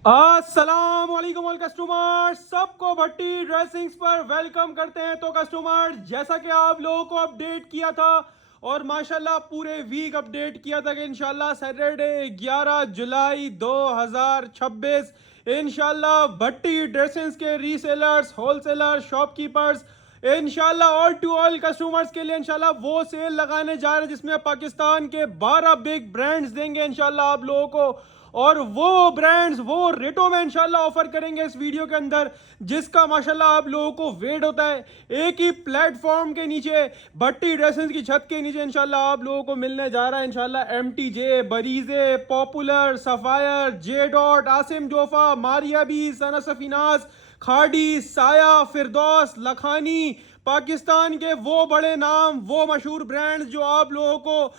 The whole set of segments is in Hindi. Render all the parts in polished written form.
अस्सलाम वालेकुम ऑल कस्टमर, सबको भट्टी ड्रेसिंग्स पर वेलकम करते हैं। तो कस्टमर, जैसा कि आप लोगों को अपडेट किया था और माशाल्लाह पूरे वीक अपडेट किया था कि इंशाल्लाह सैटरडे 11 जुलाई 2026 इंशाल्लाह भट्टी ड्रेसिंग्स के रीसेलर्स, होलसेलर, शॉपकीपर्स इंशाल्लाह ऑल टू ऑल कस्टमर्स के लिए इंशाल्लाह वो सेल लगाने जा रहे हैं जिसमें पाकिस्तान के 12 बिग ब्रांड्स देंगे इंशाल्लाह आप लोगों को। और वो ब्रांड्स वो रेटों में इंशाल्लाह ऑफर करेंगे इस वीडियो के अंदर, जिसका माशाल्लाह आप लोगों को वेट होता है एक ही प्लेटफॉर्म के नीचे, भट्टी ड्रेसेस की छत के नीचे इंशाल्लाह आप लोगों को मिलने जा रहा है इंशाल्लाह MTJ, Bareeze, popular, Sapphire, J dot, Asim Jofa, Maria B, Sana Safinaz, Khaadi, Saya, फिरदौस, लखानी, पाकिस्तान के वो बड़े नाम, वो मशहूर ब्रांड्स जो आप लोगों को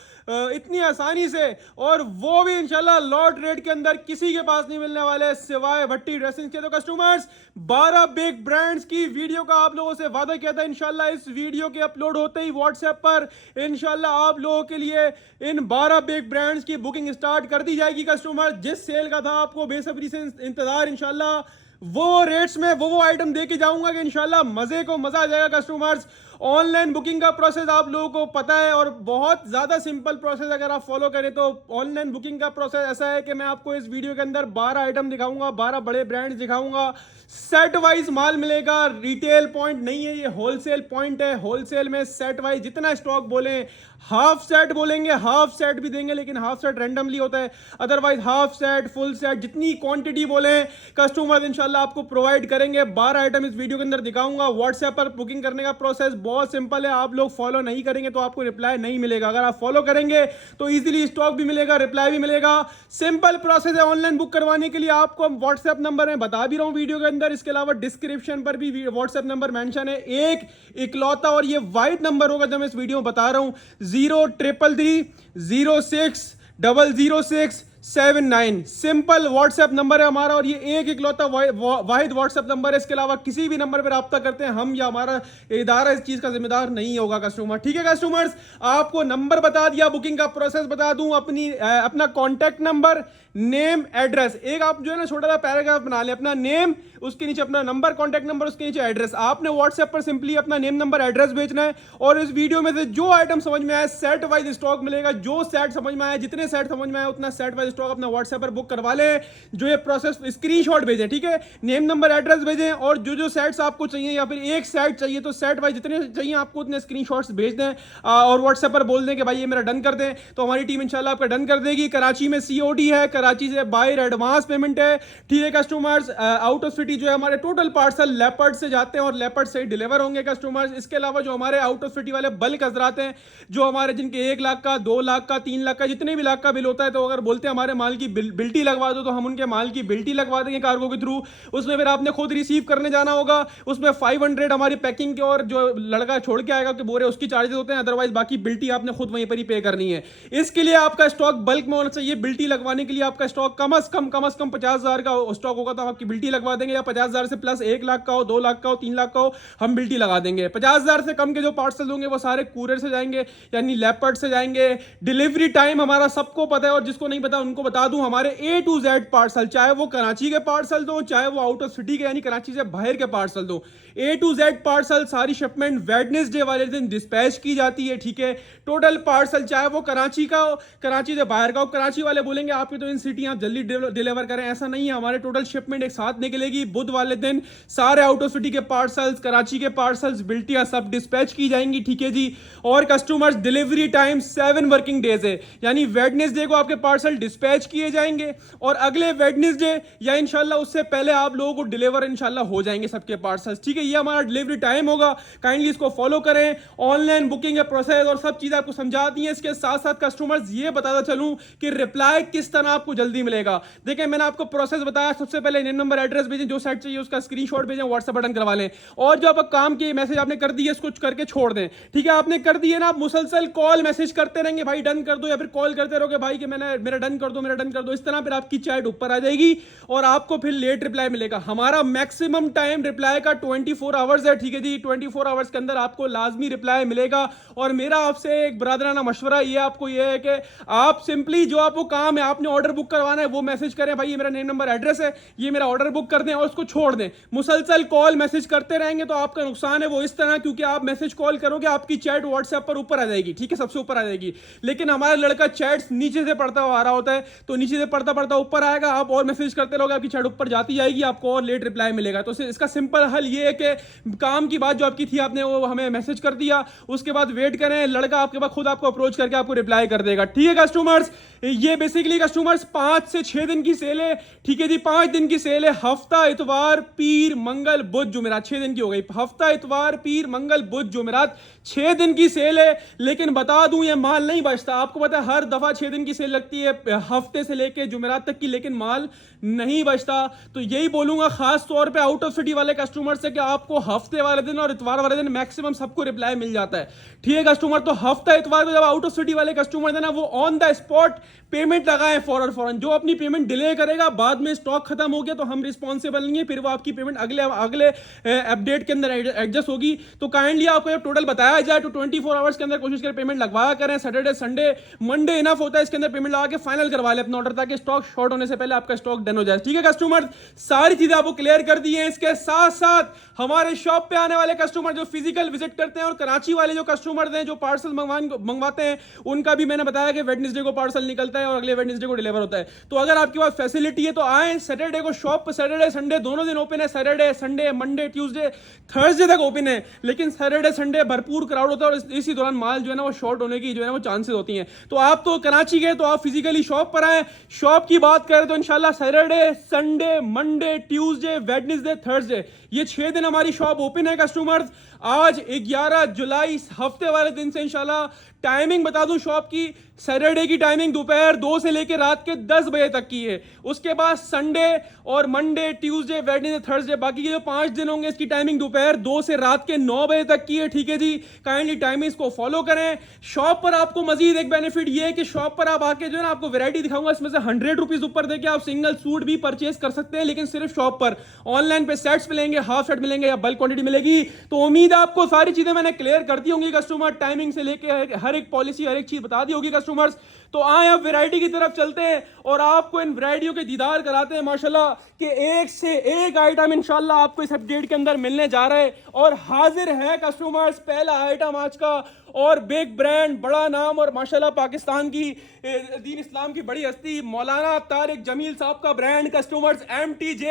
इतनी आसानी से और वो भी इंशाल्लाह लॉट रेट के अंदर किसी के पास नहीं मिलने वाले सिवाय भट्टी ड्रेसिंग के। तो कस्टमर्स, 12 बिग ब्रांड्स की वीडियो का आप लोगों से वादा किया था, इंशाल्लाह इस वीडियो के अपलोड होते ही व्हाट्सएप पर इंशाल्लाह आप लोगों के लिए इन 12 बिग ब्रांड्स की बुकिंग स्टार्ट कर दी जाएगी। कस्टमर, जिस सेल का था आपको बेसब्री से इंतजार, इंशाल्लाह वो रेट्स में वो आइटम दे के जाऊंगा कि इंशाल्लाह मजे को मजा आ जाएगा। कस्टमर्स, ऑनलाइन बुकिंग का प्रोसेस आप लोगों को पता है और बहुत ज़्यादा सिंपल प्रोसेस अगर आप फॉलो करें तो ऑनलाइन बुकिंग का प्रोसेस ऐसा है कि मैं आपको इस वीडियो के अंदर 12 आइटम दिखाऊंगा, 12 बड़े ब्रांड्स दिखाऊंगा, सेट वाइज माल मिलेगा। रिटेल पॉइंट नहीं है, ये होलसेल पॉइंट है। होलसेल में सेट वाइज जितना स्टॉक बोले, हाफ सेट बोलेंगे हाफ सेट भी देंगे, लेकिन हाफ सेट रेंडमली होता है, otherwise half set, full set, जितनी क्वांटिटी बोले कस्टमर इंशाल्लाह आपको प्रोवाइड करेंगे। 12 आइटम इस वीडियो के अंदर दिखाऊंगा। व्हाट्सएप पर बुकिंग करने का प्रोसेस बहुत सिंपल है, आप लोग फॉलो नहीं करेंगे तो आपको रिप्लाई नहीं मिलेगा, अगर आप फॉलो करेंगे तो इजीली स्टॉक भी मिलेगा, रिप्लाई भी मिलेगा। सिंपल प्रोसेस है ऑनलाइन बुक करवाने के लिए। आपको व्हाट्सएप नंबर है बता भी रहा हूं वीडियो के अंदर, इसके अलावा डिस्क्रिप्शन पर भी व्हाट्सएप नंबर मेंशन है, एक इकलौता और ये वाइट नंबर होगा जो मैं इस वीडियो में बता रहा हूं, 033306000679। सिंपल व्हाट्सएप नंबर है हमारा और ये एक इकलौता वाहिद व्हाट्सएप नंबर है। इसके अलावा किसी भी नंबर पर रब्ता करते हैं हम या हमारा इदारा इस चीज का जिम्मेदार नहीं होगा कस्टमर, ठीक है। कस्टमर्स, आपको नंबर बता दिया, बुकिंग का प्रोसेस बता दूं, अपना कॉन्टैक्ट नंबर, नेम, एड्रेस, एक आप जो है ना छोटा सा पैराग्राफ बना लें, अपना नेम, उसके नीचे अपना नंबर, कॉन्टैक्ट नंबर, उसके नीचे एड्रेस। आपने व्हाट्सएप पर सिंपली अपना नेम, नंबर, एड्रेस भेजना है और इस वीडियो में से जो आइटम समझ में आए सेट वाइज स्टॉक मिलेगा, जो सेट समझ में आए, जितने सेट समझ में आए उतना सेट वाइज स्टॉक अपना व्हाट्सएप पर बुक करवा ले। जो ये प्रोसेस स्क्रीनशॉट भेजें, ठीक है, नेम, नंबर, एड्रेस भेजें और जो जो सेट्स आपको चाहिए या फिर एक सेट चाहिए तो सेट वाइज जितने चाहिए आपको उतने स्क्रीनशॉट्स भेज दें और व्हाट्सएप पर बोल दें कि भाई ये मेरा डन कर दें, तो हमारी टीम इंशाल्लाह आपका डन कर देगी। कराची में COD है, कराची से बाय एडवांस पेमेंट है, ठीक है कस्टमर्स। आउट ऑफ सिटी जो है हमारे टोटल पार्सल लेपर्ड से जाते हैं और लेपर्ड से डिलीवर होंगे कस्टमर्स। इसके अलावा जो हमारे आउट ऑफ सिटी वाले बल्क हजरात हैं, जो हमारे जिनके 1 लाख का, 2 लाख का, 3 लाख का, जितने भी लाख का बिल होता है, तो अगर बोलते हैं हमारे माल की बिल्टी लगवा दो तो हम उनके माल की बिल्टी लगवा देंगे कार्गो के थ्रू। उसमें फिर आपने खुद रिसीव करने जाना होगा, उसमें 500 हमारी पैकिंग के और जो लड़का छोड़ के आएगा कि बोरे उसकी चार्जेस होते हैं, अदरवाइज बाकी बिल्टी आपने खुद वहीं पर ही पे करनी है। इसके लिए आपका स्टॉक बल्क में होना चाहिए। बिल्टी लगवाने के लिए आपका स्टॉक कम से कम 50,000 का स्टॉक होगा तो हम आपकी बिल्टी लगवा देंगे, या 50,000 से प्लस 1 लाख का हो, 2 लाख का हो, 3 लाख का हो, हम बिल्टी लगा देंगे। 50,000 से कम के जो पार्सल होंगे वो सारे कूरियर से जाएंगे, यानी लेपर्ड से जाएंगे। डिलीवरी टाइम हमारा सबको पता है और जिसको नहीं पता उनको बता दूं, हमारे A to Z पार्सल, चाहे वो कराची के पार्सल दो, चाहे वो आउट ऑफ सिटी के यानी कराची से बाहर के पार्सल दो, A to Z पार्सल सारी शिपमेंट वेडनेसडे वाले दिन डिस्पैच की जाती है, ठीक है। टोटल पार्सल चाहे वो कराची का हो, कराची से बाहर का हो, कराची वाले बोलेंगे आपकी तो इन सिटी आप जल्दी डिलीवर करें, ऐसा नहीं है, हमारे टोटल शिपमेंट एक साथ निकलेगी। बुध वाले दिन सारे आउट ऑफ सिटी के पार्सल्स, कराची के पार्सल्स, बिल्टियां सब डिस्पैच की जाएंगी, ठीक है जी। और customers, delivery time 7 working days है, यानी वेडनेसडे को आपके पार्सल डिस्पैच किए जाएंगे और अगले वेडनेसडे या इंशाल्लाह उससे पहले आप लोगों को डिलीवर इंशाल्लाह हो जाएंगे सबके पार्सल्स, ठीक है। ये हमारा डिलीवरी टाइम होगा, काइंडली इसको फॉलो करें। ऑनलाइन बुकिंग का प्रोसेस और सब चीजें आपको समझा दी है। इसके साथ साथ कस्टमर्स ये बताता चलूं कि रिप्लाई किस तरह आपको जल्दी मिलेगा। देखिए, मैंने आपको प्रोसेस बताया, सबसे पहले नेम, नंबर, एड्रेस भेजें, जो सेट चाहिए उसका स्क्रीनशॉट भेजें, व्हाट्सएप बटन करवा लें और जो आप काम किए मैसेज आपने कर दिए इसको करके छोड़ दें, ठीक है। आपने कर दिए ना, आप मुसलसल कॉल मैसेज करते रहेंगे, भाई डन कर दो, या फिर कॉल करते रहोगे भाई कि मैंने मेरा डन कर दो, मेरा डन कर दो, इस तरह फिर आपकी चैट ऊपर आ जाएगी और आपको फिर लेट रिप्लाई मिलेगा। हमारा मैक्सिमम टाइम रिप्लाई का 24 आवर्स है, ठीक है जी। 24 आवर्स के अंदर आपको लाजमी रिप्लाई मिलेगा और मेरा आपसे एक ब्रादराना मशवरा ये आपको ये है कि आप सिंपली जो आपको काम है, आपने ऑर्डर बुक करवाना है वो मैसेज करें, भाई ये मेरा नेम नंबर एड्रेस है, ये मेरा ऑर्डर बुक कर दें और उसको छोड़ दें। मुसलसल कॉल मैसेज करते रहेंगे तो आपका नुकसान है वो इस तरह, क्योंकि आप मैसेज कॉल करोगे आपकी चैट व्हाट्सएप पर ऊपर आ जाएगी, ठीक है, सबसे ऊपर आ जाएगी। लेकिन हमारा लड़का चैट्स नीचे से पढ़ता हुआ आ रहा होता है, तो नीचे से पढ़ता पढ़ता ऊपर आएगा, आप और मैसेज करते रहोगे, आपकी चैट ऊपर जाती जाएगी, आपको और लेट रिप्लाई मिलेगा। तो इसका सिंपल हल ये है कि काम की बात जो आपकी थी आपने वो हमें मैसेज कर दिया, उसके बाद वेट करें, लड़का आपके पास खुद आपको अप्रोच करके आपको रिप्लाई कर देगा, ठीक है कस्टमर्स। ये बेसिकली कस्टमर्स 5 से 6 दिन की सेल है, ठीक है जी, 5 दिन की सेल है, हफ्ता इतवार पीर मंगल बुध जुमेरात, 6 दिन की हो गई, हफ्ता इतवार पीर मंगल बुध जुमेरात 6 दिन की सेल है। लेकिन बता दूं ये माल नहीं बचता, आपको पता है हर दफा 6 दिन की सेल लगती है हफ्ते से लेके जुमेरात तक की, लेकिन माल नहीं बचता। तो यही बोलूंगा खास तौर पे आउट ऑफ सिटी वाले कस्टमर से कि आपको हफ्ते वाले दिन और इतवार वाले दिन मैक्सिमम सबको रिप्लाई मिल जाता है, ठीक है कस्टमर। तो हफ्ता इतवार को जब आउट ऑफ सिटी वाले कस्टमर है ना, वो ऑन द स्पॉट पेमेंट लगाएं फौरन। जो अपनी पेमेंट डिले करेगा बाद में स्टॉक खत्म हो गया तो हम रिस्पॉन्सिबल नहीं है, फिर वो आपकी पेमेंट अगले अपडेट के अंदर एडजस्ट होगी। तो काइंडली आपको जब टोटल बताया जाए तो 24 आवर्स के अंदर कोशिश करें पेमेंट लगवाया करें, सैटरडे संडे मंडे इनफ होता है, इसके अंदर पेमेंट लगा के फाइनल करवा ले अपना ऑर्डर, ताकि स्टॉक शॉर्ट होने से पहले आपका स्टॉक डन हो जाए, ठीक है कस्टमर। सारी चीजें आपको क्लियर कर दी है। इसके साथ साथ हमारे शॉप पे आने वाले कस्टमर जो फिजिकल विजिट करते हैं और कराची वाले जो कस्टमर हैं जो पार्सल मंगवाते हैं, उनका भी मैंने बताया कि वेडनेसडे को पार्सल निकलता है और अगले वेडनेसडे को डिलीवर होता है। तो अगर आपके पास फैसिलिटी है तो आए, सैटरडे को शॉप पर, सैटरडे संडे दोनों दिन ओपन है, Saturday Sunday Monday Tuesday Thursday तक ओपन है, लेकिन सैटरडे संडे भरपूर क्राउड होता है और इसी दौरान माल जो है ना वो शॉर्ट होने की जो है ना वो चांसेस होती हैं। तो आप तो कराची गए तो आप फिजिकली शॉप पर आए। शॉप की बात करें तो इंशाल्लाह Saturday Sunday Monday Tuesday Wednesday Thursday ये 6 दिन हमारी शॉप ओपन है कस्टमर्स। आज 11 जुलाई हफ्ते वाले दिन से इंशाल्लाह टाइमिंग बता दूं शॉप की, सैटरडे की टाइमिंग दोपहर 2 से लेकर रात के 10 बजे तक की है। उसके बाद संडे और मंडे ट्यूसडे वेडनेसडे थर्सडे बाकी के जो 5 दिन होंगे इसकी टाइमिंग दोपहर 2 से रात के 9 बजे तक की है, ठीक है जी। काइंडली टाइमिंग्स को फॉलो करें। शॉप पर आपको मजीद एक बेनिफिट ये है कि शॉप पर आप आके जो है ना आपको वैरायटी दिखाऊंगा, इसमें से 100 रुपीज ऊपर देके आप सिंगल सूट भी परचेज कर सकते हैं, लेकिन सिर्फ शॉप पर। ऑनलाइन पे सेट्स मिलेंगे, हाफ सेट मिलेंगे या बल्क क्वांटिटी मिलेगी। तो उम्मीद है आपको सारी चीजें मैंने क्लियर कर दी होंगी कस्टमर, टाइमिंग से लेके हर एक पॉलिसी हर एक चीज बता दी होगी कस्टमर्स। तो आए अब वैरायटी की तरफ चलते हैं और आपको इन वैरायटियों के दीदार कराते हैं माशाल्लाह कि एक से एक आइटम इंशाल्लाह आपको इस अपडेट के अंदर मिलने जा रहा है। और हाजिर है कस्टमर्स पहला आइटम आज का, और बिग ब्रांड, बड़ा नाम और माशाल्लाह पाकिस्तान की दीन इस्लाम की बड़ी हस्ती मौलाना तारिक जमील साहब का ब्रांड कस्टमर्स MTJ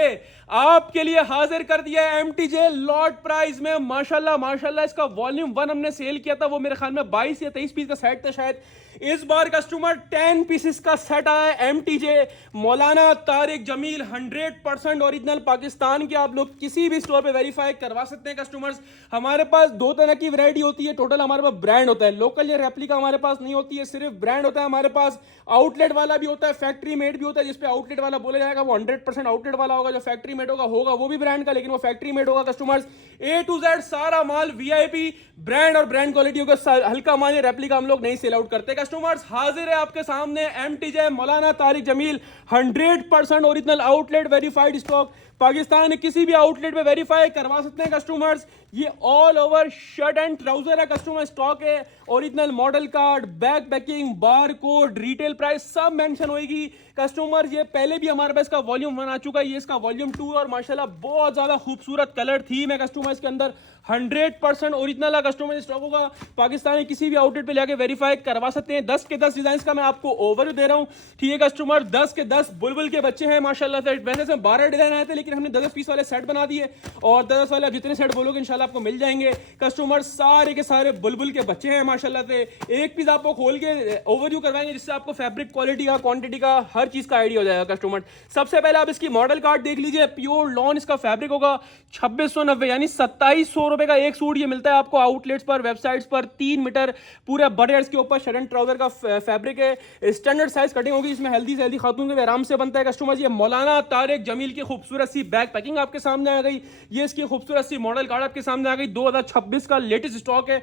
आपके लिए हाजिर कर दिया है। MTJ लॉट प्राइस में माशाल्लाह माशाल्लाह, इसका वॉल्यूम 1 हमने सेल किया था, वो मेरे ख्याल में 22 या 23 पीस का सेट था शायद। इस बार कस्टमर 10 पीसेस का सेट आया है MTJ मौलाना तारिक जमील 100% ओरिजिनल पाकिस्तान के। आप लोग किसी भी स्टोर पे वेरीफाई करवा सकते हैं कस्टमर्स। हमारे पास 2 तरह की वैरायटी होती है टोटल, हमारे पास ब्रांड होता है, लोकल या रेप्लिका हमारे पास नहीं होती है, सिर्फ ब्रांड होता है हमारे पास। आउटलेट वाला भी होता है, फैक्ट्री मेड भी होता है, जिसपे आउटलेट वाला बोला जाएगा वो 100% आउटलेट वाला होगा, जो फैक्ट्री मेड होगा वो भी ब्रांड का, लेकिन वो फैक्ट्री मेड होगा कस्टमर्स। A to Z सारा माल VIP ब्रांड और ब्रांड क्वालिटी होगा, हल्का माल रेप्लिका हम लोग नहीं सेल आउट करते कस्टमर्स। हाजिर है आपके सामने MTJ Maulana Tariq Jameel 100% original outlet verified stock, Pakistan में किसी भी आउटलेट पे वेरीफाई करवा सकते हैं कस्टमर्स। ये all over shirt and trouser है कस्टमर, स्टॉक है, original model card, back packing, bar code, retail price सब मेंशन होगी कस्टमर। ये पहले भी हमारे पास इसका वॉल्यूम 1 आ चुका है, ये इसका वॉल्यूम 2 और माशाल्लाह बहुत ज्यादा खूबसूरत कलर थीम है कस्टमर इसके अंदर। 100% ओरिजिनल है कस्टमर, स्टॉक होगा, पाकिस्तान में किसी भी आउटलेट पे जाके वेरीफाई करवा सकते हैं। 10 के 10 डिजाइन का मैं आपको ओवरव्यू दे रहा हूं, ठीक है कस्टमर। 10 के 10 बुलबुल के बच्चे हैं माशाल्लाह से। वैसे से 12 डिजाइन आए थे, लेकिन हमने 10 पीस वाले सेट बना दिए और 10 वाले जितने सेट बोलोगे इंशाल्लाह आपको मिल जाएंगे कस्टमर। सारे के सारे बुलबुल के बच्चे हैं माशाल्लाह से। एक पीस आपको खोल के ओवरव्यू करवाएंगे, जिससे आपको फैब्रिक क्वालिटी का, क्वांटिटी का, हर चीज का आइडिया हो जाएगा कस्टमर। सबसे पहले आप इसकी मॉडल कार्ड देख लीजिए, प्योर लॉन इसका फैब्रिक होगा, 2690 यानी 2700 रुपए का एक सूट ये मिलता है आपको आउटलेट्स पर, वेबसाइट्स पर। 3 मीटर पूरे बड़े के ऊपर शर्ट एंड ट्राउजर का फैब्रिक है, स्टैंडर्ड साइज कटिंग होगी, इसमें हेल्दी से हेल्दी खातून के भी आराम से बनता है कस्टमर। ये मौलाना तारिक जमील की खूबसूरत सी बैक पैकिंग आपके सामने आ गई, ये इसकी खूबसूरत सी मॉडल कार्ड आपके सामने आ गई। 2026 का लेटेस्ट स्टॉक है,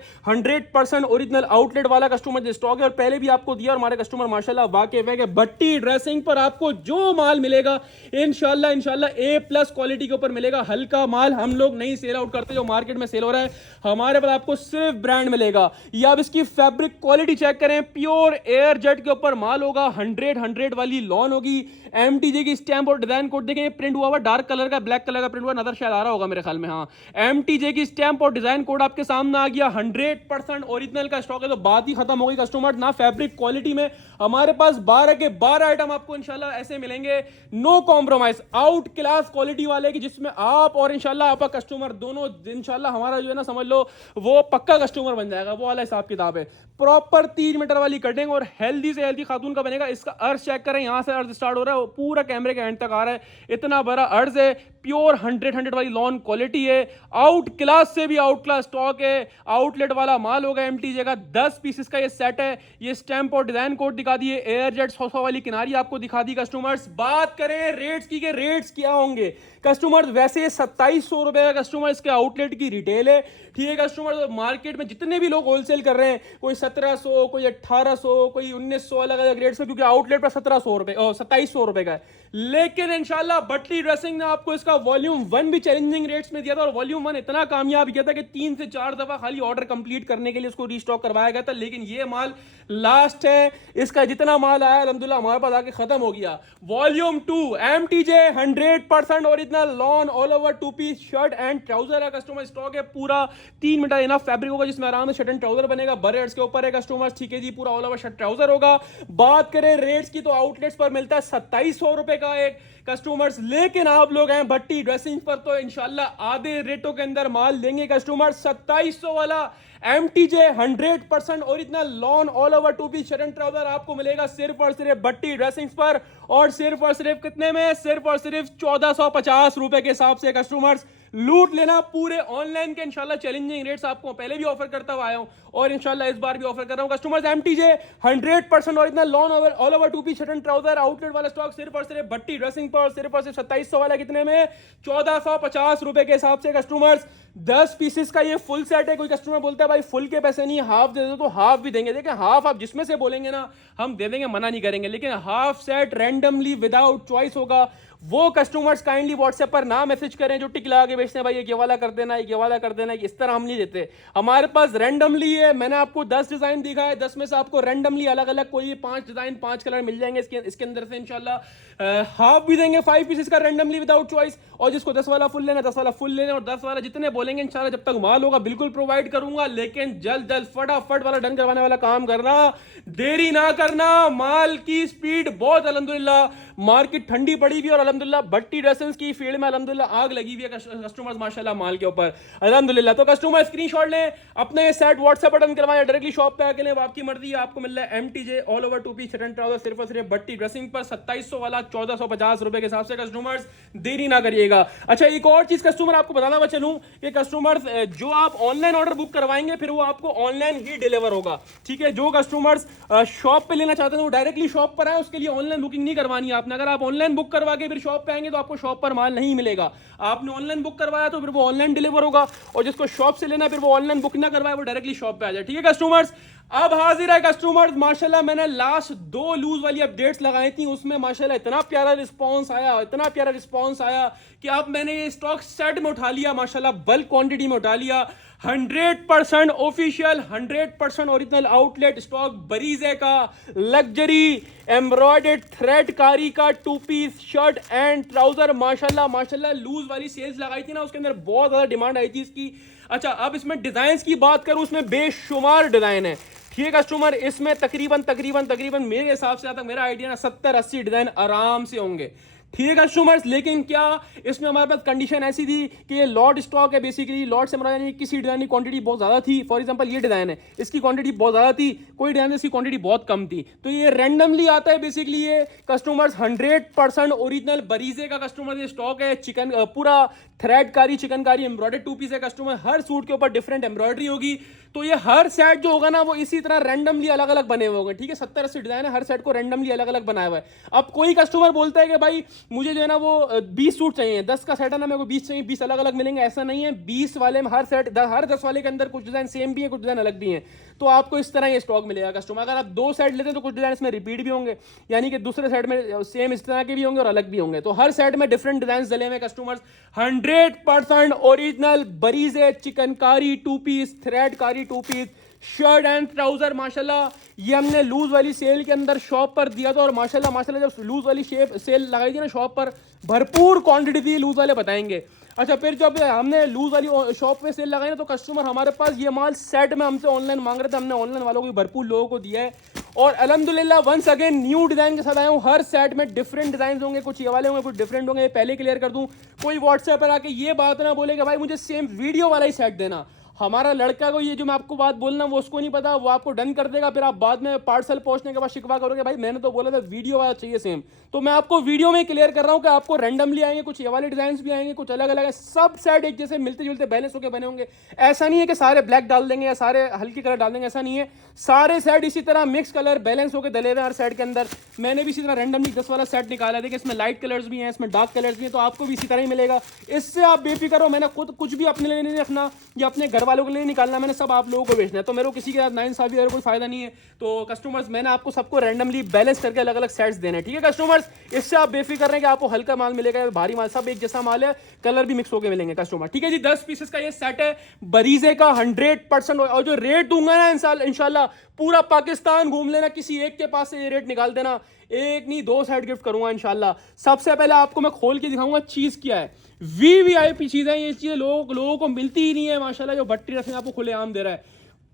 100% ओरिजिनल आउटलेट वाला कस्टमर स्टॉक है और पहले भी आपको दिया और हमारे कस्टमर माशाल्लाह वाकिफ है कि भट्टी ड्रेसिंग पर आपको जो माल मिलेगा इंशाल्लाह ए प्लस क्वालिटी के ऊपर मिलेगा। हल्का माल हम लोग नहीं सेल आउट करते जो मार्केट में सेल हो रहा है, हमारे पास आपको सिर्फ ब्रांड मिलेगा। या आप इसकी फैब्रिक क्वालिटी चेक करें, प्योर एयर जेट के ऊपर माल होगा, 100 वाली लॉन होगी, एमटीजे की स्टैंप और डिजाइन कोड देखें, प्रिंट हुआ हुआ डार्क कलर का, ब्लैक कलर का प्रिंट हुआ, नजर शायद आ रहा होगा मेरे ख्याल में, हाँ एमटीजे की स्टैंप और डिजाइन कोड आपके सामने आ गया। 100% ओरिजिनल का स्टॉक है तो बात ही खत्म हो गई कस्टमर। ना फैब्रिक क्वालिटी में हमारे पास 12 के 12 आइटम आपको इंशाल्लाह ऐसे मिलेंगे, no compromise, outclass quality वाले की, जिसमें आप और इंशाल्लाह आपका कस्टमर दोनों इंशाल्लाह हमारा जो है ना समझ लो वो पक्का कस्टमर बन जाएगा, वो वाला हिसाब किताब है। प्रॉपर 3 मीटर वाली कटिंग और हेल्दी से हेल्दी खातून का बनेगा। इसका अर्ज चेक करें, यहां से अर्ज स्टार्ट हो रहा है, पूरा कैमरे के एंड तक आ रहा है, इतना बड़ा अर्ज है, प्योर 100 वाली लॉन क्वालिटी है, आउट क्लास से भी आउट क्लास स्टॉक है, आउटलेट वाला माल होगा एमटीजे का, 10 पीसेस का ये सेट है। ये स्टैंप और डिजाइन कोड दिखा दिए, एयर जेट 100 वाली किनारी आपको दिखा दी कस्टमर्स। बात करें रेट्स की, के रेट्स क्या होंगे कस्टमर्स, वैसे 2700 रुपए का कस्टमर इसके आउटलेट की रिटेल है, ठीक है कस्टमर। मार्केट में जितने भी लोग होलसेल कर रहे हैं, कोई 1700, कोई 1800, कोई 1900 अलग अलग रेट्स में, क्योंकि आउटलेट पर 1700 रुपए और 2700 रुपए का है। लेकिन इंशाल्लाह भट्टी ड्रेसिंग ने आपको इसका वॉल्यूम 1 भी चैलेंजिंग रेट्स में दिया था और वॉल्यूम 1 इतना कामयाब किया था कि 3 से 4 दफा खाली ऑर्डर कंप्लीट करने के लिए उसको रीस्टॉक करवाया गया था। लेकिन ये माल लास्ट है, इसका जितना माल आया अल्हम्दुलिल्लाह हमारे पास आके खत्म हो गया। Volume 2 MTJ 100% original lawn all over 2 piece shirt and trouser है कस्टमर, स्टॉक है पूरा 3 मीटर इनफ फैब्रिक होगा, जिसमें आराम से शर्ट एंड ट्राउजर बनेगा, बरेट्स के ऊपर है कस्टमर, ठीक है जी, पूरा ऑल ओवर शर्ट ट्राउजर होगा। बात करें रेट्स की तो आउटलेट्स पर मिलता है 2700 रुपए का एक कस्टमर्स, लेकिन आप लोग हैं भट्टी ड्रेसिंग पर तो इंशाल्लाह आधे रेटों के अंदर माल देंगे कस्टमर। 2700 वाला MTJ 100% original lawn all over 2 piece shirt and trouser आपको मिलेगा सिर्फ और सिर्फ भट्टी ड्रेसिंग्स पर, और सिर्फ और सिर्फ कितने में, सिर्फ और सिर्फ 1450 रुपए के हिसाब से कस्टमर्स। लूट लेना पूरे ऑनलाइन के इंशाल्लाह चैलेंजिंग रेट्स आपको पहले भी ऑफर करता हुआ आया हूं और इंशाल्लाह इस बार भी ऑफर कर रहा हूं customers. MTJ 100% original lawn all over 2 piece shirt and trouser outlet वाला स्टॉक सिर्फ और सिर्फ भट्टी ड्रेसिंग पर, सिर्फ और सिर्फ 2700 वाला कितने में, 1450 रुपए के हिसाब से कस्टमर्स। 10 पीसेस का ये फुल सेट है। कोई कस्टमर बोलता है भाई फुल के पैसे नहीं, हाफ दे दो, तो हाफ भी देंगे। देखिए हाफ आप जिसमें से बोलेंगे ना हम दे देंगे, मना नहीं करेंगे, लेकिन half set randomly without choice होगा। वो कस्टमर्स काइंडली व्हाट्सएप पर ना मैसेज करें जो टिक लगा के बेचते हैं, भाई ये वाला कर देना, ये वाला कर देना, इस तरह हम नहीं देते। हमारे पास रैंडमली है, मैंने आपको 10 डिजाइन दिखा है, 10 में से आपको रैंडमली अलग अलग कोई 5 डिजाइन 5 कलर मिल जाएंगे इसके अंदर से इंशाल्लाह। हाफ भी देंगे 5 पीसेस का रैंडमली विदाउट चॉइस, और जिसको 10 वाला फुल लेना 10 वाला फुल लेना, और 10 वाला जितने बोलेंगे इंशाल्लाह जब तक माल होगा बिल्कुल प्रोवाइड करूंगा। लेकिन जल्द जल्द फटाफट वाला डन करवाने वाला काम करना, देरी ना करना। माल की स्पीड बहुत अल्हम्दुलिल्लाह, मार्केट ठंडी पड़ी हुई और अल्हम्दुलिल्लाह भट्टी ड्रेसेस की फील्ड में अल्हम्दुलिल्लाह आग लगी हुई है कस्टमर्स माशाल्लाह माल के ऊपर अल्हम्दुलिल्लाह। तो कस्टमर स्क्रीनशॉट लें, अपने ये सेट व्हाट्सएप पर डन करवाएं, डायरेक्टली शॉप पे आके लें, आपकी मर्जी है। आपको मिल रहा है MTJ all over 2 piece shirt and trouser सिर्फ और सिर्फ भट्टी ड्रेसिंग पर 2700 वाला 1450 रुपए के हिसाब से कस्टमर्स, देरी ना करिएगा। अच्छा एक और चीज कस्टमर आपको बताना चलूं कि कस्टमर्स जो आप ऑनलाइन ऑर्डर बुक करवाएंगे फिर वो आपको ऑनलाइन ही डिलीवर होगा, ठीक है। जो कस्टमर्स शॉप पे लेना चाहते हैं वो डायरेक्टली शॉप पर आए, उसके लिए ऑनलाइन बुकिंग नहीं करवानी है आपने। अगर आप ऑनलाइन बुक करवा के फिर शॉप पे आएंगे तो आपको शॉप पर माल नहीं मिलेगा। आपने ऑनलाइन बुक करवाया तो फिर वो ऑनलाइन डिलीवर होगा, और जिसको शॉप से लेना है फिर वो ऑनलाइन बुक ना करवाए, वो डायरेक्टली शॉप पे आ जाए, ठीक है कस्टमर्स। अब हाजिर है कस्टमर्स माशाल्लाह, मैंने लास्ट 2 लूज वाली अपडेट्स लगाई थी, उसमें माशाल्लाह इतना प्यारा रिस्पांस आया, इतना प्यारा रिस्पांस आया कि अब मैंने ये स्टॉक सेट में उठा लिया माशाल्लाह, बल्क क्वांटिटी में उठा लिया। 100% ऑफिशियल 100% ओरिजिनल आउटलेट स्टॉक बरीजे का लग्जरी एम्ब्रॉयडर्ड थ्रेड कारी का 2 पीस शर्ट एंड ट्राउजर माशाल्लाह माशाल्लाह। लूज वाली सेल्स लगाई थी ना, उसके अंदर बहुत ज्यादा डिमांड आई थी इसकी। अच्छा अब इसमें डिजाइन की बात करूं, उसमें बेशुमार डिजाइन है, ठीक है कस्टमर। इसमें तकरीबन मेरे हिसाब से, मेरा आइडिया ना 70-80 डिजाइन आराम से होंगे, ठीक है कस्टमर्स। लेकिन क्या इसमें हमारे पास कंडीशन ऐसी थी कि ये लॉट स्टॉक है, बेसिकली लॉट से हमारा किसी डिजाइन की क्वांटिटी बहुत ज्यादा थी। फॉर एग्जांपल ये डिजाइन है, इसकी क्वांटिटी बहुत ज्यादा थी, कोई डिजाइन इसकी क्वांटिटी बहुत कम थी, तो ये रैंडमली आता है बेसिकली। ये कस्टमर्स 100% ओरिजिनल बरीजे का कस्टमर ये स्टॉक है, चिकन पूरा थ्रेडकारी चिकनकारी एम्ब्रॉयडर्ड 2 पीस है कस्टमर। हर सूट के ऊपर डिफरेंट एम्ब्रॉयडरी होगी, तो ये हर सेट जो होगा ना वो इसी तरह रैंडमली अलग अलग बने हुए होंगे, ठीक है। 70-80 डिजाइन है, हर सेट को रैंडमली अलग अलग बनाया हुआ है। अब कोई कस्टमर बोलता है कि भाई मुझे जो है ना वो 20 सूट चाहिए, 10 का सेट है ना, मेरे को 20 चाहिए, 20 अलग अलग मिलेंगे, ऐसा नहीं है। 20 वाले में हर सेट, हर 10 वाले के अंदर कुछ डिजाइन सेम भी है, कुछ डिजाइन अलग भी है। तो आपको इस तरह ये स्टॉक मिलेगा कस्टमर। अगर आप 2 सेट लेते हैं तो कुछ डिजाइन इसमें रिपीट भी होंगे, यानी कि दूसरे सेट में सेम इस तरह के भी होंगे और अलग भी होंगे। तो हर सेट में डिफरेंट डिजाइन डले हुए customers. 100% original बरीजे chikankari 2 piece, thread कारी 2 पीस, शर्ट एंड ट्राउजर माशाल्लाह ये हमने लूज वाली सेल के अंदर शॉप पर दिया था। और माशाल्लाह माशाल्लाह जब लूज वाली सेल लगाई थी ना शॉप पर, भरपूर क्वांटिटी थी, लूज वाले बताएंगे। अच्छा, फिर जब हमने लूज वाली शॉप पे सेल लगाई ना, तो कस्टमर हमारे पास ये माल सेट में हमसे ऑनलाइन मांग रहे थे, हमने ऑनलाइन वालों को भरपूर लोगों को दिया है। और अल्हम्दुलिल्लाह वंस अगेन न्यू डिजाइन के साथ आया हूँ। हर सेट में डिफरेंट डिजाइन होंगे, कुछ ये वाले होंगे, कुछ डिफरेंट होंगे। पहले क्लियर कर दूं, कोई व्हाट्सएप पर आके ये बात ना बोले कि भाई मुझे सेम वीडियो वाला ही सेट देना। हमारा लड़का को ये जो मैं आपको बात बोलना वो उसको नहीं पता, वो आपको डन कर देगा, फिर आप बाद में पार्सल पहुंचने के बाद शिकवा करोगे भाई मैंने तो बोला था वीडियो वाला चाहिए सेम। तो मैं आपको वीडियो में क्लियर कर रहा हूं कि आपको रैंडमली आएंगे, कुछ ये वाले डिजाइन भी आएंगे, कुछ अलग अलग है। सब सेट एक जैसे मिलते जुलते बैलेंस होकर बने होंगे। ऐसा नहीं है कि सारे ब्लैक डाल देंगे या सारे हल्के कलर डाल देंगे, ऐसा नहीं है। सारे सेट इसी तरह मिक्स कलर बैलेंस होकर डले हुए हर सेट के अंदर। मैंने भी इसी तरह रैंडमली 10 वाला सेट निकाला था कि इसमें लाइट कलर्स भी हैं, इसमें डार्क कलर्स भी हैं, तो आपको भी इसी तरह ही मिलेगा। इससे आप बेफिक्र हो, मैंने खुद कुछ भी अपने लिए नहीं रखना या अपने घर वालों के लिए निकालना, मैंने सब आप लोगों को बेचना है। तो मेरे को किसी के साथ नाइंसाफी कोई फायदा नहीं है। तो कस्टमर्स मैंने आपको सबको रैंडमली बैलेंस करके अलग अलग सेट्स देने, ठीक है कस्टमर्स। इससे आप बेफिक्र रहे कि आपको हल्का माल मिलेगा, भारी माल, सब एक जैसा माल है, कलर भी मिक्स होकर मिलेंगे कस्टमर, ठीक है जी। 10 पीसेस का ये सेट है बरीजे का 100%। और जो रेट दूंगा ना इंशाल्लाह पूरा पाकिस्तान घूम लेना, किसी एक के पास से ये रेट निकाल देना, एक नहीं 2 सेट गिफ्ट करूंगा इंशाल्लाह। सबसे पहले आपको मैं खोल के दिखाऊंगा चीज क्या है। वीवीआईपी चीज है ये, चीजें लोगों को मिलती ही नहीं है माशाल्लाह। जो भट्टी रखने आपको खुलेआम दे रहा है,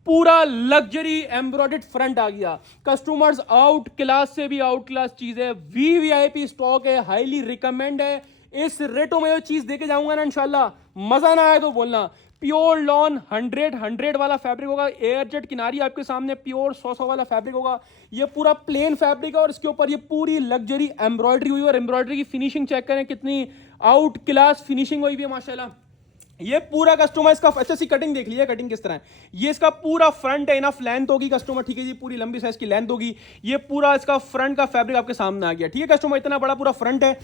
पूरा लग्जरी एम्ब्रॉयडर्ड फ्रंट आ गया कस्टमर्स। आउट क्लास से भी आउट क्लास चीज है, वीवीआईपी स्टॉक है, हाईली रिकमेंड है। इस रेटों में जो चीज देके जाऊंगा ना इंशाल्लाह, मजा ना आए तो बोलना। प्योर लॉन 100 वाला फैब्रिक होगा, एयर जेट किनारी आपके सामने प्योर 100 वाला फैब्रिक होगा। ये पूरा प्लेन फैब्रिक है और इसके ऊपर ये पूरी लग्जरी एम्ब्रॉयडरी हुई है। और एम्ब्रॉयडरी की फिनिशिंग चेक करें कितनी आउट क्लास फिनिशिंग हुई भी है माशाल्लाह। ये पूरा कस्टमर इसका अच्छा सी कटिंग देख लीजिए, कटिंग किस तरह है। ये इसका पूरा फ्रंट है, इनफ लेंथ होगी कस्टमर, ठीक है जी, पूरी लंबी साइज की लेंथ होगी। ये पूरा इसका फ्रंट का फैब्रिक आपके सामने आ गया, ठीक है कस्टमर, इतना बड़ा पूरा फ्रंट है।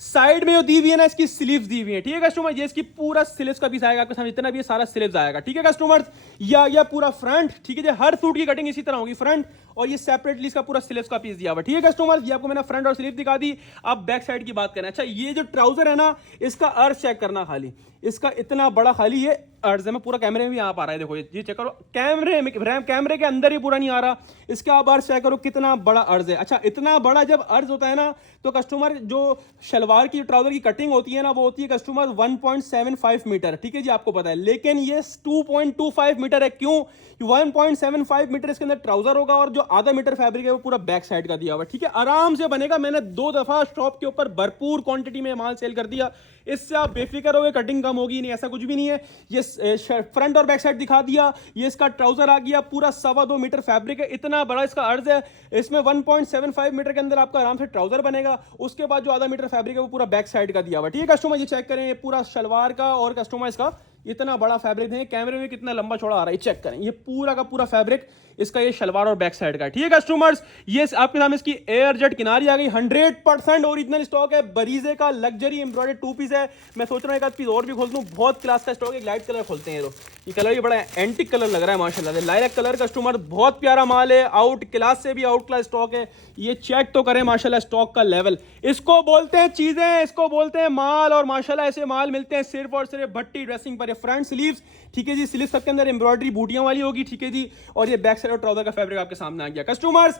साइड में जो दी हुई है ना इसकी स्लीव्स दी हुई है, ठीक है कस्टमर। ये इसकी पूरा स्लीव्स का पीस आएगा आपके सामने, जितना भी सारा स्लीव्स आएगा, ठीक है कस्टमर। या पूरा फ्रंट, ठीक है जी, हर सूट की कटिंग इसी तरह होगी, फ्रंट और ये सेपरेटली इसका पूरा स्लीव्स का पीस दिया हुआ, ठीक है कस्टमर। ये आपको मैंने फ्रंट और स्लीव दिखा दी। अब बैक साइड की बात करें। अच्छा, ये जो ट्राउजर है ना, इसका अर्ज चेक करना, खाली इसका इतना बड़ा खाली ये अर्ज है। मैं पूरा कैमरे में भी आ पा रहा है, देखो ये चेक करो, कैमरे के अंदर ही पूरा नहीं आ रहा। इसका आप अर्ज चेक करो कितना बड़ा अर्ज है। अच्छा, इतना बड़ा जब अर्ज होता है ना, तो कस्टमर जो शलवार की ट्राउजर की कटिंग होती है ना, वो होती है कस्टमर 1.75 मीटर, ठीक है जी, आपको पता है। लेकिन ये 2.25 मीटर है। क्यों? 1.75 मीटर इसके अंदर ट्राउजर होगा और जो आधा मीटर फैब्रिक है वो पूरा बैक साइड का दिया हुआ, ठीक है, आराम से बनेगा। मैंने 2 दफा शॉप के ऊपर भरपूर क्वांटिटी में माल सेल कर दिया। इससे आप बेफिक्र हो गए, कटिंग कम होगी नहीं, ऐसा कुछ भी नहीं है। ये फ्रंट और बैक साइड दिखा दिया। ये इसका ट्राउजर आ गया, पूरा 2.25 मीटर फैब्रिक है, इतना बड़ा इसका अर्ज है। इसमें 1.75 मीटर के अंदर आपका आराम से ट्राउजर बनेगा। उसके बाद जो आधा मीटर फैब्रिक है वो पूरा बैक साइड का दिया हुआ, ठीक है कस्टमर। ये चेक करें, ये पूरा शलवार का और कस्टमर इसका इतना बड़ा फैब्रिक है। कैमरे में कितना लंबा चौड़ा आ रहा है, चेक करें। ये पूरा का पूरा फैब्रिक इसका ये शलवार और बैक साइड का, ठीक है कस्टमर्स। ये आपके सामने इसकी एयर जेट किनारी आ गई, 100% ओरिजिनल स्टॉक है, बरीजे का लग्जरी एम्ब्रॉयडर्ड 2 पीस है। मैं सोच रहा हूं एक आध पीस और भी खोल दूं, बहुत क्लास का स्टॉक है। एक लाइट कलर खोलते हैं, ये कलर भी बड़ा एंटिक कलर लग रहा है माशाल्लाह, लाइलैक कलर कस्टमर, बहुत प्यारा माल है, आउट क्लास से भी आउट क्लास स्टॉक है। ये चेक तो करें माशाल्लाह स्टॉक का लेवल, इसको बोलते हैं चीजें, इसको बोलते हैं माल। और माशाल्लाह ऐसे माल मिलते हैं सिर्फ और सिर्फ भट्टी ड्रेसिंग पर। फ्रंट स्लीव्स, ठीक है जी, स्लीव्स सबके अंदर एम्ब्रॉयडरी बूटियां वाली होगी, ठीक है जी। और ये बैक साइड और ट्राउजर का फैब्रिक आपके सामने आ गया कस्टमर्स।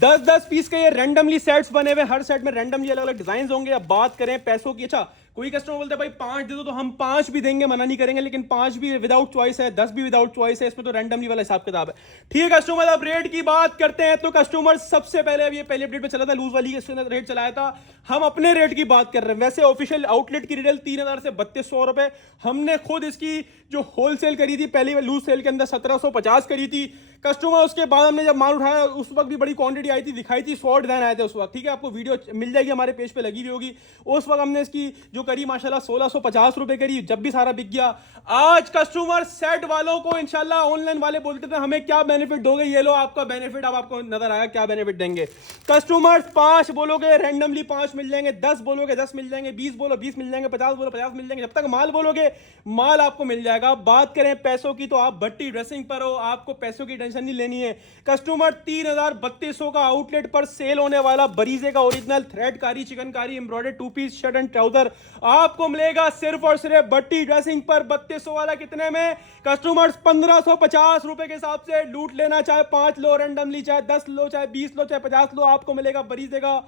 10-10 पीस के ये रैंडमली सेट्स बने हुए, हर सेट में रैंडमली अलग अलग डिजाइन होंगे। अब बात करें पैसों की, अच्छा कोई कस्टमर बोलता है भाई 5 दे दो, तो हम 5 भी देंगे, मना नहीं करेंगे, लेकिन 5 भी विदाउट चॉइस है, 10 भी विदाउट चॉइस है, इसमें तो रैंडमली वाला हिसाब किताब है, ठीक है कस्टमर। अब रेट की बात करते हैं तो कस्टमर सबसे पहले, अब ये पहले अपडेट में चला था लूज वाली, इसके अंदर रेट चलाया था, हम अपने रेट की बात कर रहे हैं। वैसे ऑफिशियल आउटलेट की रिटेल 3000 से 3200 रुपए, हमने खुद इसकी जो होलसेल करी थी पहली लूज सेल के अंदर 1750 करी थी कस्टमर। उसके बाद हमने जब माल उठाया उस वक्त भी बड़ी क्वांटिटी क्वांटिटी आई थी, दिखाई थी, 100 डिजाइन आए थे उस वक्त, ठीक है, आपको वीडियो मिल जाएगी हमारे पेज पे लगी हुई होगी। उस वक्त हमने इसकी जो करी माशाल्लाह 1650 रुपए करी, जब भी सारा बिक गया। आज कस्टमर सेट वालों को इंशाल्लाह ऑनलाइन वाले बोलते थे हमें क्या बेनिफिट दोगे, ये लो आपका बेनिफिट, अब आपको नजर आया क्या बेनिफिट देंगे। कस्टमर 5 बोलोगे रैंडमली 5 मिल जाएंगे, 10 बोलोगे 10 मिल जाएंगे, 20 बोलो 20 मिल जाएंगे, 50 बोलो 50 मिल जाएंगे, जब तक माल बोलोगे माल आपको मिल जाएगा। बात करें पैसों की तो आप भट्टी ड्रेसिंग पर हो, आपको पैसों की टेंशन नहीं लेनी है। कस्टमर 3200 का आउटलेट पर सेल होने वाला बरीजे का ओरिजिनल थ्रेड कारी chikankari embroidered 2 piece shirt and trouser आपको मिलेगा सिर्फ और सिर्फ भट्टी ड्रेसिंग पर 3200 वाला कितने में कस्टमर्स 1550 रुपए के हिसाब से लूट लेना, चाहे 5 लो रैंडमली, चाहे 10 लो, चाहे 20 लो, चाहे 50 लो, आपको मिलेगा बरीजे का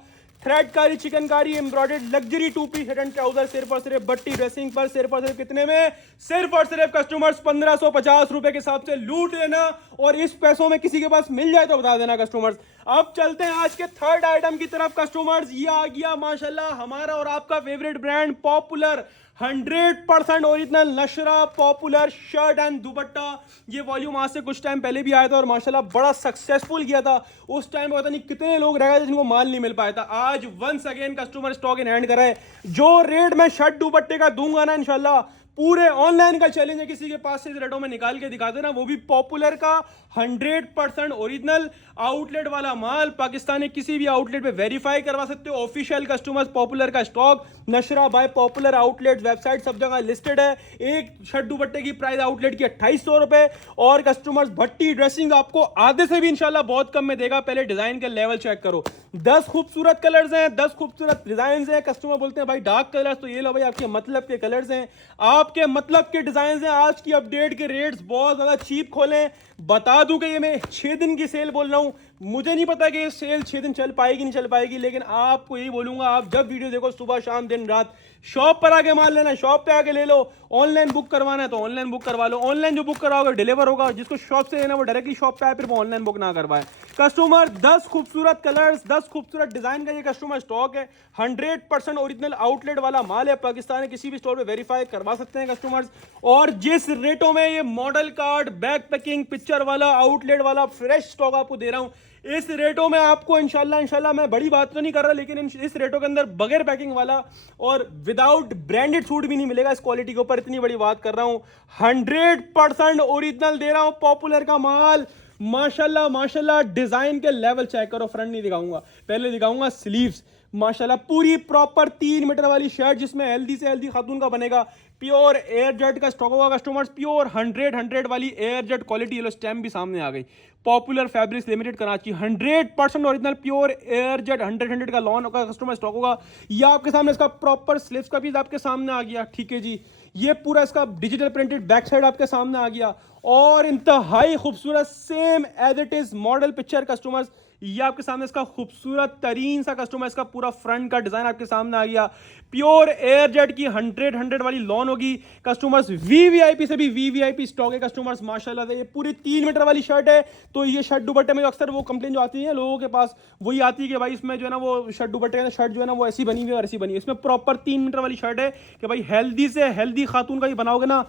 थ्रेड कारी chikankari embroidered luxury 2 piece shirt and trouser सिर्फ और सिर्फ भट्टी ड्रेसिंग पर सिर्फ और सिर्फ कितने में, सिर्फ और सिर्फ कस्टमर्स 1550 रुपए के हिसाब से लूट लेना। और इस पैसों में किसी के पास मिल जाए तो बता देना कस्टमर्स। अब चलते हैं आज के थर्ड आइटम की तरफ कस्टमर्स। ये आ गया माशाल्लाह हमारा और आपका favourite brand popular 100% original नशरा popular shirt and दुपट्टा। ये वॉल्यूम आज से कुछ टाइम पहले भी आया था और माशाल्लाह बड़ा सक्सेसफुल किया था। उस टाइम पता नहीं कितने लोग रह गए जिनको माल नहीं मिल पाया था। आज once again customer stock in hand करा है। जो रेट मैं शर्ट दुपट्टे का दूंगा ना इंशाल्लाह, पूरे ऑनलाइन का चैलेंज है, किसी के पास से इस रेटों में निकाल के दिखा देना, वो भी पॉपुलर का 100% ओरिजिनल आउटलेट वाला माल। पाकिस्तान में किसी भी आउटलेट पे वेरीफाई करवा सकते हो। ऑफिशियल कस्टमर्स पॉपुलर का stock नशरा bye popular outlet website सब जगह लिस्टेड है। एक शर्ट दुपट्टे की प्राइस आउटलेट की 2800 रुपए और कस्टमर्स भट्टी ड्रेसिंग आपको आधे से भी इंशाल्लाह बहुत कम में देगा। पहले डिजाइन का लेवल चेक करो, 10 खूबसूरत कलर्स हैं, 10 खूबसूरत डिजाइन हैं। कस्टमर बोलते हैं भाई डार्क कलर्स, तो ये लो भाई आपके मतलब के कलर्स हैं, आपके मतलब के डिजाइन हैं। आज की अपडेट के रेट्स बहुत ज्यादा चीप खोलें। बता दूं कि ये मैं 6 दिन की सेल बोल रहा हूं, मुझे नहीं पता कि ये सेल 6 दिन चल पाएगी नहीं चल पाएगी, लेकिन आपको यही बोलूंगा, आप जब वीडियो देखो सुबह शाम दिन रात शॉप पर आके माल लेना, शॉप पे आके ले लो। ऑनलाइन बुक करवाना है तो ऑनलाइन बुक करवा लो, ऑनलाइन जो बुक कराओगे डिलीवर होगा। जिसको शॉप से लेना वो डायरेक्टली शॉप पे आए, फिर वो ऑनलाइन बुक ना करवाए। कस्टमर 10 खूबसूरत कलर्स 10 खूबसूरत डिजाइन का ये कस्टमर स्टॉक है। 100% ओरिजिनल आउटलेट वाला माल है। पाकिस्तान में किसी भी स्टोर पे वेरीफाई करवा सकते हैं कस्टमर्स। और जिस रेटों में ये model card back packing picture वाला आउटलेट वाला फ्रेश स्टॉक आपको दे रहा हूं, इस रेटों में आपको इंशाल्लाह मैं बड़ी बात तो नहीं कर रहा, लेकिन इस रेटों के अंदर बगैर पैकिंग वाला और विदाउट ब्रांडेड सूट भी नहीं मिलेगा इस क्वालिटी के ऊपर। इतनी बड़ी बात कर रहा हूं, 100% ओरिजिनल दे रहा हूं पॉपुलर का माल। माशाल्लाह डिजाइन के लेवल चेक करो। फ्रंट नहीं दिखाऊंगा, पहले दिखाऊंगा स्लीव्स। माशाल्लाह पूरी प्रॉपर 3 मीटर वाली शर्ट जिसमें हेल्दी से हेल्दी खातून का बनेगा। प्योर एयर जेट का स्टॉक होगा कस्टमर्स, प्योर 100 वाली air jet quality. Yellow stamp भी सामने आ गई। Popular fabrics limited Karachi 100% original pure air jet 100 का लॉन होगा कस्टमर स्टॉक होगा। ये आपके सामने इसका प्रॉपर स्लीव्स का पीस आपके सामने आ गया, ठीक है जी। ये पूरा इसका डिजिटल प्रिंटेड बैक साइड आपके सामने आ गया और इंतहाई खूबसूरत same as it is model picture customers. ये आपके सामने इसका खूबसूरत तरीन सा कस्टमर इसका पूरा फ्रंट का डिजाइन आपके सामने आ गया। प्योर एयर जेट की 100 वाली लॉन होगी कस्टमर्स। वीवीआईपी से भी वीवीआईपी स्टॉक है कस्टमर्स माशाल्लाह से। ये पूरी 3 मीटर वाली शर्ट है। तो ये शर्ट दुपट्टे में अक्सर वो कंप्लेन जो आती है लोगों के पास, वही आती है कि भाई इसमें जो है ना वो शर्ट दुपट्टे का शर्ट जो है ना वो ऐसी बनी हुई है और ऐसी बनी है। इसमें प्रॉपर 3 मीटर वाली शर्ट है कि भाई हेल्दी से हेल्दी खातून का ही बनाओगे ना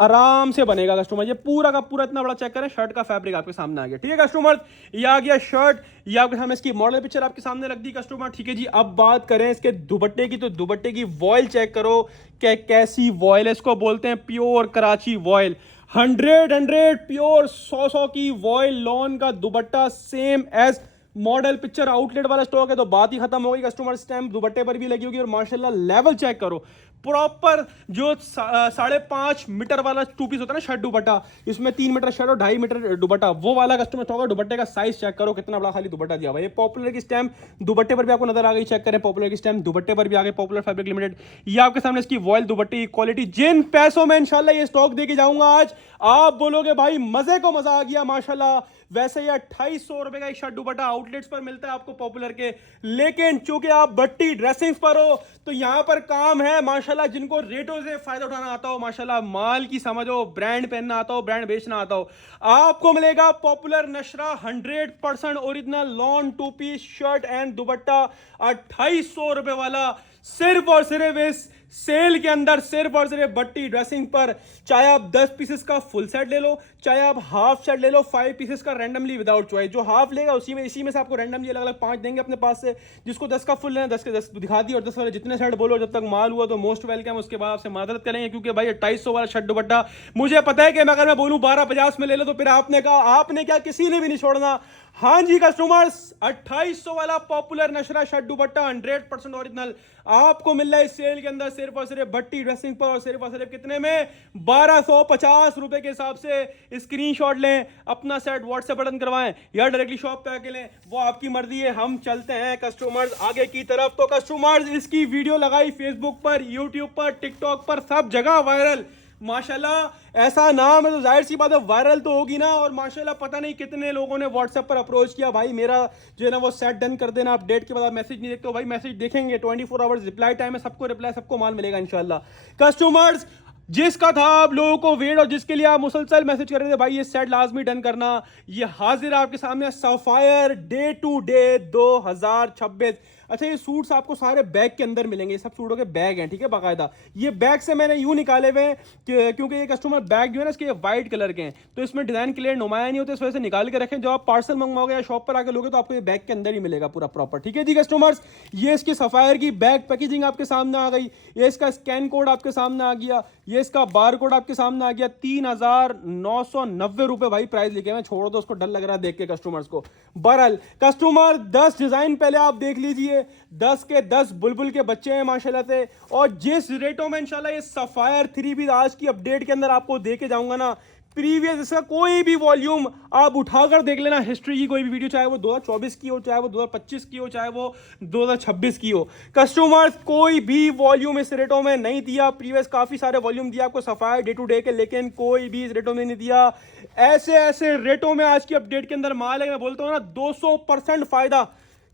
आराम से बनेगा कस्टमर। ये पूरा का पूरा इतना बड़ा चेक करें, शर्ट का फैब्रिक आपके सामने आ गया, ठीक है कस्टमर। ये आ गया शर्ट, ये आपके सामने इसकी मॉडल पिक्चर आपके सामने रख दी कस्टमर, ठीक है जी। अब बात करें इसके दुपट्टे की, तो दुपट्टे की वॉयल चेक करो कि कैसी वॉयल है। इसको बोलते हैं प्योर कराची वॉयल। 100 प्योर 100 की वॉयल लॉन का dupatta same as model picture outlet वाला स्टॉक है। तो बात ही खत्म हो गई। कस्टमर स्टैम्प दुपट्टे पर भी लगी होगी और माशाल्लाह लेवल चेक करो। प्रॉपर जो 5.5 मीटर वाला 2 पीस होता है ना शर्ट दुपट्टा, इसमें 3 मीटर शर्ट और 2.5 मीटर दुपट्टा, वो वाला कस्टमर स्टॉक है। दुपट्टे का साइज चेक करो कितना बड़ा खाली दुपट्टा दिया हुआ है। ये पॉपुलर की स्टैम्प दुपट्टे पर भी आपको नजर आ गई, चेक करें। पॉपुलर की स्टैम्प दुपट्टे पर भी आ गई, पॉपुलर फैब्रिक लिमिटेड। ये आपके सामने इसकी वॉयल दुपट्टे की क्वालिटी। जिन पैसों में इंशाल्लाह ये स्टॉक देके जाऊंगा आज, आप बोलोगे भाई मजे को मजा आ गया माशाल्लाह। वैसे ये 2800 रुपए का एक शर्ट दुपट्टा आउटलेट्स पर मिलता है आपको पॉपुलर के, लेकिन चूंकि आप भट्टी ड्रेसिंग पर हो तो यहां पर काम है माशाल्लाह। जिनको रेटों से फायदा उठाना आता हो माशाल्लाह, माल की समझो, ब्रांड पहनना आता हो, ब्रांड बेचना आता हो, आपको मिलेगा पॉपुलर नशरा 100% original lawn 2 piece shirt and dupatta 2800 रुपए वाला। सिर्फ और सिर्फ इस सेल के अंदर सिर्फ और सिर्फ भट्टी ड्रेसिंग पर, चाहे आप 10 पीसेस का फुल सेट ले लो, चाहे आप हाफ सेट ले लो, 5 पीसेस का रैंडमली विदाउट चॉइस। जो हाफ लेगा इसी में से आपको रैंडमली अलग अलग 5 देंगे अपने पास से। जिसको 10 का फुल लेना 10 के 10 दिखा दी, और 10 वाले जितने सेट बोलो, जब तक माल हुआ तो मोस्ट वेलकम। उसके बाद आपसे मादरत करेंगे, क्योंकि भाई 2800 वाला शर्ट दुपट्टा मुझे पता है कि अगर मैं बोलूं 1250 में ले लो तो फिर आपने कहा, आपने क्या, किसी ने भी नहीं छोड़ना। हाँ जी कस्टमर्स, 2800 वाला पॉपुलर नशरा शर्ट दुपट्टा 100% ओरिजिनल आपको मिल रहा है इस सेल के अंदर सिर्फ और सिर्फ भट्टी ड्रेसिंग पर, और सिर्फ कितने में, 1250 रुपए के हिसाब से। स्क्रीनशॉट लें, अपना सेट व्हाट्सएप बटन करवाएं या डायरेक्टली शॉप पे आके लें, वो आपकी मर्जी है। हम चलते हैं कस्टमर्स आगे की तरफ। तो कस्टमर्स, इसकी वीडियो लगाई फेसबुक पर, यूट्यूब पर, टिकटॉक पर, सब जगह वायरल। माशाल्लाह ऐसा नाम है तो जाहिर सी बात है वायरल तो होगी ना। और माशाल्लाह पता नहीं कितने लोगों ने व्हाट्सएप पर अप्रोच किया, भाई मेरा जो है ना वो सेट डन कर देना, अपडेट के बाद आप मैसेज नहीं देखते हो। भाई मैसेज देखेंगे, 24 आवर्स रिप्लाई टाइम है, सबको रिप्लाई, सबको माल मिलेगा इंशाल्लाह। कस्टमर्स, जिसका था आप लोगों को वेट और जिसके लिए आप मुसलसल मैसेज कर रहे थे, भाई ये सेट लाजमी डन करना, ये हाजिर है आपके सामने, सफायर डे टू डे 2026। अच्छा, ये सूट्स आपको सारे बैग के अंदर मिलेंगे, सब सूटों के बैग हैं, ठीक है, बाकायदा। ये बैग से मैंने यूं निकाले हुए हैं क्योंकि ये कस्टमर बैग जो है ना इसके वाइट कलर के हैं, तो इसमें डिजाइन क्लियर नुमाया नहीं होते, इस वजह से निकाल के रखें। जब आप पार्सल मंगवाओगे या शॉप पर आके लोगे तो आपको ये बैग के अंदर ही मिलेगा पूरा प्रॉपर, ठीक है जी कस्टमर्स। ये इसकी सफायर की बैग पैकेजिंग आपके सामने आ गई, ये इसका स्कैन कोड आपके सामने आ गया, ये इसका बार कोड आपके सामने आ गया। 3990 रुपए भाई प्राइस लिखे हैं, छोड़ो तो उसको डर लग रहा है देख के कस्टमर्स को। बहरहाल कस्टमर, 10 डिजाइन पहले आप देख लीजिए, 10 के 10 बुलबुल के बच्चे हैं माशाल्लाह से। और जिस रेटों में इंशाल्लाह ये सफायर 3 भी आज की अपडेट के अंदर आपको दे के जाऊंगा ना, प्रीवियस इसका कोई भी वॉल्यूम आप उठाकर देख लेना, हिस्ट्री की कोई भी वीडियो, चाहे वो 2024 की हो, चाहे वो 2025 की हो, चाहे वो 2026 की हो, कस्टमर्स कोई भी वॉल्यूम इस रेटों में नहीं दिया। प्रीवियस काफी सारे वॉल्यूम दिया आपको सफायर डे टू डे के, लेकिन कोई भी इस रेटों में नहीं दिया। ऐसे ऐसे रेटों में आज की अपडेट के अंदर माल है, मैं बोलता हूँ ना 200% फायदा,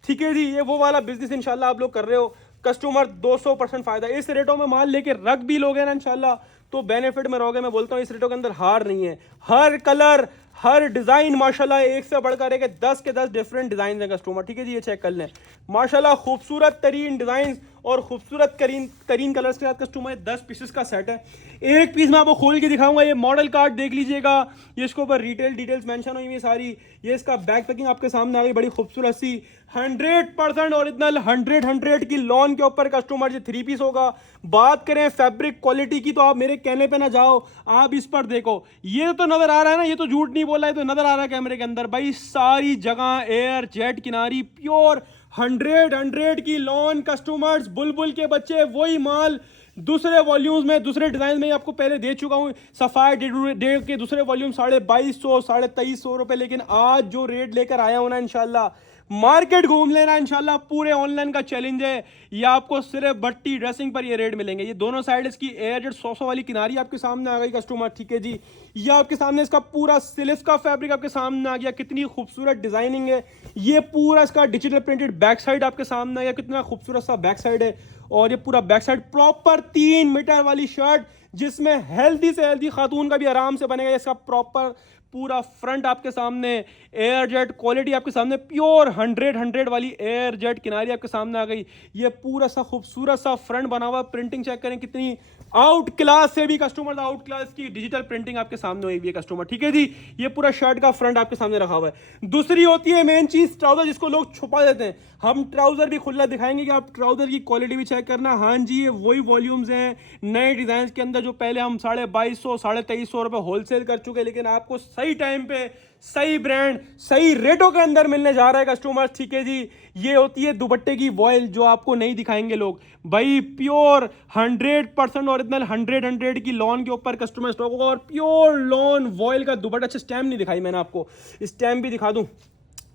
ठीक है जी। ये वो वाला बिजनेस इंशाल्लाह आप लोग कर रहे हो कस्टमर, 200% फायदा। इस रेटों में माल लेके रख भी लोगे ना इंशाल्लाह तो बेनिफिट में रहोगे। मैं बोलता हूँ इस रेटों के अंदर हार नहीं है, हर कलर, हर डिजाइन माशाल्लाह एक से बढ़कर एक, 10 के 10 डिफरेंट डिजाइन है कस्टमर, ठीक है जी। ये चेक कर लें, माशाल्लाह खूबसूरत तरीन डिजाइन और खूबसूरत तरीन कलर्स के साथ कस्टमर 10 पीसेस का सेट है। एक पीस मैं आपको खोल के दिखाऊंगा, ये मॉडल कार्ड देख लीजिएगा, ये इसके ऊपर रिटेल डिटेल्स मेंशन हुई है सारी। ये इसका बैक पैकिंग आपके सामने आ गई, बड़ी खूबसूरत सी, 100% ओरिजिनल, 100 की लॉन के ऊपर कस्टमर ये 3 पीस होगा। बात करें फैब्रिक क्वालिटी की तो आप मेरे कहने पे ना जाओ, आप इस पर देखो, ये तो नजर आ रहा है ना, ये तो झूठ नहीं बोला है, तो नजर आ रहा है कैमरे के अंदर, भाई सारी जगह एयर जेट किनारी प्योर 100 की लॉन कस्टमर्स, बुलबुल के बच्चे, वही माल दूसरे वॉल्यूम्स में, दूसरे डिजाइन में आपको पहले दे चुका हूं। सफायर डे के दूसरे वॉल्यूम 2250, 2350 रुपए, लेकिन आज जो रेट लेकर आया हूं ना इंशाल्लाह, मार्केट घूम लेना इंशाल्लाह, पूरे ऑनलाइन का चैलेंज है। ये आपको सिर्फ भट्टी ड्रेसिंग पर ये रेट मिलेंगे। ये दोनों साइड इसकी एयरजेट 100 वाली किनारी आपके सामने आ गई कस्टमर, ठीक है जी। ये आपके सामने इसका पूरा सिल्क का फैब्रिक आपके सामने आ गया, कितनी खूबसूरत डिजाइनिंग है। ये पूरा इसका डिजिटल प्रिंटेड बैक साइड आपके सामने आ गया, कितना खूबसूरत सा बैक साइड है। और ये पूरा बैक साइड प्रॉपर 3 मीटर वाली शर्ट, जिसमें हेल्दी से हेल्दी खातून का भी आराम से बनेगा। इसका प्रॉपर पूरा फ्रंट आपके सामने एयर जेट क्वालिटी आपके सामने, प्योर 100 वाली एयर जेट किनारी आपके सामने आ गई। ये पूरा सा खूबसूरत सा फ्रंट बना हुआ, प्रिंटिंग चेक करें कितनी आउट क्लास से भी कस्टमर, आउट क्लास की डिजिटल प्रिंटिंग आपके सामने हुई है कस्टमर, ठीक है जी। ये पूरा शर्ट का फ्रंट आपके सामने रखा हुआ है। दूसरी होती है मेन चीज ट्राउजर, जिसको लोग छुपा देते हैं। हम ट्राउजर भी खुला दिखाएंगे कि आप ट्राउजर की क्वालिटी भी चेक करना। हाँ जी, ये वही वॉल्यूम्स हैं नए डिजाइन के अंदर जो पहले हम 2250, 2350 रुपए होलसेल कर चुके हैं, लेकिन आपको सही टाइम पे, सही ब्रांड, सही रेटों के अंदर मिलने जा रहा है कस्टमर, ठीक है जी। ये होती है दुपट्टे की वॉयल, जो आपको नहीं दिखाएंगे लोग, भाई प्योर 100% ओरिजिनल 100 की लॉन के ऊपर कस्टमर स्टॉक होगा। और प्योर लॉन वॉयल का दुपट्टा, अच्छा स्टैम्प नहीं दिखाई मैंने आपको, स्टैम्प भी दिखा दूं।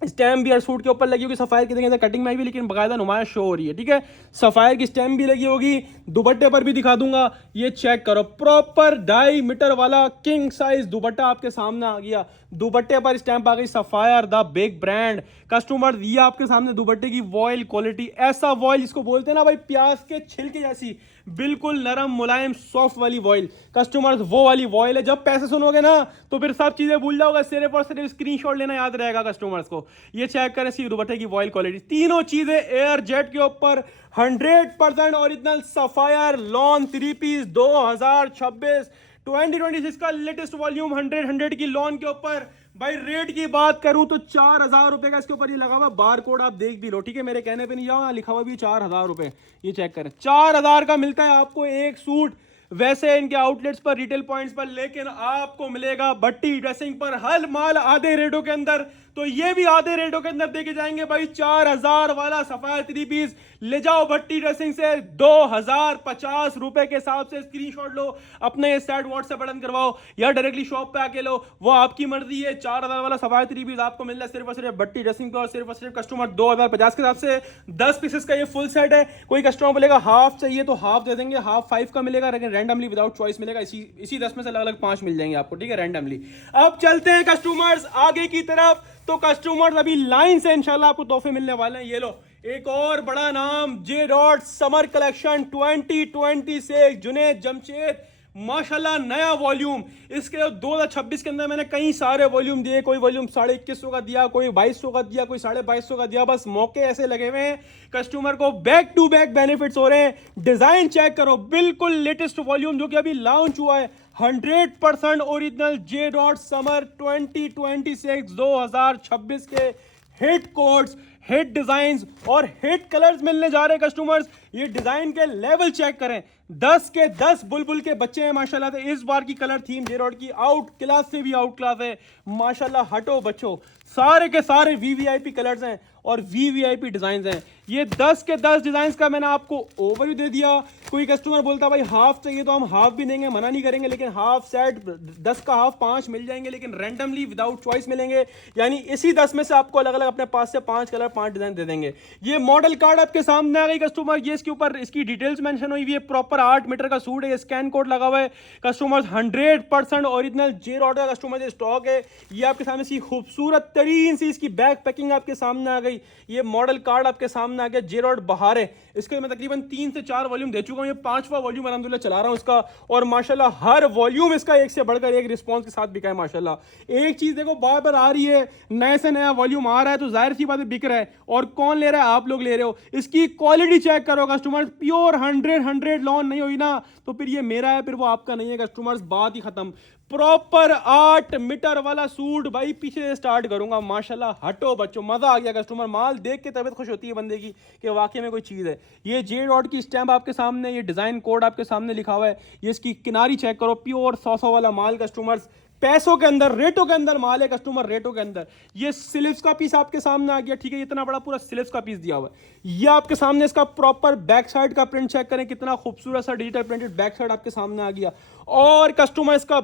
स्टैम्प भी हर सूट के ऊपर लगी होगी, सफायर की देखें कटिंग में भी, लेकिन बाकायदा नुमाया शो हो रही है, ठीक है। सफायर की स्टैम्प भी लगी होगी, दुपट्टे पर भी दिखा दूंगा। ये चेक करो, प्रॉपर 2.5 मीटर वाला किंग साइज दुपट्टा आपके सामने आ गया। दुपट्टे पर स्टैम्प आ गई sapphire the big brand customer. ये आपके सामने दुपट्टे की वॉयल क्वालिटी, ऐसा वॉयल जिसको बोलते हैं ना भाई प्याज के छिलके जैसी, बिल्कुल नरम मुलायम सॉफ्ट वाली वॉइल कस्टमर्स, वो वाली वॉइल है जब पैसे सुनोगे ना तो फिर सब चीजें भूल जाओगे, सिर्फ और सिर्फ स्क्रीनशॉट लेना याद रहेगा कस्टमर्स को। ये चेक करें इसकी दुपट्टे की वॉइल क्वालिटी, तीनों चीजें एयर जेट के ऊपर 100% ओरिजिनल सफायर लॉन 3 पीस 2026 2026 का लेटेस्ट वॉल्यूम 100 की लॉन के ऊपर। भाई रेट की बात करूं तो 4,000 रुपए का इसके ऊपर ये लगा हुआ बार कोड, आप देख भी लो, ठीक है, मेरे कहने पे नहीं जाओ, यहाँ लिखा हुआ भी 4,000 रुपए। ये चेक करें 4,000 का मिलता है आपको एक सूट, वैसे इनके आउटलेट्स पर रिटेल पॉइंट्स पर, लेकिन आपको मिलेगा भट्टी ड्रेसिंग पर हर माल आधे रेटों के अंदर, तो ये भी आधे रेटों के अंदर देके जाएंगे भाई। 4,000 वाला सफाया 3 पीस ले जाओ भट्टी ड्रेसिंग से 2,050 रुपए के हिसाब से, स्क्रीनशॉट लो, अपने ये सेट व्हाट्सएप बटन करवाओ या डायरेक्टली शॉप पे आके लो, वो आपकी मर्जी है। 4,000 वाला सफाया 3 पीस आपको मिल रहा है सिर्फ और सिर्फ भट्टी ड्रेसिंग पे, और सिर्फ कस्टमर 2,050 के हिसाब से 10 पीसेस का ये फुल सेट है। कोई कस्टमर बोलेगा हाफ चाहिए तो हाफ दे देंगे, हाफ 5 का मिलेगा, लेकिन रैंडमली विदाउट चॉइस मिलेगा, इसी 10 में से अलग अलग 5 मिल जाएंगे आपको, ठीक है, रैंडमली। अब चलते हैं कस्टमर्स आगे की तरफ, तो कस्टमर्स अभी लाइन से इंशाल्लाह आपको तोहफे मिलने वाले हैं। ये लो एक और बड़ा नाम, J dot summer collection 2026 Junaid Jamshed, माशाल्लाह नया वॉल्यूम। इसके 2026 के अंदर मैंने कई सारे वॉल्यूम दिए, कोई वॉल्यूम 2150 का दिया, कोई 2200 का दिया, कोई 2250 का दिया, बस मौके ऐसे लगे हुए हैं कस्टमर को बैक टू बैक बेनिफिट्स हो रहे हैं। डिजाइन चेक करो, बिल्कुल लेटेस्ट वॉल्यूम जो कि अभी लॉन्च हुआ है, 100% ओरिजिनल जे डॉट समर 2026 के हिट कोड्स, हिट डिजाइन्स और हिट कलर्स मिलने जा रहे हैं कस्टमर्स। ये डिजाइन के लेवल चेक करें, 10 के 10 बुलबुल के बच्चे हैं माशाल्लाह से। इस बार की कलर थीम जे डॉट की आउट क्लास से भी आउट क्लास है माशाल्लाह, हटो बच्चों, सारे के सारे वीवीआईपी कलर्स हैं और वीवीआईपी डिजाइन हैं। ये 10 के 10 डिजाइन का मैंने आपको ओवरव्यू दे दिया। कोई कस्टमर बोलता भाई हाफ चाहिए तो हम हाफ भी देंगे, मना नहीं करेंगे, लेकिन हाफ सेट 10 का हाफ 5 मिल जाएंगे, लेकिन रैंडमली विदाउट चॉइस मिलेंगे, यानी इसी 10 में से आपको अलग अलग अपने पास से 5 कलर 5 डिजाइन दे देंगे। ये मॉडल कार्ड आपके सामने आ गई कस्टमर, ये इसके ऊपर इसकी डिटेल्स मेंशन हुई हुई है, प्रॉपर 8 मीटर का सूट है, स्कैन कोड लगा हुआ है कस्टमर, 100% ओरिजिनल जे डॉट का कस्टमर स्टॉक है। ये आपके सामने इसकी खूबसूरत तरीन सी इसकी बैक पैकिंग आपके सामने आ गई, ये मॉडल कार्ड आपके सामने आ गया, जे डॉट बाहर है। इसके मैं तकरीबन 3 से 4 वॉल्यूम दे चुका हूं, ये 5वां वॉल्यूम अल्हम्दुलिल्लाह चला रहा हूं इसका, और माशाल्लाह हर वॉल्यूम इसका एक से बढ़कर एक रिस्पांस के साथ बिका है माशाल्लाह। एक चीज देखो बार बार आ रही है, नए से नया वॉल्यूम आ रहा है तो जाहिर सी बात है बिक रहा है, और कौन ले रहा है, आप लोग ले रहे हो। इसकी क्वालिटी चेक करो कस्टमर, प्योर 100 लॉन नहीं हुई ना तो फिर ये मेरा है, फिर वो आपका नहीं है कस्टमर्स, बात ही खत्म। प्रॉपर 8 मीटर वाला सूट, भाई पीछे से स्टार्ट करूंगा माशाल्लाह, हटो बच्चों, मजा आ गया कस्टमर, माल देख के तबीयत खुश होती है बंदे की कि वाकई में कोई चीज है। ये जे डॉट की स्टैम्प आपके सामने, ये डिजाइन कोड आपके सामने लिखा हुआ है, ये इसकी किनारी चेक करो, प्योर 100 वाला माल कस्टमर्स, पैसों के अंदर, रेटों के अंदर माल है कस्टमर, रेटों के अंदर। ये स्लीव्स का पीस आपके सामने आ गया, ठीक है, इतना बड़ा पूरा स्लीव्स का पीस दिया हुआ है। ये आपके सामने इसका प्रॉपर बैक साइड का प्रिंट चेक करें, कितना खूबसूरत सा डिजिटल प्रिंटेड बैक साइड आपके सामने आ गया, और कस्टमर इसका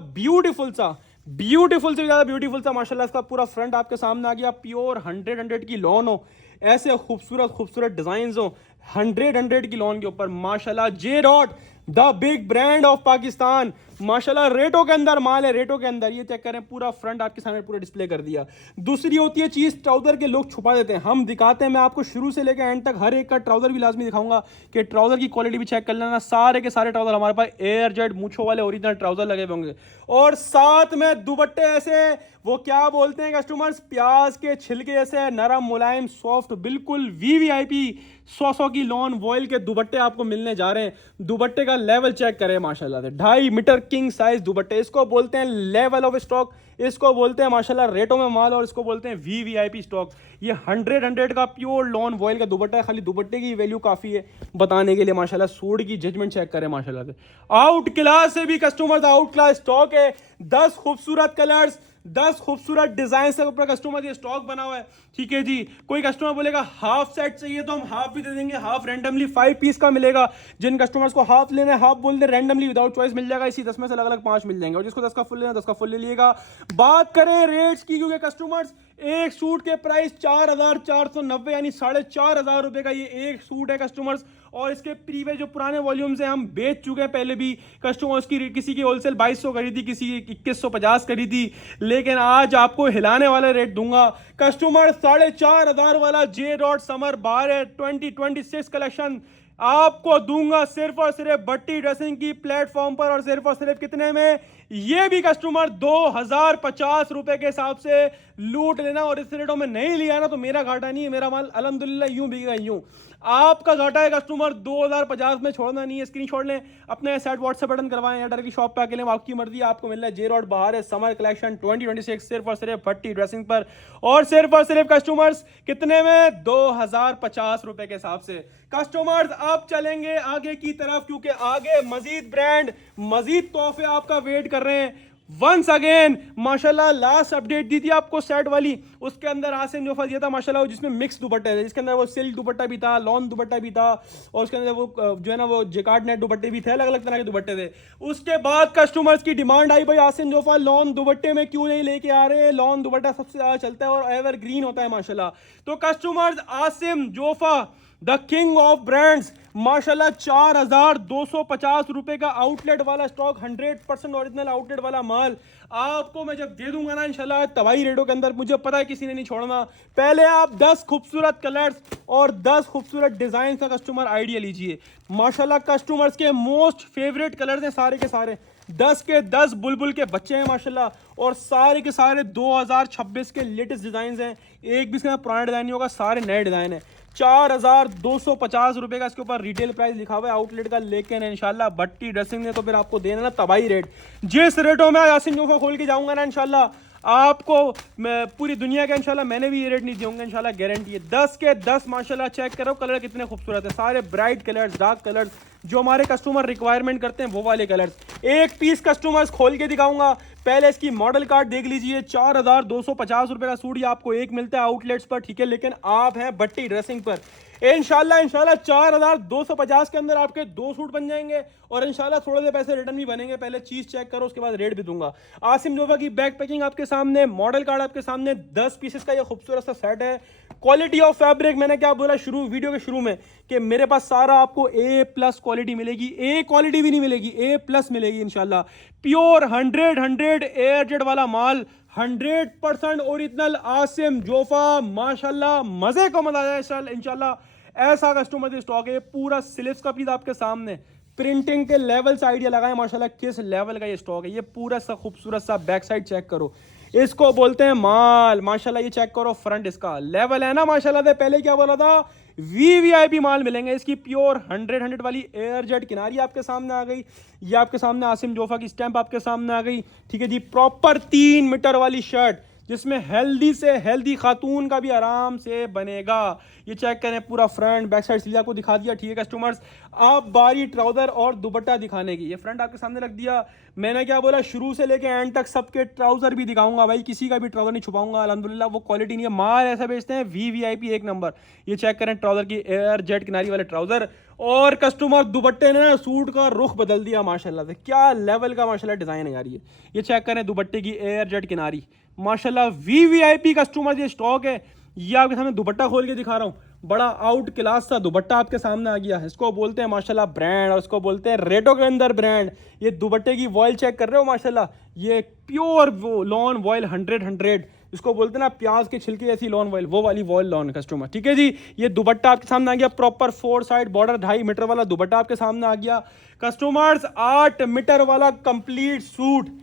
ब्यूटीफुल से ज्यादा ब्यूटीफुल सा माशाल्लाह इसका पूरा फ्रंट आपके सामने आ गया, प्योर 100 की लॉन हो, ऐसे खूबसूरत डिजाइन हो 100 की लॉन के ऊपर माशाल्लाह। J dot the big brand of Pakistan माशाल्लाह, रेटों के अंदर माल है, रेटों के अंदर। ये चेक करें, पूरा फ्रंट आपके सामने पूरा डिस्प्ले कर दिया। दूसरी होती है चीज, ट्राउजर के लोग छुपा देते हैं, हम दिखाते हैं। मैं आपको शुरू से लेकर एंड तक हर एक का ट्राउजर भी लाजमी दिखाऊंगा कि ट्राउजर की क्वालिटी भी चेक कर लेना। सारे के सारे ट्राउजर हमारे पास एयर जेट मूछों वाले ओरिजिनल ट्राउजर लगे होंगे, और साथ में दुपट्टे ऐसे, वो क्या बोलते हैं कस्टमर्स, प्याज के छिलके जैसे नरम मुलायम सॉफ्ट, बिल्कुल वीवीआईपी 100 की लॉन वॉइल के दुपट्टे आपको मिलने जा रहे हैं। दुपट्टे का लेवल चेक करें माशाल्लाह से, 2.5 मीटर किंग साइज दुपट्टे, इसको बोलते हैं लेवल ऑफ स्टॉक, इसको बोलते हैं माशाल्लाह रेटों में माल, और इसको बोलते हैं वीवीआईपी स्टॉक। ये 100 का प्योर लॉन वॉइल का दुपट्टा है, खाली दुपट्टे की वैल्यू काफी है बताने के लिए माशाल्लाह। सूट की जजमेंट चेक करें माशाल्लाह से, आउट क्लास से भी कस्टमर्स आउट क्लास स्टॉक है। 10 खूबसूरत कलर्स, 10 खूबसूरत डिजाइन से ऊपर कस्टमर ये स्टॉक बना हुआ है, ठीक है जी। कोई कस्टमर बोलेगा हाफ सेट चाहिए तो हम हाफ भी दे देंगे, हाफ रैंडमली 5 पीस का मिलेगा। जिन कस्टमर्स को हाफ लेना है हाफ बोल दे, रैंडमली विदाउट चॉइस मिल जाएगा, इसी 10 में से अलग अलग 5 मिल जाएंगे, और जिसको 10 का फुल लेना 10 का फुल ले लिएगा। बात करें रेट्स की, क्योंकि कस्टमर्स एक सूट के प्राइस 4,490 यानी 4,500 रुपए का ये एक सूट है कस्टमर्स, और इसके प्रीवियस जो पुराने वॉल्यूम्स हैं हम बेच चुके हैं पहले भी। कस्टमर्स की किसी की होलसेल 2200 करी थी, किसी की 2150 करी थी, लेकिन आज आपको हिलाने वाला रेट दूंगा कस्टमर। 4,500 वाला जे डॉट समर बार है 2026 कलेक्शन, आपको दूंगा सिर्फ और सिर्फ भट्टी ड्रेसिंग की प्लेटफॉर्म पर, और सिर्फ कितने में, ये भी कस्टमर 2050 रुपए के हिसाब से लूट लेना। और इस रेटों में नहीं लिया ना तो मेरा घाटा नहीं है, मेरा माल अल्हम्दुलिल्लाह यूं बिकेगा यूं, आपका घाटा है कस्टमर। 2050 में छोड़ना नहीं है, स्क्रीनशॉट लें, अपने सेट व्हाट्सएप बटन करवाएं, एडर की शॉप पे आके लें, आपकी मर्जी, आपको मिल रहा है जे रोड बाहर है समर कलेक्शन 2026 सिर्फ और सिर्फ भट्टी ड्रेसिंग पर, और सिर्फ कस्टमर्स कितने में, 2050 रुपए के हिसाब से। कस्टमर्स आप चलेंगे आगे की तरफ, क्योंकि आगे मजीद ब्रांड, मजीद तोहफे आपका वेट कर रहे हैं। वंस अगेन माशाल्लाह लास्ट अपडेट दी थी आपको सेट वाली, उसके अंदर आसिम जोफा दिया था माशाल्लाह, जिसमें मिक्स दुपट्टे थे, जिसके अंदर वो सिल्क दुपट्टा भी था, लॉन दुपट्टा भी था, और उसके अंदर वो जो है ना वो जेकार्ड नेट दुपट्टे भी थे, अलग अलग तरह के दुपट्टे थे। उसके बाद कस्टमर्स की डिमांड आई, भाई आसिम जोफा लॉन दुपट्टे में क्यों नहीं लेके आ रहे, लॉन दुपट्टा सबसे ज्यादा चलता है और एवर ग्रीन होता है माशाल्लाह। तो customers Asim Jofa the king of brands माशाल्लाह 4250 रुपए का आउटलेट वाला स्टॉक, 100% ओरिजिनल आउटलेट वाला माल आपको मैं जब दे दूंगा ना इंशाल्लाह तबाही रेटों के अंदर, मुझे पता है किसी ने नहीं छोड़ना। पहले आप 10 खूबसूरत कलर्स और 10 खूबसूरत डिजाइन का कस्टमर आइडिया लीजिए। माशाल्लाह कस्टमर्स के मोस्ट फेवरेट कलर्स हैं सारे के सारे, 10 के 10 बुलबुल के बच्चे हैं माशाल्लाह, और सारे के सारे 2026 के लेटेस्ट डिजाइन हैं, एक भी इसमें पुराना डिजाइन नहीं होगा, सारे नए डिजाइन है। 4250 रुपए का इसके ऊपर रिटेल प्राइस लिखा हुआ है आउटलेट का, लेकिन इंशाल्लाह भट्टी ड्रेसिंग ने तो फिर आपको देना ना तबाही रेट। जिस रेटों में यासीन जोफा खोल के जाऊंगा ना इंशाल्लाह आपको, मैं पूरी दुनिया के इंशाल्लाह मैंने भी ये रेट नहीं दिए होंगे इंशाल्लाह, गारंटी है। 10 के 10 माशाल्लाह, चेक करो कलर कितने खूबसूरत है, सारे ब्राइट कलर्स, डार्क कलर्स, जो हमारे कस्टमर रिक्वायरमेंट करते हैं वो वाले कलर्स। एक पीस कस्टमर्स खोल के दिखाऊंगा, पहले इसकी मॉडल कार्ड देख लीजिए। 4250 रुपए का सूट ये आपको एक मिलता है आउटलेट्स पर, ठीक है, लेकिन आप हैं भट्टी ड्रेसिंग पर। इंशाल्लाह 4250 के अंदर आपके 2 सूट बन जाएंगे, और इंशाल्लाह थोड़े से पैसे रिटर्न भी बनेंगे। पहले चीज चेक करो, उसके बाद रेट भी दूंगा। आसिम जोफा की बैक पैकिंग आपके सामने, मॉडल कार्ड आपके सामने, 10 पीसेस का ये खूबसूरत सा सेट है। क्वालिटी ऑफ फैब्रिक, मैंने क्या बोला वीडियो के शुरू में कि मेरे पास सारा आपको A+ क्वालिटी मिलेगी, A क्वालिटी भी नहीं मिलेगी, A+ मिलेगी इंशाल्लाह। प्योर 100 एयर जेट वाला माल, 100% ओरिजिनल आसिम जोफा माशाल्लाह, मजे को मजा आया इंशाल्लाह। ऐसा कस्टमर स्टॉक है, पूरा स्लीव्स का पीस आपके सामने, प्रिंटिंग के लेवल से आइडिया लगाएं माशाल्लाह किस लेवल का ये स्टॉक है। ये पूरा सा खूबसूरत सा बैक साइड चेक करो, इसको बोलते हैं माल माशाल्लाह। ये चेक करो फ्रंट, इसका लेवल है ना माशाल्लाह से। पहले क्या बोला था, VVIP माल मिलेंगे। इसकी प्योर 100 वाली एयर जेट किनारी आपके सामने आ गई, ये आपके सामने आसिम जोफा की स्टैंप आपके सामने आ गई, ठीक है जी। प्रॉपर 3 मीटर वाली शर्ट, जिसमें हेल्दी से हेल्दी खातून का भी आराम से बनेगा। ये चेक करें, पूरा फ्रंट बैक साइड सीधा को दिखा दिया, ठीक है कस्टमर्स। आप बारी ट्राउजर और दुपट्टा दिखाने की, ये फ्रंट आपके सामने रख दिया। मैंने क्या बोला, शुरू से लेके एंड तक सबके ट्राउजर भी दिखाऊंगा भाई, किसी का भी ट्राउजर नहीं छुपाऊंगा। अल्हम्दुलिल्लाह वो क्वालिटी नहीं है, माल ऐसा बेचते हैं VVIP 1 नंबर। ये चेक करें ट्राउजर की एयर जेट किनारी वाले ट्राउजर, और कस्टमर दुपट्टे ने सूट का रुख बदल दिया माशाल्लाह से। क्या लेवल का माशाल्लाह डिजाइन है यार ये चेक करें दुपट्टे की एयर जेट किनारी माशाल्लाह। VVIP कस्टमर ये स्टॉक है। ये आपके सामने दुपट्टा खोल के दिखा रहा हूँ, बड़ा आउट क्लास सा दुपट्टा आपके सामने आ गया। इसको बोलते हैं माशाल्लाह ब्रांड, और इसको बोलते हैं रेटो के अंदर ब्रांड। ये दुपट्टे की वॉयल चेक कर रहे हो माशाल्लाह, ये प्योर लॉन वॉयल 100, इसको बोलते हैं ना प्याज के छिलके जैसी लॉन वॉयल, वो वाली वॉयल लॉन कस्टमर, ठीक है जी। ये दुपट्टा आपके सामने आ गया, प्रॉपर 4 साइड बॉर्डर 2.5 मीटर वाला दुपट्टा आपके सामने आ गया कस्टमर्स। 8 मीटर वाला कंप्लीट सूट,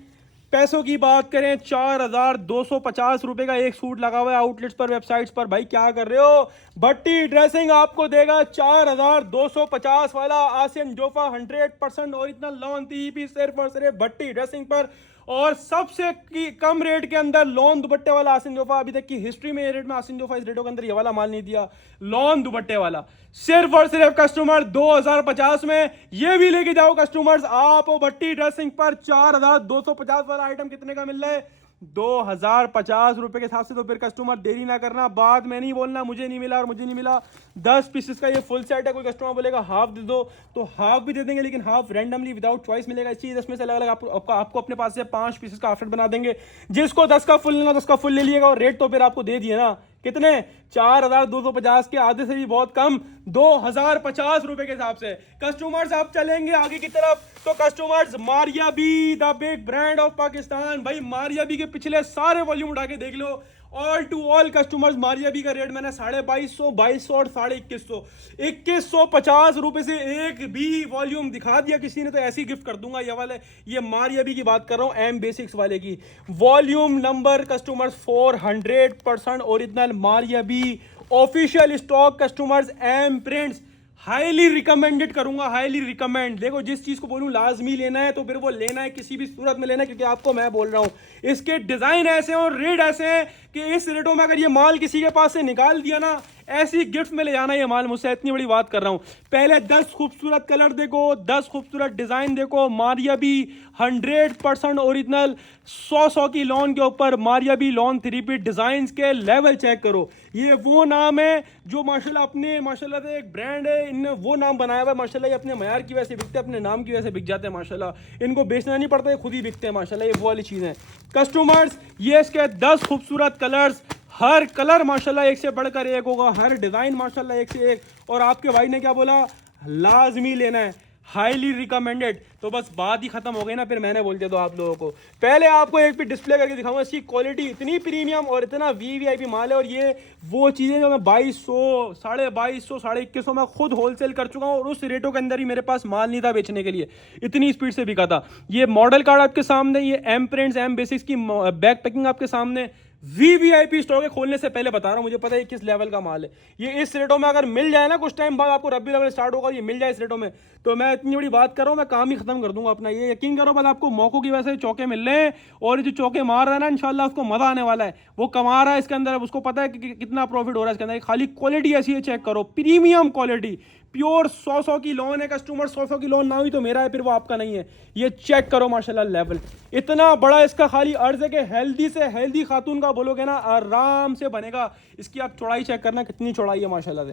पैसों की बात करें 4250 रुपए का एक सूट लगा हुआ है आउटलेट्स पर, वेबसाइट्स पर। भाई क्या कर रहे हो, भट्टी ड्रेसिंग आपको देगा 4250 वाला Asim Jofa 100% original lawn TEP सिर्फ और सिर्फ भट्टी ड्रेसिंग पर। और सबसे कम रेट के अंदर लॉन दुपट्टे वाला आसिम जोफा, अभी तक की हिस्ट्री में ये रेट में आसिम जोफा इस रेटों के अंदर ये वाला माल नहीं दिया, लॉन दुपट्टे वाला। सिर्फ और सिर्फ कस्टमर 2050 में ये भी लेके जाओ कस्टमर्स आप भट्टी ड्रेसिंग पर। 4250 वाला आइटम कितने का मिल रहा है, 2050 रुपए के हिसाब से। तो फिर कस्टमर देरी ना करना, बाद में नहीं बोलना मुझे नहीं मिला और मुझे नहीं मिला। 10 पीसेस का ये फुल सेट है, कोई कस्टमर बोलेगा हाफ दे दो तो हाफ भी दे देंगे, लेकिन हाफ रैंडमली विदाउट चॉइस मिलेगा। इस चीज इसमें से अलग अलग आपको अपने पास से 5 पीसेस का ऑफर बना देंगे। जिसको 10 का फुल लेना 10 का फुल ले लिएगा, और रेट तो फिर आपको दे दिए ना, कितने 4250 के, आधे से भी बहुत कम 2050 रुपए के हिसाब से। कस्टमर्स आप चलेंगे आगे की तरफ, तो customers Maria be the big brand of Pakistan. भाई मारिया बी के पिछले सारे वॉल्यूम उठा के देख लो, ऑल टू ऑल कस्टमर्स मारियाबी का रेट मैंने 2250, 2200 और 2150, 2150 रुपए से एक भी वॉल्यूम दिखा दिया किसी ने तो ऐसी गिफ्ट कर दूंगा। ये वाले, ये मारियाबी की बात कर रहा हूँ, एम बेसिक्स वाले की। Volume number customers 400% original Maria B official stock customers, M prints, highly recommended करूंगा, हाईली रिकमेंड। देखो जिस चीज को बोलूं लाजमी लेना है तो फिर वो लेना है, किसी भी सूरत में लेना है, क्योंकि आपको मैं बोल रहा हूं इसके डिजाइन ऐसे हैं और रेट ऐसे हैं कि इस रेटों में अगर ये माल किसी के पास से निकाल दिया ना, ऐसी गिफ्ट में ले जाना ये माल मुझसे, इतनी बड़ी बात कर रहा हूं। पहले 10 खूबसूरत कलर देखो, 10 खूबसूरत डिजाइन देखो, मारियाबी 100% ओरिजिनल 100 की लॉन के ऊपर मारियाबी लॉन 3 डिजाइन के लेवल चेक करो। ये वो नाम है जो माशाल्लाह अपने माशाल्लाह से एक ब्रांड है, इनने वो नाम बनाया हुआ है माशाल्लाह। ये अपने मयार की वजह से बिकते हैं, अपने नाम की वजह से बिक जाते हैं माशाल्लाह। इनको बेचना नहीं पड़ता, ये खुद ही बिकते हैं माशाल्लाह। ये वो वाली चीज़ है कस्टमर्स। ये इसके 10 खूबसूरत कलर्स, हर कलर माशाल्लाह एक से बढ़कर एक होगा, हर डिजाइन माशाल्लाह एक से एक। और आपके भाई ने क्या बोला, लाजमी लेना है, हाईली रिकमेंडेड। तो बस बात ही खत्म हो गई ना, फिर मैंने बोल दिया तो आप लोगों को। पहले आपको एक भी डिस्प्ले करके दिखाऊंगा, इसकी क्वालिटी इतनी प्रीमियम और इतना वीवीआईपी माल है। और ये वो चीज़ें जो मैं 2200, 2250, 2150 में खुद होलसेल कर चुका हूँ और उस रेटों के अंदर ही मेरे पास माल नहीं था बेचने के लिए, इतनी स्पीड से बिका था। ये मॉडल कार्ड आपके सामने, ये एम प्रिंट्स, एम बेसिक्स की बैक पैकिंग आपके सामने। वीवीआईपी स्टॉक है, खोलने से पहले बता रहा हूं, मुझे पता है किस लेवल का माल है। ये इस रेटों में अगर मिल जाए ना, कुछ टाइम बाद आपको रबी लेवल स्टार्ट होगा, ये मिल जाए इस रेटों में, तो मैं इतनी बड़ी बात कर रहा हूं, मैं काम ही खत्म कर दूंगा अपना। ये यकीन करो, बस आपको मौकों की वजह से चौके मिल रहे हैं और ये जो चौके मार रहा है ना, इंशाल्लाह उसको मजा आने वाला है। वो कमा रहा है इसके अंदर, उसको पता है कि कितना प्रॉफिट हो रहा है इसके अंदर। खाली क्वालिटी ऐसी है, चेक करो, प्रीमियम क्वालिटी, प्योर 100 की लोन है कस्टमर। 100 की लोन ना हुई तो मेरा है, फिर वो आपका नहीं है। ये चेक करो माशाल्लाह लेवल इतना बड़ा इसका, खाली अर्ज है कि हेल्दी से हेल्दी खातून का बोलोगे ना आराम से बनेगा। इसकी आप चौड़ाई चेक करना, कितनी चौड़ाई है माशाल्लाह से,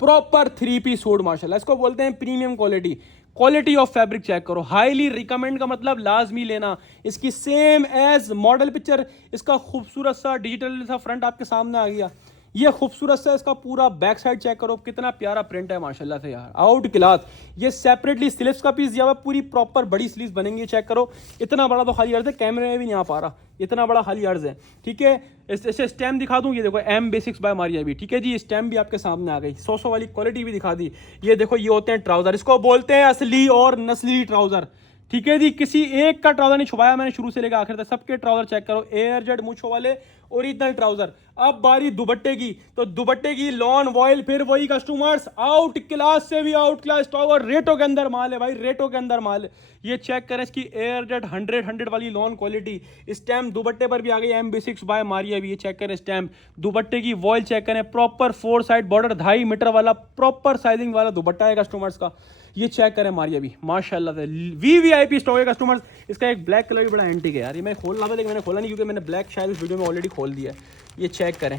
प्रॉपर 3 पीस सूट माशाल्लाह। इसको बोलते हैं premium quality. Quality of fabric check करो, हाईली रिकमेंड का मतलब लाजमी लेना। इसकी सेम एज मॉडल पिक्चर, इसका खूबसूरत सा डिजिटल सा फ्रंट आपके सामने आ गया। ये खूबसूरत सा इसका पूरा बैक साइड चेक करो, कितना प्यारा प्रिंट है माशाल्लाह से यार, आउट क्लास। ये सेपरेटली स्लीव्स का पीस दिया हुआ, पूरी प्रॉपर बड़ी स्लीव्स बनेंगी, चेक करो। इतना बड़ा तो खाली अर्ज है, कैमरे में भी नहीं आ पा रहा, इतना बड़ा खाली अर्ज है। ठीक है, इसे स्टैम्प दिखा दूं, ये देखो एम बेसिक्स बाय मारियाबी। ठीक है जी, स्टैम्प भी आपके सामने आ गई, 100 वाली क्वालिटी भी दिखा दी। ये देखो, ये होते हैं ट्राउजर, इसको बोलते हैं असली और नस्ली ट्राउजर। ठीक है जी, किसी एक का ट्राउजर नहीं छुपाया मैंने शुरू से लेकर आखिर तक, सबके ट्राउजर चेक करो, एयर जेट मूंछों वाले ओरिजिनल ट्राउजर। अब बारी दुपट्टे की, तो दुपट्टे की लॉन वॉयल, फिर वही कस्टमर्स, आउट क्लास से भी आउट क्लास स्टॉक और रेटों के अंदर माल है भाई, रेटों के अंदर माल है। ये चेक करें, इसकी एयर जेट 100 वाली लॉन क्वालिटी। स्टैम्प दुपट्टे पर भी आ गई, एम बेसिक्स बाय मारियाबी। ये चेक करें स्टैम्प, दुपट्टे की वॉयल चेक करें, प्रॉपर 4 साइड बॉर्डर 2.5 मीटर वाला प्रॉपर साइजिंग वाला दुपट्टा है कस्टमर्स का। ये चेक करें मारियाबी माशाल्लाह से, वीवीआईपी स्टॉक है कस्टमर्स। इसका एक ब्लैक कलर भी बड़ा एंटीक है यार, ये मैं खोल रहा था लेकिन मैंने खोला नहीं क्योंकि मैंने ब्लैक शायद इस वीडियो में ऑलरेडी खोल दिया है। ये चेक करें,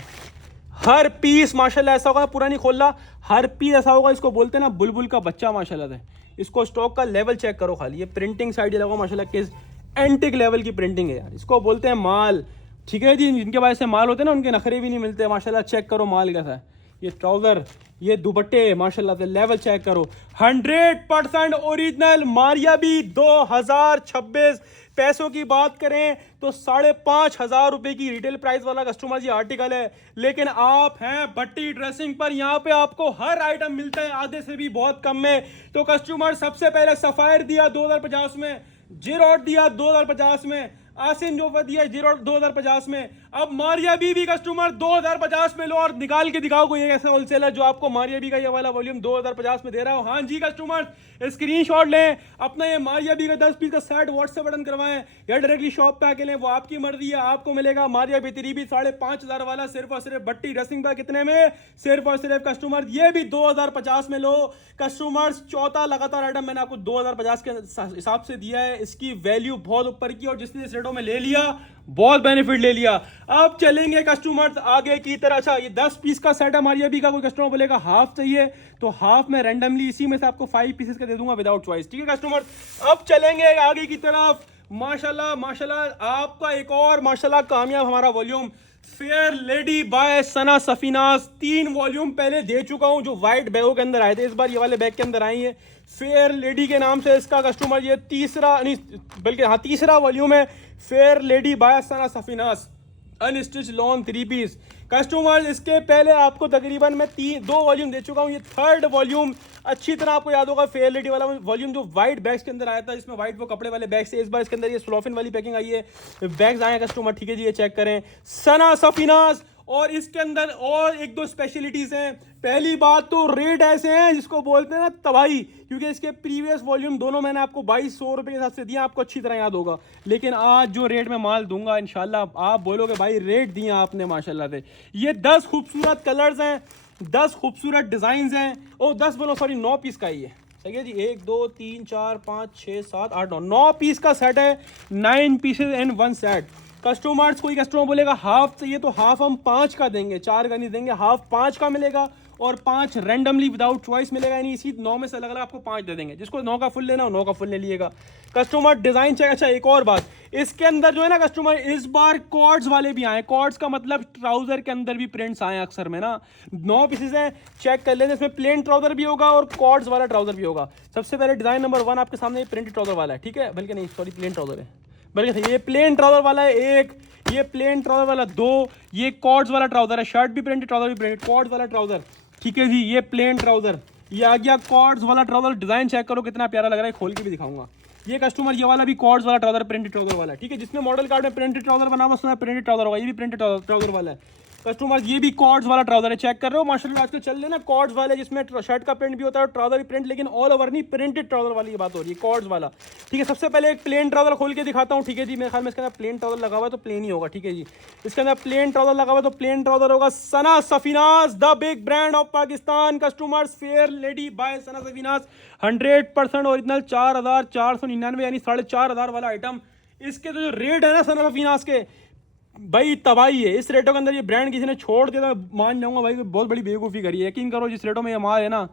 हर पीस माशाल्लाह ऐसा होगा, पूरा नहीं खोलना, हर पीस ऐसा होगा, इसको बोलते हैं ना बुलबुल का बच्चा माशाल्लाह से। इसको स्टॉक का लेवल चेक करो खाली, ये प्रिंटिंग साइड लगा माशाल्लाह, किस एंटिक लेवल की प्रिंटिंग है यार, इसको बोलते हैं माल। ठीक है जी, जिनके पास से माल होते हैं ना, उनके नखरे भी नहीं मिलते माशाल्लाह। चेक करो माल कैसा है, ये ट्राउजर, ये दुपट्टे माशाल्लाह से, लेवल चेक करो, 100% ओरिजिनल मारियाबी। 2026 पैसों की बात करें तो 5,500 रुपए की रिटेल प्राइस वाला कस्टमर ये आर्टिकल है, लेकिन आप हैं भट्टी ड्रेसिंग पर, यहाँ पे आपको हर आइटम मिलता है आधे से भी बहुत कम में। तो कस्टमर सबसे पहले सफायर दिया 2050 में, जिरोट दिया 2050 में, आसिम जोफा दिया 2050 में, अब मारियाबी भी कस्टमर 2050 में लो और निकाल के दिखाओ कोई एक ऐसा होलसेलर जो आपको मारियाबी का ये वाला वॉल्यूम 2050 में दे रहा हो। हाँ जी कस्टमर, स्क्रीनशॉट लें अपना, ये मारियाबी का 10 पीस का सेट व्हाट्सएप बटन करवाएं या डायरेक्टली शॉप पे आके लें, वो आपकी मर्जी है। आपको मिलेगा मारियाबी 5,500 वाला सिर्फ और सिर्फ भट्टी ड्रेसिंग पर, कितने में, सिर्फ और सिर्फ कस्टमर ये भी 2050 में लो कस्टमर्स। चौथा लगातार आइटम मैंने आपको 2050 के हिसाब से दिया है, इसकी वैल्यू बहुत ऊपर की और जिसने इस रेटों में ले लिया बहुत बेनिफिट ले लिया। अब चलेंगे कस्टमर्स आगे की तरह। अच्छा, ये 10 पीस का सेट है मारियाबी का, कोई कस्टमर बोलेगा हाफ चाहिए तो हाफ में रैंडमली इसी में से आपको 5 पीसेस का दे दूंगा विदाउट चॉइस। ठीक है कस्टमर्स, अब चलेंगे आगे की तरफ। माशाल्लाह माशाल्लाह, आपका एक और माशाल्लाह कामयाब हमारा volume fair lady by Sana Safinaz, 3 volume पहले दे चुका हूं जो व्हाइट बैगों के अंदर आए थे, इस बार ये वाले बैग के अंदर आई है फेयर लेडी के नाम से इसका कस्टमर। ये तीसरा नहीं बल्कि हाँ तीसरा वॉल्यूम है fair lady by Sana Safinaz. Unstitch lawn 3 piece customer. इसके पहले आपको तकरीबन मैं 2 वॉल्यूम दे चुका हूँ, ये 3rd वॉल्यूम। अच्छी तरह आपको याद होगा फेयर लेडी वाला वॉल्यूम जो वाइट बैग्स के अंदर आया था, इसमें वाइट वो कपड़े वाले बैग्स थे। इस बार इसके अंदर ये स्लोफिन वाली पैकिंग आई है, बैग्स आए हैं कस्टमर, ठीक है जी। ये चेक करें, सना सफीनास। और इसके अंदर और 1-2 स्पेशलिटीज हैं। पहली बात तो रेट ऐसे हैं जिसको बोलते हैं ना तबाही, क्योंकि इसके प्रीवियस वॉल्यूम दोनों मैंने आपको 2200 रुपये के हिसाब से दिया, आपको अच्छी तरह याद होगा। लेकिन आज जो रेट में माल दूंगा इंशाल्लाह आप बोलोगे भाई रेट दिया आपने माशाल्लाह से। ये 10 खूबसूरत कलर्स हैं, 10 खूबसूरत डिजाइन हैं। ओ 10 बोलो सॉरी 9 पीस का ही है, सही है जी। 1 2 3 4 5 6 7 8 9 पीस का सेट है, 9 पीसेज इन 1 सेट। कस्टमर्स, कोई कस्टमर बोलेगा हाफ चाहिए तो हाफ हम 5 का देंगे, 4 का नहीं देंगे, हाफ 5 का मिलेगा और 5 रैंडमली विदाउट चॉइस मिलेगा, यानी इसी 9 में से अलग अलग आपको 5 दे देंगे। जिसको 9 का फुल लेना हो 9 का फुल ले लिएगा कस्टमर। डिजाइन चाहिए। अच्छा एक और बात, इसके अंदर जो है ना कस्टमर, इस बार कॉर्ड्स वाले भी आए। कॉर्ड्स का मतलब ट्राउजर के अंदर भी प्रिंट्स आए अक्सर में ना। 9 पीसेज हैं, चेक कर लेते हैं। इसमें प्लेन ट्राउजर भी होगा और कॉर्ड्स वाला ट्राउजर भी होगा। सबसे पहले डिजाइन नंबर 1 आपके सामने प्रिंटेड ट्राउजर वाला है, ठीक है, बल्कि नहीं सॉरी प्लेन ट्राउजर है, बल्कि ये प्लेन ट्राउजर वाला है 1, ये प्लेन ट्राउजर वाला 2, ये कॉर्ड्स वाला ट्राउजर है। शर्ट भी प्रिंटेड, ट्राउजर भी प्रिंटेड, कॉर्ड्स वाला ट्राउजर, ठीक है जी। ये प्लेन ट्राउजर, ये आ गया कॉर्ड्स वाला ट्राउजर। डिजाइन चेक करो कितना प्यारा लग रहा है, खोल के भी दिखाऊंगा। ये कस्टमर ये वाला भी कॉर्ड्स वाला ट्राउजर, प्रिंटेड ट्राउजर वाला है, ठीक है। जिसमें मॉडल कार्ड में प्रिंटेड ट्राउजर बना हुआ उसमें प्रिंटेड ट्राउजर होगा, ये भी प्रिंटेड ट्राउजर वाला है कस्टमर। ये भी कॉर्ड्स वाला ट्राउजर है, चेक कर रहे हो माशाल्लाह आजकल चल रहे हैं ना कॉर्ड्स वाले, जिसमें शर्ट का प्रिंट भी होता है और ट्राउजर भी प्रिंट, लेकिन ऑल ओवर नहीं, प्रिंटेड ट्राउजर वाली ये बात हो रही है, कॉर्ड्स वाला, ठीक है। सबसे पहले एक प्लेन ट्राउजर खोल के दिखाता हूँ, ठीक है जी। मेरे ख्याल में इसके अंदर प्लेन ट्राउजर लगा हुआ है तो प्लेन ही होगा, ठीक है जी। इसके अंदर प्लेन ट्राउजर लगा हुआ है तो प्लेन ट्राउजर होगा। Sana Safinaz, the big brand of Pakistan customers, fair lady by Sana Safinaz, 100% original, 4499 यानी 4500 वाला आइटम। इसके तो जो रेट है ना सना सफीनास के, भाई तबाही है। इस रेटों के अंदर ये ब्रांड किसी ने छोड़ दिया तो मैं मान जाऊंगा भाई बहुत बड़ी बेवकूफ़ी करी है। यकीन करो जिस रेटों में ये माल है ना,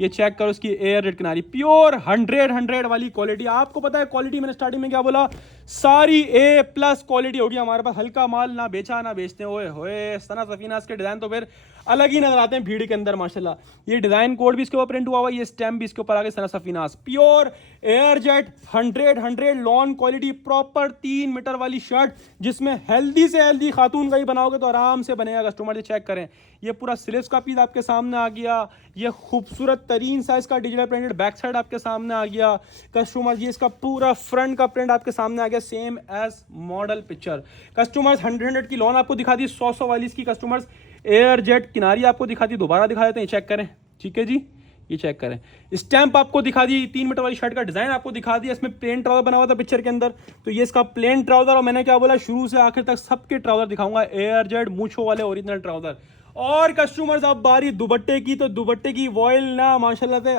ये चेक करो इसकी एयर रेट किनारी, प्योर 100 वाली क्वालिटी। आपको पता है क्वालिटी मैंने स्टार्टिंग में क्या बोला, सारी A+ क्वालिटी होगी हमारे पास। हल्का माल ना बेचा ना बेचते हैं। ओए होए, सना सफीनास के डिज़ाइन तो फिर अलग ही नजर आते हैं भीड़ के अंदर माशाल्लाह। ये डिज़ाइन कोड भी इसके ऊपर प्रिंट हुआ हुआ है, ये स्टैम्प भी इसके ऊपर आगे Sana Safinaz. Pure air jet 100 lawn quality, proper 3 metre वाली शर्ट, जिसमें हेल्दी से हेल्दी खातून का ही बनाओगे तो आराम से बनेगा कस्टमर। चेक करें, ये पूरा स्लीव्स का पीस आपके सामने आ गया। ये खूबसूरत तरीन साइज का डिजिटल प्रिंटेड बैक साइड आपके सामने आ गया कस्टमर। ये इसका पूरा फ्रंट का प्रिंट आपके सामने आ गया, same as model picture customers. 100 की लॉन आपको दिखा दी, 100 वाली इसकी कस्टमर्स। एयर जेट किनारी आपको दिखा दी, दोबारा दिखा देते हैं, चेक करें, ठीक है जी। ये चेक करें, स्टैंप आपको दिखा दी, 3 मीटर वाली शर्ट का डिजाइन आपको दिखा दिया। इसमें प्लेन ट्राउजर बना हुआ था पिक्चर के अंदर, तो ये इसका प्लेन ट्राउजर। और मैंने क्या बोला, शुरू से आखिर तक सबके ट्राउजर दिखाऊंगा, एयर जेट मूछो वाले ओरिजिनल ट्राउजर। और कस्टमर्स अब बारी दुपट्टे की, तो दुपट्टे की वॉयल ना माशाल्लाह से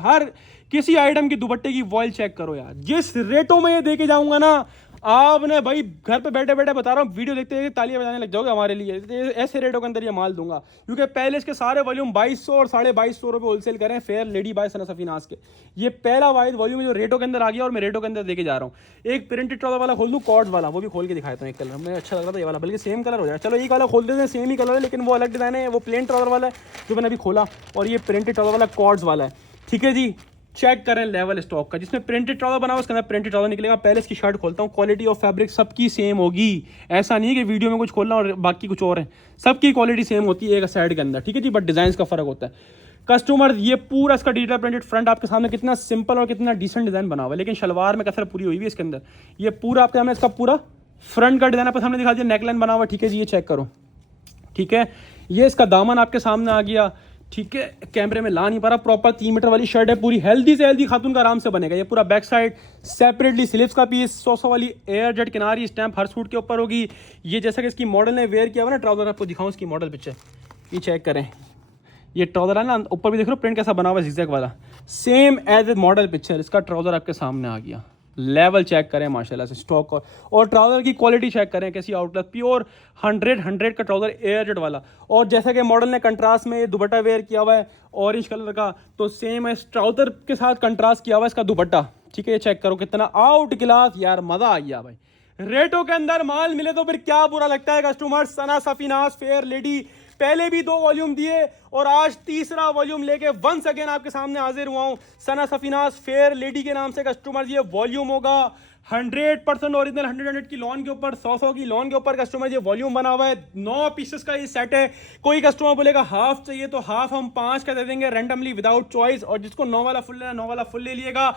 हर किसी आइटम की दुपट्टे की वॉयल चेक करो यार। जिस रेटों में ये देके जाऊंगा ना, आपने भाई घर पे बैठे बैठे बता रहा हूँ, वीडियो देखते देखते तालियां बजाने लग जाओगे हमारे लिए। ऐसे रेटों के अंदर ये माल दूंगा, क्योंकि पहले इसके सारे वॉल्यूम 2200 और 2250 रुपये होलसेल करें fair lady by Sana Safinaz के। ये पहला वाइड वॉल्यूम जो रेटों के अंदर आ गया और मैं रेटों के अंदर देके जा रहा हूँ। एक प्रिंटेड ट्राउजर वाला खोल दूँ, कॉर्ड्स वाला, वो भी खोल के दिखाता हूँ। एक कलर मुझे अच्छा लग रहा था ये वाला, बल्कि सेम कलर हो जाए। चलो एक वाला खोल देते हैं, सेम ही कलर है लेकिन वो अलग डिजाइन है। वो प्लेन ट्राउजर वाला है जो मैंने अभी खोला, और ये प्रिंटेड ट्राउजर वाला कॉर्ड्स वाला है, ठीक है जी। चेक करें लेवल स्टॉक का, जिसमें प्रिंटेड ट्राउजर बना हुआ उसके अंदर प्रिंटेड ट्राउजर निकलेगा। पहले इसकी शर्ट खोलता हूँ, क्वालिटी और फैब्रिक सबकी सेम होगी। ऐसा नहीं है कि वीडियो में कुछ खोलना और बाकी कुछ और है, सबकी क्वालिटी सेम होती है एक साइड के अंदर, ठीक है जी। बट डिजाइन का फर्क होता है कस्टमर। ये पूरा इसका डिजिटल प्रिंटेड फ्रंट आपके सामने, कितना सिंपल और कितना डिसेंट डिजाइन बना हुआ है, लेकिन शलवार में कसर पूरी हुई है इसके अंदर। ये पूरा आपके सामने इसका पूरा फ्रंट का डिजाइन आपके सामने दिखा दिया, नेकलाइन बना हुआ, ठीक है जी। ये चेक करो, ठीक है। ये इसका दामन आपके सामने आ गया, ठीक है। कैमरे में ला नहीं पा रहा, प्रॉपर 3 मीटर वाली शर्ट है, पूरी हेल्दी से हेल्दी खातून का आराम से बनेगा। ये पूरा बैक साइड सेपरेटली स्लीव्स का पीस, 100 वाली एयर जेट किनारी, स्टैम्प हर सूट के ऊपर होगी। ये जैसा कि इसकी मॉडल ने वेयर किया हुआ ना ट्राउजर, आपको दिखाऊं इसकी मॉडल पिक्चर, ये चेक करें। ये ट्राउजर है ना, ऊपर भी देख लो प्रिंट कैसा बना हुआ है, जिगजैग वाला, same as a model picture. इसका ट्राउजर आपके सामने आ गया, लेवल चेक करें माशाल्लाह से स्टॉक और ट्राउजर की क्वालिटी चेक करें कैसी आउटलेट, प्योर 100 का ट्राउजर एयर जेट वाला। और जैसा कि मॉडल ने कंट्रास्ट में ये दुपट्टा वेयर किया हुआ है ऑरेंज कलर का, तो सेम है ट्राउजर के साथ कंट्रास्ट किया हुआ है इसका दुपट्टा, ठीक है। ये चेक करो कितना आउट क्लास यार, मजा आ गया भाई। रेटों के अंदर माल मिले तो फिर क्या बुरा लगता है कस्टमर। सना सफीनास फेयर लेडी, पहले भी 2 वॉल्यूम दिए और आज तीसरा वॉल्यूम लेके वंस अगेन आपके सामने हाजिर हुआ हूं। सना सफीनास फेयर लेडी के नाम से कस्टमर, ये वॉल्यूम होगा 100% ओरिजिनल 100 की लॉन के ऊपर 100 की लॉन के ऊपर कस्टमर ये वॉल्यूम बना हुआ है। 9 पीसेस का ये सेट है। कोई कस्टमर बोलेगा हाफ चाहिए तो हाफ हम 5 का दे देंगे रैंडमली विदाउट चॉइस, और जिसको 9 वाला फुल लेना 9 वाला फुल ले लिएगा।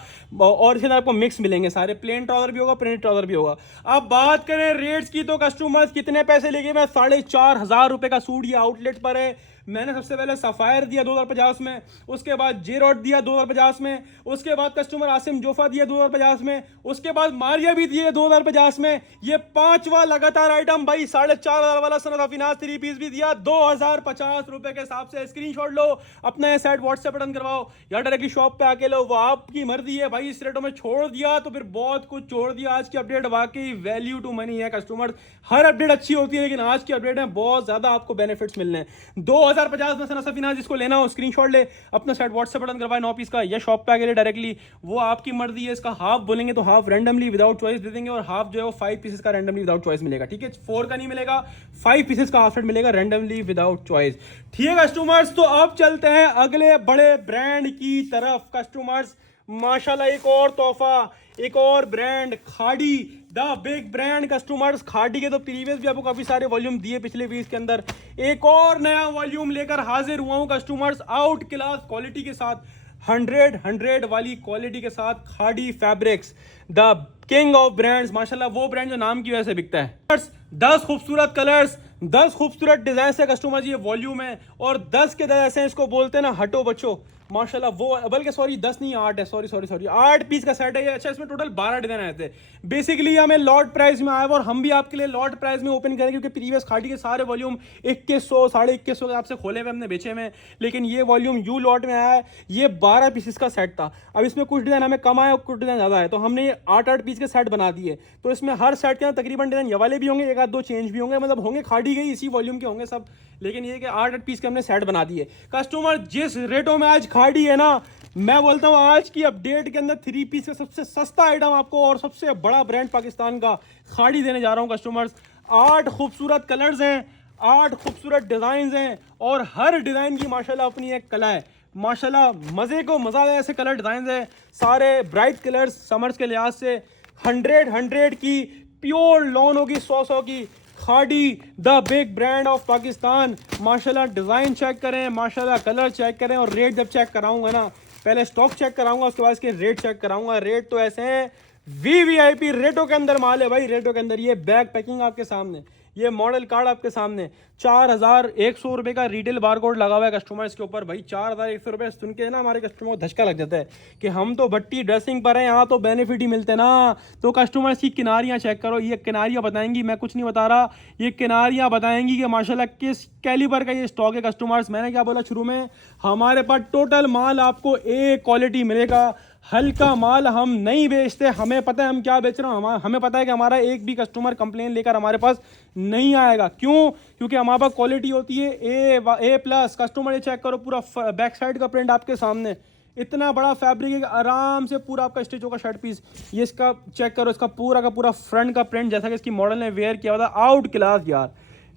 और इसके अंदर आपको मिक्स मिलेंगे सारे, प्लेन ट्राउजर भी होगा, प्रिंटेड ट्राउजर भी होगा। अब बात करें रेट्स की तो कस्टमर्स कितने पैसे लेंगे, मैं 4,500 रुपए का सूट ये आउटलेट पर है। मैंने सबसे पहले सफायर दिया 2050 में, उसके बाद जेरोड दिया 2050 में, उसके बाद कस्टमर आसिम जोफा दिया 2050 में, उसके बाद मारिया भी दिए 2050 में। ये 5वां लगातार आइटम भाई 4,500 वाला सनत अफिनाज 3 पीस भी दिया 2050 रुपए के हिसाब से। स्क्रीनशॉट लो, अपना ये सेट व्हाट्सएप बटन करवाओ या डायरेक्टली शॉप पे आके लो, वो आपकी मर्जी है भाई। इस रेटों में छोड़ दिया तो फिर बहुत कुछ छोड़ दिया। आज की अपडेट वाकई वैल्यू टू मनी है कस्टमर। हर अपडेट अच्छी होती है लेकिन आज की अपडेट में बहुत ज्यादा आपको बेनिफिट्स मिलने हैं। 2050 में सना सफीना, जिसको लेना हो स्क्रीनशॉट ले, अपना सेट व्हाट्सएप बटन करवाए 9 पीस का, या शॉप पे आके डायरेक्टली, वो आपकी मर्जी है। इसका हाफ बोलेंगे तो हाफ रैंडमली विदाउट चॉइस दे देंगे, और हाफ जो है वो 5 पीसेस का रैंडमली विदाउट चॉइस मिलेगा। ठीक है, 4 का नहीं मिलेगा, 5 पीसेस का हाफ सेट मिलेगा रैंडमली विदाउट चॉइस। ठीक है कस्टमर्स, तो अब चलते हैं अगले बड़े ब्रांड की तरफ कस्टमर्स। माशाल्लाह एक और तोहफा, एक और ब्रांड, खाड़ी द बिग ब्रांड कस्टमर्स। खाड़ी के तो प्रीवियस भी आपको काफी सारे वॉल्यूम दिए पिछले वीक के अंदर। एक और नया वॉल्यूम लेकर हाजिर हुआ हूं कस्टमर्स, आउट क्लास क्वालिटी के साथ, 100 वाली क्वालिटी के साथ। खाड़ी fabrics, the king of brands. माशाल्लाह वो ब्रांड जो नाम की वजह से बिकता है। 10 खूबसूरत कलर्स, 10 खूबसूरत डिजाइन से कस्टमर ये वॉल्यूम है, और 10 के 10 ऐसे इसको बोलते हैं ना हटो बच्चो। माशाल्लाह वो, बल्कि सॉरी 10 नहीं 8 है, सॉरी 8 पीस का सेट है ये। अच्छा, इसमें टोटल 12 डिजाइन आए थे। बेसिकली हमें लॉट प्राइस में आया और हम भी आपके लिए लॉट प्राइस में ओपन करेंगे, क्योंकि प्रीवियस खाड़ी के सारे वॉल्यूम 2100 2150 के आपसे खोले हुए हमने बेचे हुए, लेकिन ये वॉल्यूम यू लॉट में आया है। ये 12 पीसेस का सेट था। अब इसमें कुछ डिजाइन हमें कम आए और कुछ डिजाइन ज्यादा है, तो हमने ये 8 पीस के सेट बना दिए। तो इसमें हर सेट के अंदर तकरीबन डिजाइन ये वाले भी होंगे, एक आध दो चेंज भी होंगे, मतलब होंगे खाड़ी गई इसी वॉल्यूम के होंगे सब, लेकिन ये कि 8 पीस के हमने सेट बना दिए। कस्टमर जिस रेटों में आज खाड़ी है ना, मैं बोलता हूं आज की अपडेट के अंदर 3 पीस का सबसे सस्ता आइटम आपको और सबसे बड़ा ब्रांड पाकिस्तान का खाड़ी देने जा रहा हूं कस्टमर्स। 8 खूबसूरत कलर्स हैं, 8 खूबसूरत डिजाइन हैं, और हर डिजाइन की माशाल्लाह अपनी एक कला है। माशाल्लाह मजे को मजा आया, ऐसे कलर डिजाइन हैं, सारे ब्राइट कलर्स समर्स के लिहाज से। 100 की प्योर लॉन होगी, 100 की। खाड़ी the big brand of Pakistan. माशाल्लाह डिजाइन चेक करें, माशाल्लाह कलर चेक करें, और रेट जब चेक कराऊंगा ना, पहले स्टॉक चेक कराऊंगा, उसके बाद इसके रेट चेक कराऊंगा। रेट तो ऐसे हैं वीवीआईपी रेटों के अंदर माल है भाई, रेटों के अंदर। ये बैग पैकिंग आपके सामने, ये मॉडल कार्ड आपके सामने, 4100 रुपए का रिटेल बारकोड लगा हुआ है कस्टमर इसके ऊपर। भाई 4100 रुपए सुन के ना हमारे कस्टमर को धचका लग जाता है कि हम तो भट्टी ड्रेसिंग पर हैं, यहाँ तो बेनिफिट ही मिलते ना। तो कस्टमर की किनारियाँ चेक करो, ये किनारियाँ बताएंगी, मैं कुछ नहीं बता रहा, ये किनारियाँ बताएंगी कि माशाल्लाह किस कैलिबर का ये स्टॉक है कस्टमर्स। मैंने क्या बोला शुरू में, हमारे पास टोटल माल आपको ए क्वालिटी मिलेगा। हल्का माल हम नहीं बेचते, हमें पता है हम क्या बेच रहे हैं। हमें पता है कि हमारा एक भी कस्टमर कंप्लेन लेकर हमारे पास नहीं आएगा। क्यों? क्योंकि हमारे पास क्वालिटी होती है ए प्लस। कस्टमर ये चेक करो, पूरा बैक साइड का प्रिंट आपके सामने, इतना बड़ा फैब्रिक है, आराम से पूरा आपका स्टिच होगा शर्ट पीस। ये इसका चेक करो, इसका पूरा का पूरा फ्रंट का प्रिंट जैसा कि इसकी मॉडल ने वेयर किया हुआ था, आउट क्लास यार,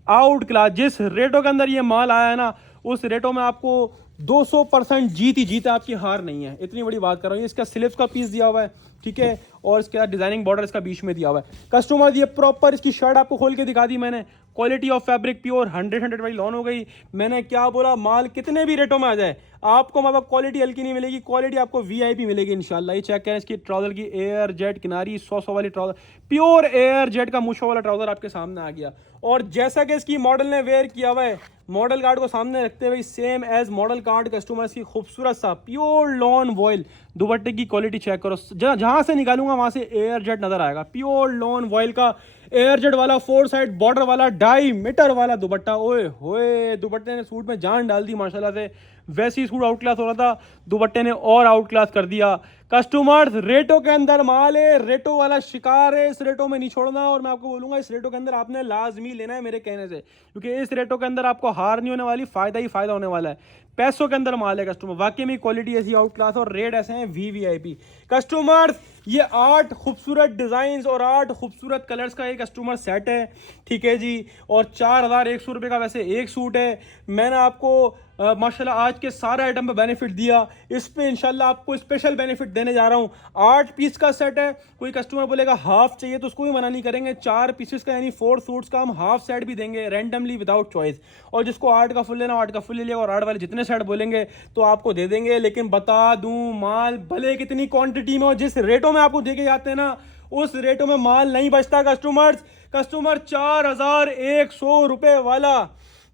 आउट क्लास। जिस रेटों के अंदर ये माल आया है ना, उस रेटों में आपको 200% जीत ही जीत है, आपकी हार नहीं है। इतनी बड़ी बात कर रहा हूँ। इसका स्लीव्स का पीस दिया हुआ है, ठीक है, और इसके साथ डिजाइनिंग बॉर्डर इसका बीच में दिया हुआ है। कस्टमर ये प्रॉपर इसकी शर्ट आपको खोल के दिखा दी मैंने। क्वालिटी ऑफ फैब्रिक प्योर 100 वाली लॉन हो गई। मैंने क्या बोला, माल कितने भी रेटों में आ जाए आपको मतलब क्वालिटी हल्की नहीं मिलेगी, क्वालिटी आपको वीआईपी मिलेगी इंशाल्लाह। ये चेक करें, इसकी ट्राउजर की एयर जेट किनारी 100 वाली ट्राउजर, प्योर एयर जेट का मुशो वाला ट्राउजर आपके सामने आ गया। और जैसा कि इसकी मॉडल ने वेयर किया हुआ है, मॉडल कार्ड को सामने रखते हुए same as model card customers की खूबसूरत सा प्योर लॉन वॉयल। दुपट्टे की क्वालिटी चेक करो, जहां से निकालूंगा वहां से एयर जेट नजर आएगा। प्योर लॉन वॉयल का एयर जेट वाला 4 साइड बॉर्डर वाला 2.5 मीटर वाला दुपट्टा। ओए होए, दुपट्टे ने सूट में जान डाल दी माशाल्लाह से। वैसे ही सूट आउट क्लास हो रहा था, दुपट्टे ने और आउट क्लास कर दिया। कस्टमर्स रेटों के अंदर माल है, रेटों वाला शिकार है, इस रेटों में नहीं छोड़ना। और मैं आपको बोलूंगा इस रेटों के अंदर आपने लाजमी लेना है मेरे कहने से, क्योंकि इस रेटों के अंदर आपको हार नहीं होने वाली, फायदा ही फायदा होने वाला है। पैसों के अंदर माल है कस्टमर, वाकई में क्वालिटी ऐसी आउट क्लास और रेट ऐसे हैं वीवीआईपी। कस्टमर्स ये 8 खूबसूरत डिजाइन और 8 खूबसूरत कलर्स का एक कस्टमर सेट है, ठीक है जी। और 4100 रुपये का वैसे एक सूट है। मैंने आपको माशाल्लाह आज के सारे आइटम पे बेनिफिट दिया, इस पे इंशाल्लाह आपको स्पेशल बेनिफिट देने जा रहा हूँ। 8 पीस का सेट है, कोई कस्टमर बोलेगा हाफ चाहिए तो उसको भी मना नहीं करेंगे। 4 पीसेस का यानी 4 सूट्स का हम हाफ सेट भी देंगे रैंडमली विदाउट चॉइस। और जिसको 8 का फुल लेना 8 का फुल ले लिया, और 8 वाले जितने सेट बोलेंगे तो आपको दे देंगे। लेकिन बता दूँ, माल भले कितनी क्वान्टिटी में और जिस रेटों में आपको दे के जाते हैं ना, उस रेटों में माल नहीं बचता कस्टमर। 4100 रुपए वाला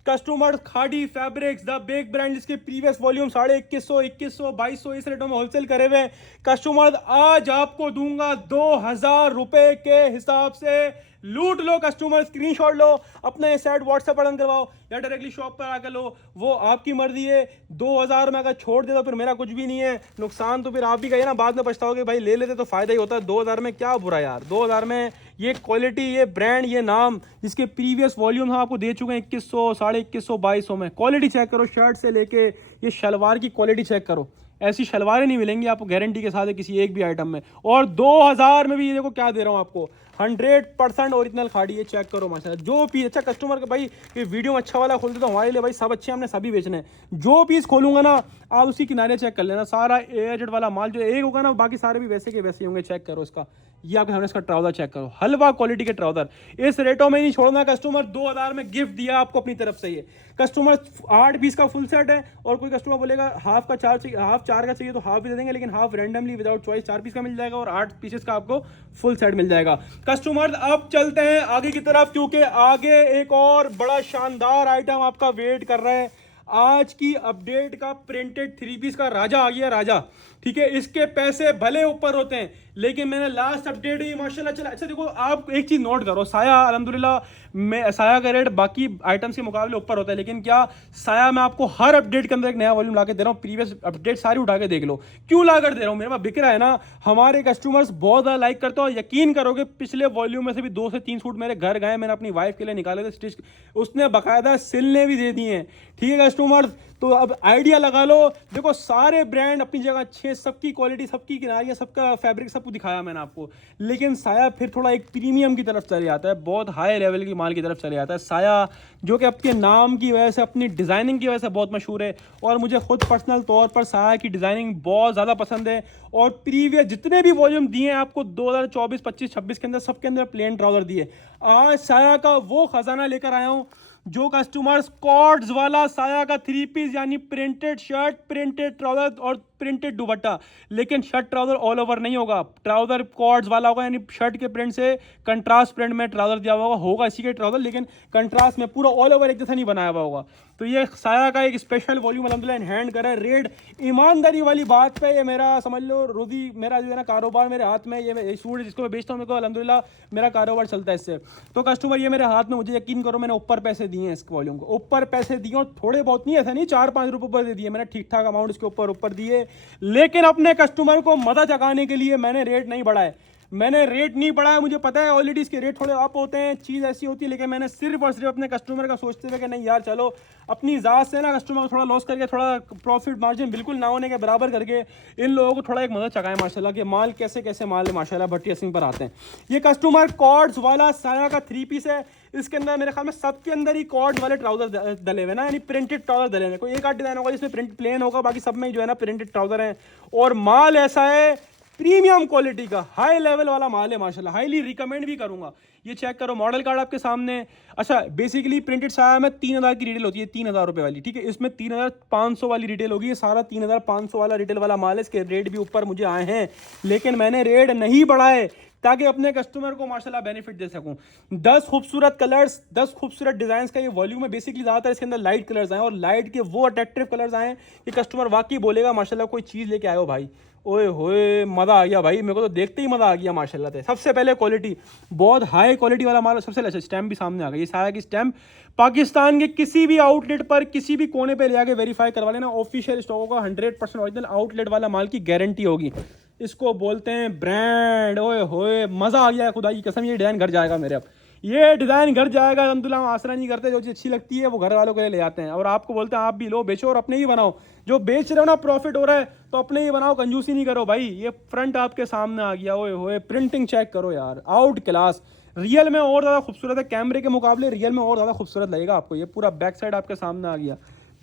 customer khadi fabrics the big brand, इसके प्रीवियस वॉल्यूम 2150, 2100, 2200 इस रेटों में होलसेल करे हुए कस्टमर, आज आपको दूंगा 2000 रुपए के हिसाब से। लूट लो कस्टमर, स्क्रीनशॉट लो, अपना ये सेट व्हाट्सएप पर करवाओ या डायरेक्टली शॉप पर आकर लो, वो आपकी मर्जी है। 2000 में अगर छोड़ दे तो फिर मेरा कुछ भी नहीं है, नुकसान तो फिर आप ही का है ना, बाद में पछताओगे भाई ले लेते तो फायदा ही होता है। 2000 में क्या बुरा यार, 2000 में ये क्वालिटी, ये ब्रांड, ये नाम, जिसके प्रीवियस वॉल्यूम हम आपको दे चुके हैं 2100, 2150, 2200 में। क्वालिटी चेक करो, शर्ट से लेके ये शलवार की क्वालिटी चेक करो, ऐसी शलवारें नहीं मिलेंगी आपको गारंटी के साथ है किसी एक भी आइटम में। और 2000 में भी ये देखो क्या दे रहा हूँ आपको, 100% ओरिजिनल खाड़ी, ये चेक करो माशाल्लाह। जो पीस अच्छा कस्टमर का भाई, ये वीडियो में अच्छा वाला खोलते तो हमारे लिए भाई सब अच्छे, हमने सभी बेचने हैं। जो पीस खोलूंगा ना आप उसकी किनारे चेक कर लेना, सारा एजेड वाला माल जो एक होगा ना, बाकी सारे भी वैसे के वैसे होंगे। चेक करो इसका, ये आपके हमने इसका ट्राउजर चेक करो, हलवा क्वालिटी के ट्राउजर, इस रेटों में नहीं छोड़ना कस्टमर। 2000 में गिफ्ट दिया आपको अपनी तरफ से ये कस्टमर। 8 पीस का फुल सेट है, और कोई कस्टमर बोलेगा हाफ का 4 चाहिए, हाफ 4 का चाहिए तो हाफ भी दे देंगे, लेकिन half randomly without choice 4 piece का मिल जाएगा, और 8 पीसेस का आपको फुल सेट मिल जाएगा कस्टमर। अब चलते हैं आगे की तरफ, क्योंकि आगे एक और बड़ा शानदार आइटम आपका वेट कर रहा है। आज की अपडेट का प्रिंटेड 3 पीस का राजा आ गया, राजा, ठीक है। इसके पैसे भले ऊपर होते हैं, लेकिन मैंने लास्ट अपडेट ही माशाल्लाह चला। अच्छा देखो, आप एक चीज नोट करो, साया अल्हम्दुलिल्लाह में साया का रेट बाकी आइटम्स के मुकाबले ऊपर होता है, लेकिन क्या साया मैं आपको हर अपडेट के अंदर एक नया वॉल्यूम ला के दे रहा हूँ। प्रीवियस अपडेट सारी उठा के देख लो, क्यों ला कर दे रहा हूँ, मेरे पास बिक रहा है ना। हमारे कस्टमर्स बहुत ज़्यादा लाइक करते हो, यकीन करोगे पिछले वॉल्यूम में से भी 2 से 3 सूट मेरे घर गए, मैंने अपनी वाइफ के लिए निकाले थे स्टिच, उसने बाकायदा सिलने भी दे दिए हैं, ठीक है कस्टमर्स। तो अब आइडिया लगा लो, देखो सारे ब्रांड अपनी जगह अच्छे, सबकी क्वालिटी, सबकी किनारियाँ, सबका फैब्रिक सब कुछ दिखाया मैंने आपको, लेकिन साया फिर थोड़ा एक प्रीमियम की तरफ चले जाता है, बहुत हाई लेवल की माल की तरफ चले जाता है साया, जो कि आपके नाम की वजह से, अपनी डिज़ाइनिंग की वजह से बहुत मशहूर है। और मुझे खुद पर्सनल तौर पर साया की डिज़ाइनिंग बहुत ज़्यादा पसंद है। और प्रीवियस जितने भी वॉल्यूम दिए हैं आपको 2024, 25, 26 के अंदर, सबके अंदर प्लेन ट्राउजर दिए। आज साया का वो खजाना लेकर आया हूँ जो कस्टमर्स कॉर्ड्स वाला साया का 3 पीस, यानी प्रिंटेड शर्ट, प्रिंटेड ट्राउजर और प्रिंटेड दुपट्टा, लेकिन शर्ट ट्राउजर ऑल ओवर नहीं होगा, ट्राउजर कॉर्ड्स वाला होगा, यानी शर्ट के प्रिंट से कंट्रास्ट प्रिंट में ट्राउजर दिया हुआ होगा इसी के ट्राउजर, लेकिन कंट्रास्ट में पूरा ऑल ओवर एक जैसा नहीं बनाया हुआ होगा। तो ये साया का एक स्पेशल वॉल्यूम अल्हम्दुलिल्लाह इन हैंड करा है। रेड ईमानदारी वाली बात पे, ये मेरा समझ लो रोजी, मेरा जो है ना कारोबार मेरे हाथ में, ये सूट जिसको मैं बेचता हूँ, मेरे को अल्हम्दुलिल्लाह मेरा कारोबार चलता है इससे। तो कस्टमर ये मेरे हाथ में, मुझे यकीन करो मैंने ऊपर पैसे दिए हैं, इस वॉल्यूम को ऊपर पैसे दिए, और थोड़े बहुत नहीं, ऐसा नहीं 4-5 रुपये ऊपर दे दिए मैंने, ठीक ठाक अमाउंट इसके ऊपर दिए, लेकिन अपने कस्टमर को मजा जगाने के लिए मैंने रेट नहीं बढ़ाए। मैंने रेट नहीं बढ़ाया, मुझे पता है ऑलरेडी इसके रेट थोड़े अप होते हैं, चीज़ ऐसी होती है, लेकिन मैंने सिर्फ और सिर्फ अपने कस्टमर का सोचते हुए कि नहीं यार चलो अपनी ज़ात से ना कस्टमर को थोड़ा लॉस करके, थोड़ा प्रॉफिट मार्जिन बिल्कुल ना होने के बराबर करके इन लोगों को थोड़ा एक मदद चकाए माशाल्लाह, कि माल कैसे कैसे माल है माशाल्लाह भट्टी सिंह पर आते हैं। ये कस्टमर कॉर्ड्स वाला साया का 3 पीस है, इसके अंदर मेरे ख्याल में सबके अंदर ही कॉर्ड वाले ट्राउजर डले हुए ना, यानी प्रिंटेड ट्राउजर डले हुए, कोई एक आध डिजाइन होगा जिसमें प्रिंट प्लेन होगा, बाकी सब में जो है ना प्रिंटेड ट्राउजर है। और माल ऐसा है प्रीमियम क्वालिटी का, हाई लेवल वाला माल है माशाल्लाह, हाईली रिकमेंड भी करूंगा। ये चेक करो, मॉडल कार्ड आपके सामने। अच्छा बेसिकली प्रिंटेड साया में 3000 की रिटेल होती है, 3000 रुपये वाली, ठीक है, इसमें 3500 वाली रिटेल होगी। ये सारा 3500 वाला रिटेल वाला माल है, इसके रेट भी ऊपर मुझे आए हैं, लेकिन मैंने रेट नहीं बढ़ाए ताकि अपने कस्टमर को माशाल्लाह बेनिफिट दे सकूं। 10 खूबसूरत कलर्स, 10 खूबसूरत डिजाइन का ये वॉल्यूम है। बेसिकली ज़्यादातर इसके अंदर लाइट कलर्स आए, और लाइट के वो अट्रैक्टिव कलर्स आए कि कस्टमर वाकई बोलेगा माशाल्लाह कोई चीज़ लेके आए हो भाई, ओए होए मज़ा आ गया भाई, मेरे को तो देखते ही मज़ा आ गया माशाल्लाह से। सबसे पहले क्वालिटी, बहुत हाई क्वालिटी वाला माल, सबसे अच्छा स्टैम्प भी सामने आ गई, ये साया की स्टैम्प पाकिस्तान के किसी भी आउटलेट पर, किसी भी कोने पे ले जाके वेरीफाई करवा लेना, ऑफिशियल स्टॉक होगा, 100% ओरिजिनल आउटलेट वाला माल की गारंटी होगी। इसको बोलते हैं ब्रांड, ओए होए मज़ा आ गया खुदा की कसम, ये डिज़ाइन घर जाएगा मेरे, अब ये डिज़ाइन घर जाएगा अल्हम्दुलिल्लाह। हम आसरा नहीं करते, जो चीज़ अच्छी लगती है वो घर वालों के लिए ले आते हैं, और आपको बोलते हैं आप भी लो, बेचो और अपने ही बनाओ। जो बेच रहे हो ना प्रॉफिट हो रहा है तो अपने ही बनाओ, कंजूसी नहीं करो भाई। ये फ्रंट आपके सामने आ गया, ओए होए प्रिंटिंग चेक करो यार, आउट क्लास, रियल में और ज़्यादा खूबसूरत है, कैमरे के मुकाबले रियल में और ज़्यादा खूबसूरत लगेगा आपको। ये पूरा बैक साइड आपके सामने आ गया,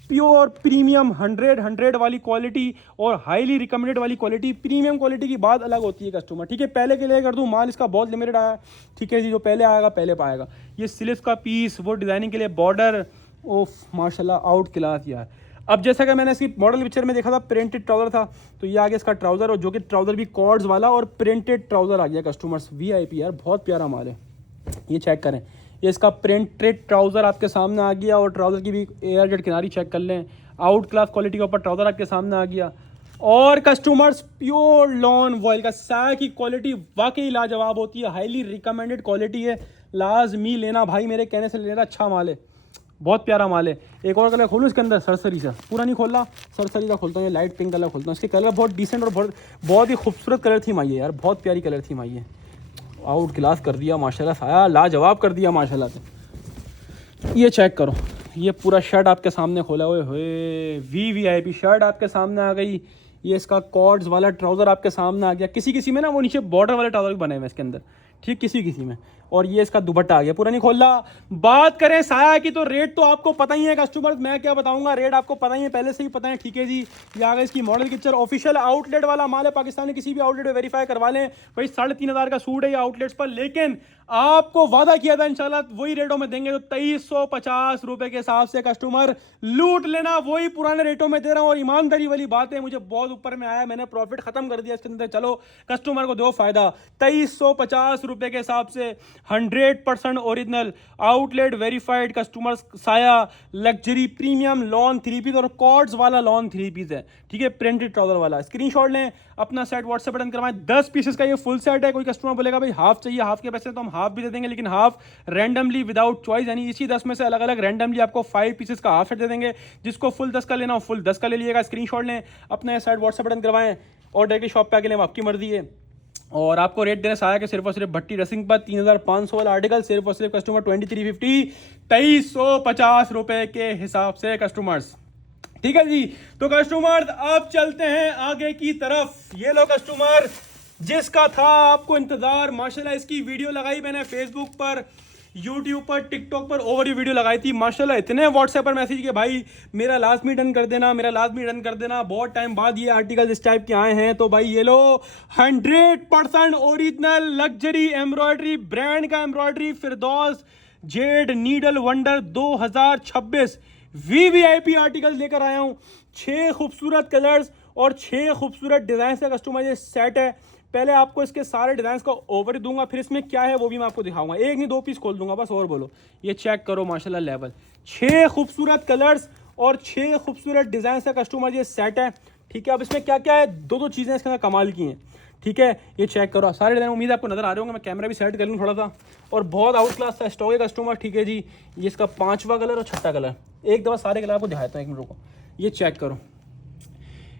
प्योर प्रीमियम 100 वाली क्वालिटी और हाईली रिकमेंडेड वाली क्वालिटी। प्रीमियम क्वालिटी की बात अलग होती है कस्टमर, ठीक है। पहले के लिए कर दूं, माल इसका बहुत लिमिटेड आया, ठीक है जी, जो पहले आएगा पहले पाएगा। ये स्लीव्स का पीस, वो डिज़ाइनिंग के लिए बॉर्डर, ओफ माशाल्लाह आउट क्लास यार। अब जैसा कि मैंने इसकी मॉडल पिक्चर में देखा था, प्रिंटेड ट्राउज़र था, तो ये आ गया इसका ट्राउज़र, और जो कि ट्राउज़र भी कॉर्ड्स वाला और प्रिंटेड ट्राउज़र आ गया कस्टमर्स। VIP यार, बहुत प्यारा माल है। ये चेक करें, ये इसका प्रिंटेड ट्राउज़र आपके सामने आ गया, और ट्राउज़र की भी एयर जेट किनारी चेक कर लें, आउट क्लास क्वालिटी के ऊपर ट्राउज़र आपके सामने आ गया। और कस्टमर्स प्योर लॉन वॉयल का साया की क्वालिटी वाकई लाजवाब होती है, हाईली रिकमेंडेड क्वालिटी है, लाजमी लेना भाई, मेरे कहने से लेना, अच्छा माल है, बहुत प्यारा माल है। एक और कलर खोलूँ इसके अंदर, सरसरी सा, पूरा नहीं खोला, सरसरी का खोलता हूँ, ये लाइट पिंक कलर खोलता हूँ। इसके कलर बहुत डिसेंट और बहुत ही खूबसूरत कलर थी माई यार, बहुत प्यारी कलर थी माई, आउट क्लास कर दिया माशाल्लाह, साया लाजवाब कर दिया माशाल्लाह से। ये चेक करो, ये पूरा शर्ट आपके सामने खोला हुए हुए, VIP शर्ट आपके सामने आ गई। ये इसका कॉर्ड्स वाला ट्राउज़र आपके सामने आ गया, किसी किसी में ना वो नीचे बॉर्डर वाले ट्राउज़र भी बने हुए हैं इसके अंदर, ठीक, किसी किसी में। और ये इसका दुपट्टा आ गया, पूरा नहीं खोला। बात करें साया की, तो रेट तो आपको पता ही है कस्टमर्स, मैं क्या बताऊंगा, रेट आपको पता ही है, पहले से ही पता है, ठीक है जी। ये आ गया इसकी मॉडल पिक्चर, ऑफिशियल आउटलेट वाला माल है, पाकिस्तान में किसी भी आउटलेट में वेरीफाई करवा लें भाई, 3,500 का सूट है ये आउटलेट्स पर। लेकिन आपको वादा किया था इंशाल्लाह वही रेटों में देंगे, तो 2350 रुपए के हिसाब से कस्टमर लूट लेना, वही पुराने रेटों में दे रहा हूँ। और ईमानदारी वाली बात है, मुझे बहुत ऊपर में आया, मैंने प्रॉफिट खत्म कर दिया इसके अंदर, चलो कस्टमर को दो फायदा। 2350 रुपए के हिसाब से 100% ओरिजिनल आउटलेट वेरीफाइड कस्टमर्स साया लग्जरी प्रीमियम लॉन 3 पीस और कॉर्ड्स वाला लॉन 3 पीस है, ठीक है, प्रिंटेड ट्राउजर वाला। स्क्रीनशॉट लें, अपना सेट व्हाट्सएप बटन करवाएं। 10 पीसेस का ये फुल सेट है। कोई कस्टमर बोलेगा भाई हाफ चाहिए, हाफ के पैसे तो हम हाफ भी दे देंगे, लेकिन हाफ रैंडमली विदाउट चॉइस, यानी इसी 10 में से अलग अलग रैंडमली आपको 5 पीसेस का हाफ सेट दे देंगे। जिसको फुल 10 का लेना हो फुल 10 का ले लीजिएगा। स्क्रीनशॉट लें, अपना सेट व्हाट्सएप बटन करवाएं और डायरेक्टली शॉप पे आके लें, आपकी मर्जी है। और आपको रेट देना साया के सिर्फ और सिर्फ भट्टी ड्रेसिंग पर 3,500 वाला आर्टिकल सिर्फ और सिर्फ कस्टमर 2350 2350 रुपए के हिसाब से कस्टमर्स, ठीक है जी। तो कस्टमर अब चलते हैं आगे की तरफ। ये लो कस्टमर, जिसका था आपको इंतजार, माशाल्लाह इसकी वीडियो लगाई मैंने फेसबुक पर, यूट्यूब पर, टिकटॉक पर ओवरव्यू वीडियो लगाई थी। माशाल्लाह इतने व्हाट्सएप पर मैसेज किए भाई मेरा लाजमी डन कर देना, मेरा लाजमी डन कर देना। बहुत टाइम बाद ये आर्टिकल इस टाइप के आए हैं, तो भाई ये लो 100% ओरिजिनल लग्जरी एम्ब्रॉयडरी, ब्रांड का embroidery, Firdous Z needle wonder 2026 VVIP article लेकर आया हूँ। 6 खूबसूरत कलर्स और 6 खूबसूरत डिजाइन से कस्टमर ये सेट है। पहले आपको इसके सारे डिजाइन का ओवर दूंगा, फिर इसमें क्या है वो भी मैं आपको दिखाऊंगा। एक नहीं 2 पीस खोल दूंगा बस, और बोलो। ये चेक करो माशाल्लाह लेवल, 6 खूबसूरत कलर्स और 6 खूबसूरत डिजाइन से कस्टमर ये सेट है, ठीक है। अब इसमें क्या क्या है, 2 चीजें इसके अंदर कमाल की हैं, ठीक है। ये चेक करो सारे डिजाइन, उम्मीद है आपको नजर आ रहे होंगे। मैं कैमरा भी सेट कर लूँ थोड़ा सा, और बहुत आउट क्लास का स्टॉक है कस्टमर, ठीक है जी। ये इसका 5वां कलर और 6ठा कलर, एक दफा सारे कलर आपको दिखाता हूँ, एक मिनट को। ये चेक करो,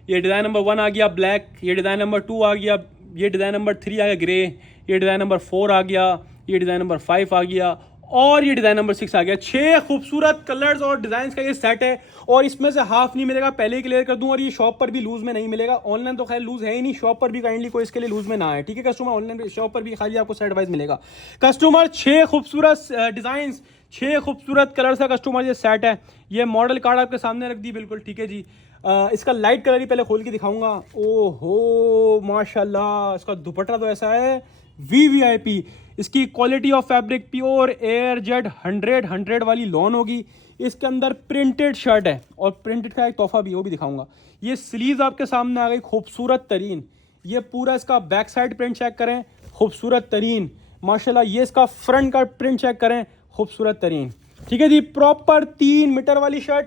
ये डिज़ाइन नंबर 1 आ गया ब्लैक, ये डिज़ाइन नंबर 2 आ गया, ये डिज़ाइन नंबर 3 आ गया ग्रे, ये डिज़ाइन नंबर 4 आ गया, ये डिज़ाइन नंबर 5 आ गया, और ये डिज़ाइन नंबर 6 आ गया। 6 खूबसूरत कलर्स और डिज़ाइन का ये सेट है, और इसमें से हाफ नहीं मिलेगा, पहले ही क्लियर कर दूं। और ये शॉप पर भी लूज में नहीं मिलेगा, ऑनलाइन तो खैर लूज है ही नहीं, शॉप पर भी काइंडली कोई इसके लिए लूज में ना है, ठीक है कस्टमर। ऑनलाइन शॉप पर भी खाली आपको सेट वाइज मिलेगा कस्टमर। 6 खूबसूरत डिज़ाइन, 6 खूबसूरत कलर्स का कस्टमर ये सेट है। ये मॉडल कार्ड आपके सामने रख दी, बिल्कुल ठीक है जी। इसका लाइट कलर ही पहले खोल के दिखाऊंगा। ओहो माशाल्लाह, इसका दुपट्टा तो ऐसा है VVIP। इसकी quality of fabric pure air jet 100 वाली लॉन होगी। इसके अंदर प्रिंटेड शर्ट है, और प्रिंटेड का एक तोहफा भी, वो भी दिखाऊंगा। ये स्लीव्स आपके सामने आ गई खूबसूरत तरीन। ये पूरा इसका बैक साइड प्रिंट चेक करें, खूबसूरत तरीन माशाल्लाह। ये इसका फ्रंट का प्रिंट चेक करें, खूबसूरत तरीन, ठीक है जी। प्रॉपर 3 मीटर वाली शर्ट,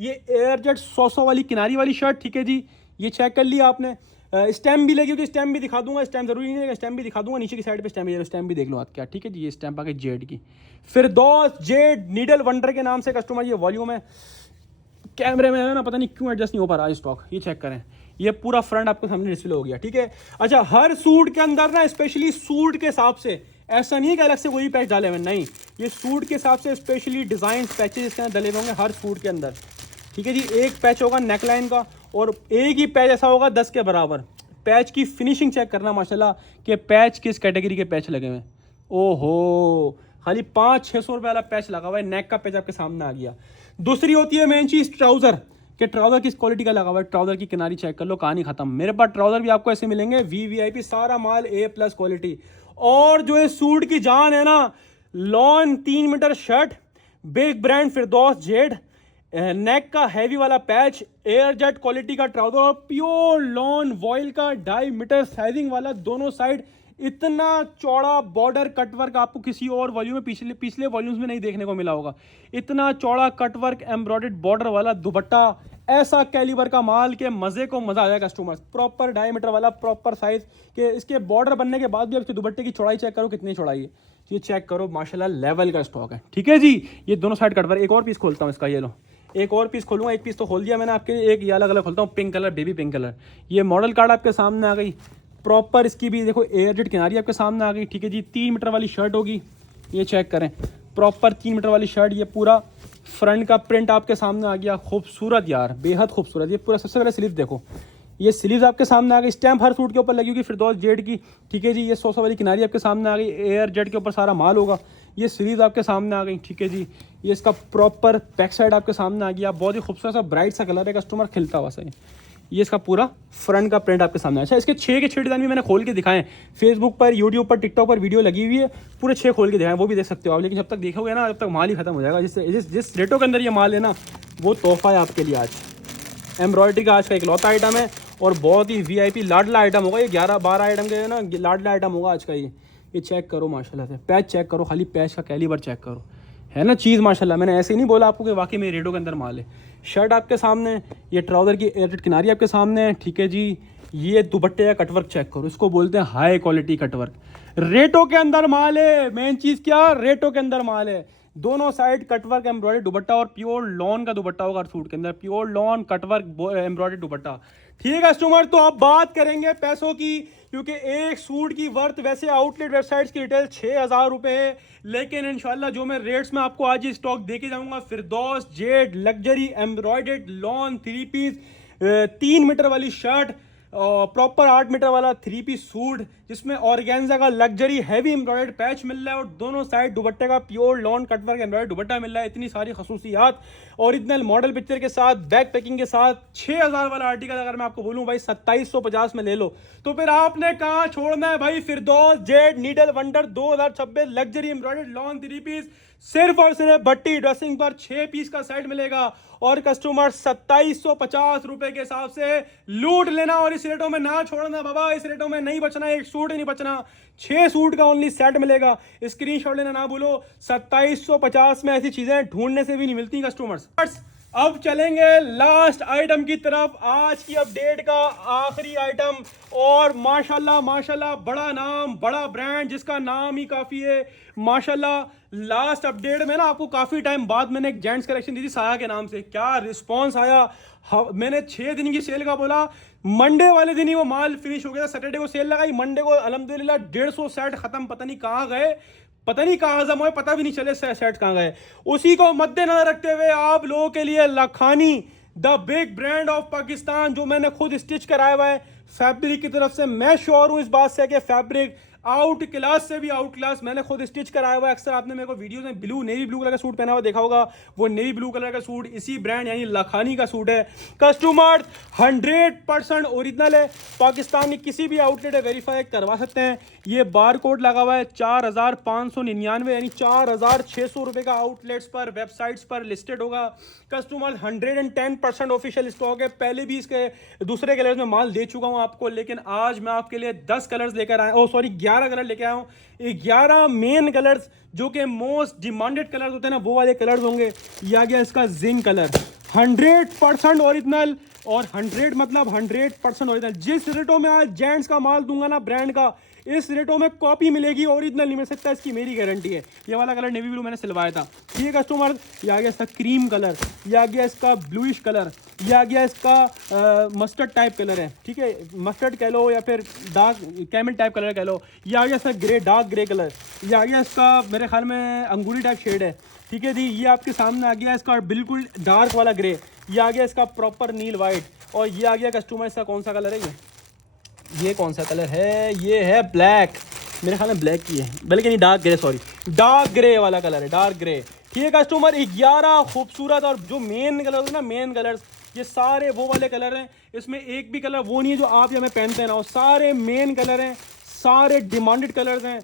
ये एयर जेट 100 वाली किनारी वाली शर्ट, ठीक है जी। ये चेक कर लिया आपने। स्टैम्प भी लगी, क्योंकि स्टैम्प भी दिखा दूंगा, स्टैम्प जरूरी नहीं है, स्टैम्प भी दिखा दूंगा। नीचे की साइड पे स्टैम्प भी देख लो आप क्या, ठीक है जी। ये स्टैम्प आ गई जेड की, फिरदौस जेड नीडल वंडर के नाम से कस्टमर ये वॉल्यूम है। कैमरे में है ना, पता नहीं क्यों एडजस्ट नहीं हो पा रहा स्टॉक। ये चेक करें, ये पूरा फ्रंट आपको सामने डिस्प्ले हो गया, ठीक है। अच्छा, हर सूट के अंदर ना, स्पेशली सूट के हिसाब से, ऐसा नहीं है कि अलग से कोई पैच डाले हुए, नहीं, ये सूट के हिसाब से स्पेशली डिजाइन पैचेज इसके अंदर डले होंगे हर सूट के अंदर, ठीक है जी। एक पैच होगा नेकलाइन का, और एक ही पैच ऐसा होगा 10 के बराबर। पैच की फिनिशिंग चेक करना माशाल्लाह कि पैच किस कैटेगरी के पैच लगे हुए हैं। ओहो, खाली 500-600 रुपये वाला पैच लगा हुआ है, नेक का पैच आपके सामने आ गया। दूसरी होती है मेन चीज़ ट्राउज़र, कि ट्राउज़र किस क्वालिटी का लगा हुआ है, ट्राउज़र की किनारी चेक कर लो, कहानी खत्म। मेरे पास ट्राउज़र भी आपको ऐसे मिलेंगे VVIP, सारा माल A+ क्वालिटी। और जो है सूट की जान है ना, lawn 3 metre shirt, big brand Firdous Z, neck का हैवी वाला पैच, एयर जेट क्वालिटी का ट्राउजर और प्योर लॉन वॉइल का 2.5 मीटर साइजिंग वाला दोनों साइड। इतना चौड़ा बॉर्डर कटवर्क आपको किसी और वॉल्यूम में, पिछले पिछले वॉल्यूम्स में नहीं देखने को मिला होगा। इतना चौड़ा कटवर्क एम्ब्रॉयडर्ड बॉर्डर वाला दुपट्टा, ऐसा कैलिबर का माल के मज़े को मज़ा आ जाएगा कस्टमर्स। प्रॉपर डायमीटर वाला, प्रॉपर साइज के इसके बॉर्डर बनने के बाद भी आपके दुपट्टे की चौड़ाई चेक करो कितनी चौड़ाई है, ये चेक करो, माशाल्लाह लेवल का स्टॉक है। ठीक है जी, ये दोनों साइड कटवर्क। एक और पीस खोलता हूँ इसका, ये लो, एक और पीस खोलूँगा, एक पीस तो खोल दिया मैंने आपके लिए, एक ये अलग अलग खोलता हूँ, pink colour, baby pink colour. ये मॉडल कार्ड आपके सामने आ गई, प्रॉपर इसकी भी देखो एयर जेट किनारी आपके सामने आ गई। ठीक है जी, 3 मीटर वाली शर्ट होगी, ये चेक करें, प्रॉपर 3 मीटर वाली शर्ट। ये पूरा फ्रंट का प्रिंट आपके सामने आ गया, खूबसूरत यार, बेहद खूबसूरत। ये पूरा सबसे पहले स्लीव देखो, ये स्लीव्स आपके सामने आ गई, स्टैम्प हर सूट के ऊपर लगी होगी फिरदौस जेड की। ठीक है जी, ये 100 वाली किनारी आपके सामने आ गई, एयर जेट के ऊपर सारा माल होगा। ये स्लीव्स आपके सामने आ गई। ठीक है जी, ये इसका प्रॉपर बैक साइड आपके सामने आ गया, बहुत ही खूबसूरत सा ब्राइट सा कलर है, कस्टमर खिलता हुआ सही। ये इसका पूरा फ्रंट का प्रिंट आपके सामने। अच्छा, इसके 6 के 6 डिज़ाइन भी मैंने खोल के दिखाएं, फेसबुक पर, यूट्यूब पर, टिकटॉक पर वीडियो लगी हुई है, पूरे 6 खोल के दिखाएं, वो भी देख सकते हो आप। लेकिन जब तक देखोगे ना, जब तक माल ही खत्म हो जाएगा। जिस रेटों के अंदर ये माल है ना, वो तोहफा है आपके लिए आज। एम्ब्रॉयडरी का आज का इकलौता आइटम है और बहुत ही VIP लाडला आइटम होगा ये। 11-12 आइटम के ना लाडला आइटम होगा आज का ये चेक करो माशाल्लाह से, पैच चेक करो, खाली पैच का कैलिबर चेक करो, है ना चीज़ माशाल्लाह। मैंने ऐसे ही नहीं बोला आपको कि वाकई में रेटों के अंदर माल है। शर्ट आपके सामने, ये ट्राउज़र की एयरटेड किनारी आपके सामने है। ठीक है जी, ये दुपट्टे का कटवर्क चेक करो, इसको बोलते हैं हाई क्वालिटी कटवर्क। रेटों के अंदर माल है, मेन चीज़ क्या, रेटों के अंदर माल है। दोनों साइड कटवर्क एम्ब्रॉयडरी दुपट्टा और प्योर लॉन का दुपट्टा होगा सूट के अंदर, प्योर लॉन कटवर्क एम्ब्रॉयडरी दुपट्टा। ठीक है कस्टमर, तो अब बात करेंगे पैसों की, क्योंकि एक सूट की वर्थ वैसे आउटलेट वेबसाइट्स की रिटेल 6000 रुपये है, लेकिन इंशाल्लाह जो मैं रेट्स में आपको आज ही स्टॉक दे के जाऊंगा, Firdous Z luxury embroidered lawn 3 piece, 3 metre वाली शर्ट, प्रॉपर 8 मीटर वाला 3 पीस सूट, जिसमें ऑर्गेन्जा का लग्जरी हैवी एम्ब्रॉयडर्ड पैच मिल रहा है और दोनों साइड दुपट्टे का pure lawn cutwork embroidered dupatta मिल रहा है। इतनी सारी खसूसियात, ओरिजिनल मॉडल पिक्चर के साथ, बैक पैकिंग के साथ। 6000 वाला आर्टिकल अगर मैं आपको बोलूं भाई 2750 में ले लो, तो फिर आपने कहाँ छोड़ना है भाई। Firdous Z needle wonder 2026 luxury embroidered lawn 3 piece, सिर्फ और सिर्फ भट्टी ड्रेसिंग पर 6 पीस का सेट मिलेगा और कस्टमर 2750 रुपए के हिसाब से लूट लेना। और इस रेटों में ना छोड़ना बाबा, इस रेटों में नहीं बचना, एक सूट ही नहीं बचना, 6 सूट का ओनली सेट मिलेगा। स्क्रीनशॉट लेना ना भूलो। 2750 में ऐसी चीजें ढूंढने से भी नहीं मिलती कस्टमर्स। अब चलेंगे लास्ट आइटम की तरफ, आज की अपडेट का आखिरी आइटम। और माशाल्लाह माशाल्लाह, बड़ा नाम, बड़ा ब्रांड, जिसका नाम ही काफ़ी है माशाल्लाह। लास्ट अपडेट में ना आपको काफ़ी टाइम बाद मैंने एक जेंट्स कलेक्शन दी थी साया के नाम से, क्या रिस्पांस आया। मैंने 6 दिन की सेल का बोला, मंडे वाले दिन ही वो माल फिनिश हो गया था। सैटरडे को सेल लगाई, मंडे को अल्हम्दुलिल्लाह 150 सेट खत्म, पता नहीं कहाँ गए, पता नहीं कहाँ हजम हुए, पता भी नहीं चले सेट कहाँ गए। उसी को मद्देनजर रखते हुए आप लोगों के लिए Lakhani, the big brand of Pakistan, जो मैंने खुद स्टिच कराया हुआ है फैब्रिक की तरफ से। मैं श्योर हूँ इस बात से कि फैब्रिक आउट क्लास से भी आउट क्लास, मैंने खुद स्टिच कराया हुआ है। अक्सर आपने मेरे को वीडियोस में नेवी ब्लू कलर का सूट पहना हुआ देखा होगा, वो नेवी ब्लू कलर का सूट इसी ब्रांड यानी लखानी का सूट है। कस्टमर 100% ओरिजिनल है, पाकिस्तान की किसी भी आउटलेट है वेरीफाई करवा सकते हैं। ये बार कोड लगा हुआ है 4599 यानी 4600 रुपये का आउटलेट्स पर, वेबसाइट्स पर लिस्टेड होगा। कस्टमर 110% ऑफिशियल स्टॉक है। पहले भी इसके दूसरे कलर्स में माल दे चुका हूँ आपको, लेकिन आज मैं आपके लिए 10 कलर्स लेकर आया, 11 कलर लेके आया हूँ। 11 मेन कलर्स जो कि मोस्ट डिमांडेड कलर्स होते हैं ना, वो वाले कलर्स होंगे। ये आ गया इसका जिंक कलर, 100% ओरिजिनल, और 100 मतलब 100% ओरिजिनल। जिस रेटों में आज जेंट्स का माल दूंगा ना ब्रांड का, इस रेटों में कॉपी मिलेगी, ओरिजिनल नहीं मिल सकता, इसकी मेरी गारंटी है। ये वाला कलर नेवी ब्लू मैंने सिलवाया था। ठीक है कस्टमर, ये आ गया इसका क्रीम कलर, ये आ गया इसका ब्लूइश कलर, ये आ गया इसका मस्टर्ड टाइप कलर है। ठीक है, मस्टर्ड कह लो या फिर डार्क कैमल टाइप कलर कह लो। ये आ गया इसका ग्रे, डार्क ग्रे कलर। ये आ गया इसका मेरे ख्याल में अंगूरी टाइप शेड है। ठीक है जी, ये आपके सामने आ गया इसका बिल्कुल डार्क वाला ग्रे। ये आ गया इसका प्रॉपर नील वाइट, और ये आ गया कस्टमर इसका कौन सा कलर है, ये कौन सा कलर है, ये है ब्लैक, मेरे ख्याल में ब्लैक की है, बल्कि नहीं dark grey, sorry dark grey वाला कलर है, डार्क ग्रे। ठीक है कस्टमर, 11 खूबसूरत और जो मेन कलर होते हैं ना, मेन कलर्स, ये सारे वो वाले कलर हैं, इसमें एक भी कलर वो नहीं है जो आप या मैं पहनते हैं ना, सारे मेन कलर हैं, सारे डिमांडेड कलर्स हैं।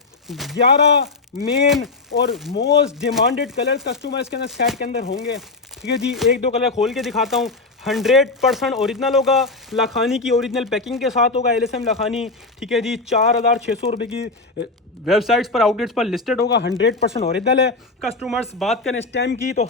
11 मेन और मोस्ट डिमांडेड कलर्स कस्टमर इसके अंदर सेट के अंदर होंगे। ठीक है जी, एक दो कलर खोल के दिखाता हूँ। 100% ओरिजिनल होगा, लखानी की ओरिजिनल पैकिंग के साथ होगा, LSM लखानी। ठीक है जी, 4,600 रुपये की वेबसाइट्स पर, आउटलेट्स पर लिस्टेड होगा, 100% ओरिजिनल है। कस्टमर्स बात करें स्टैम्प की तो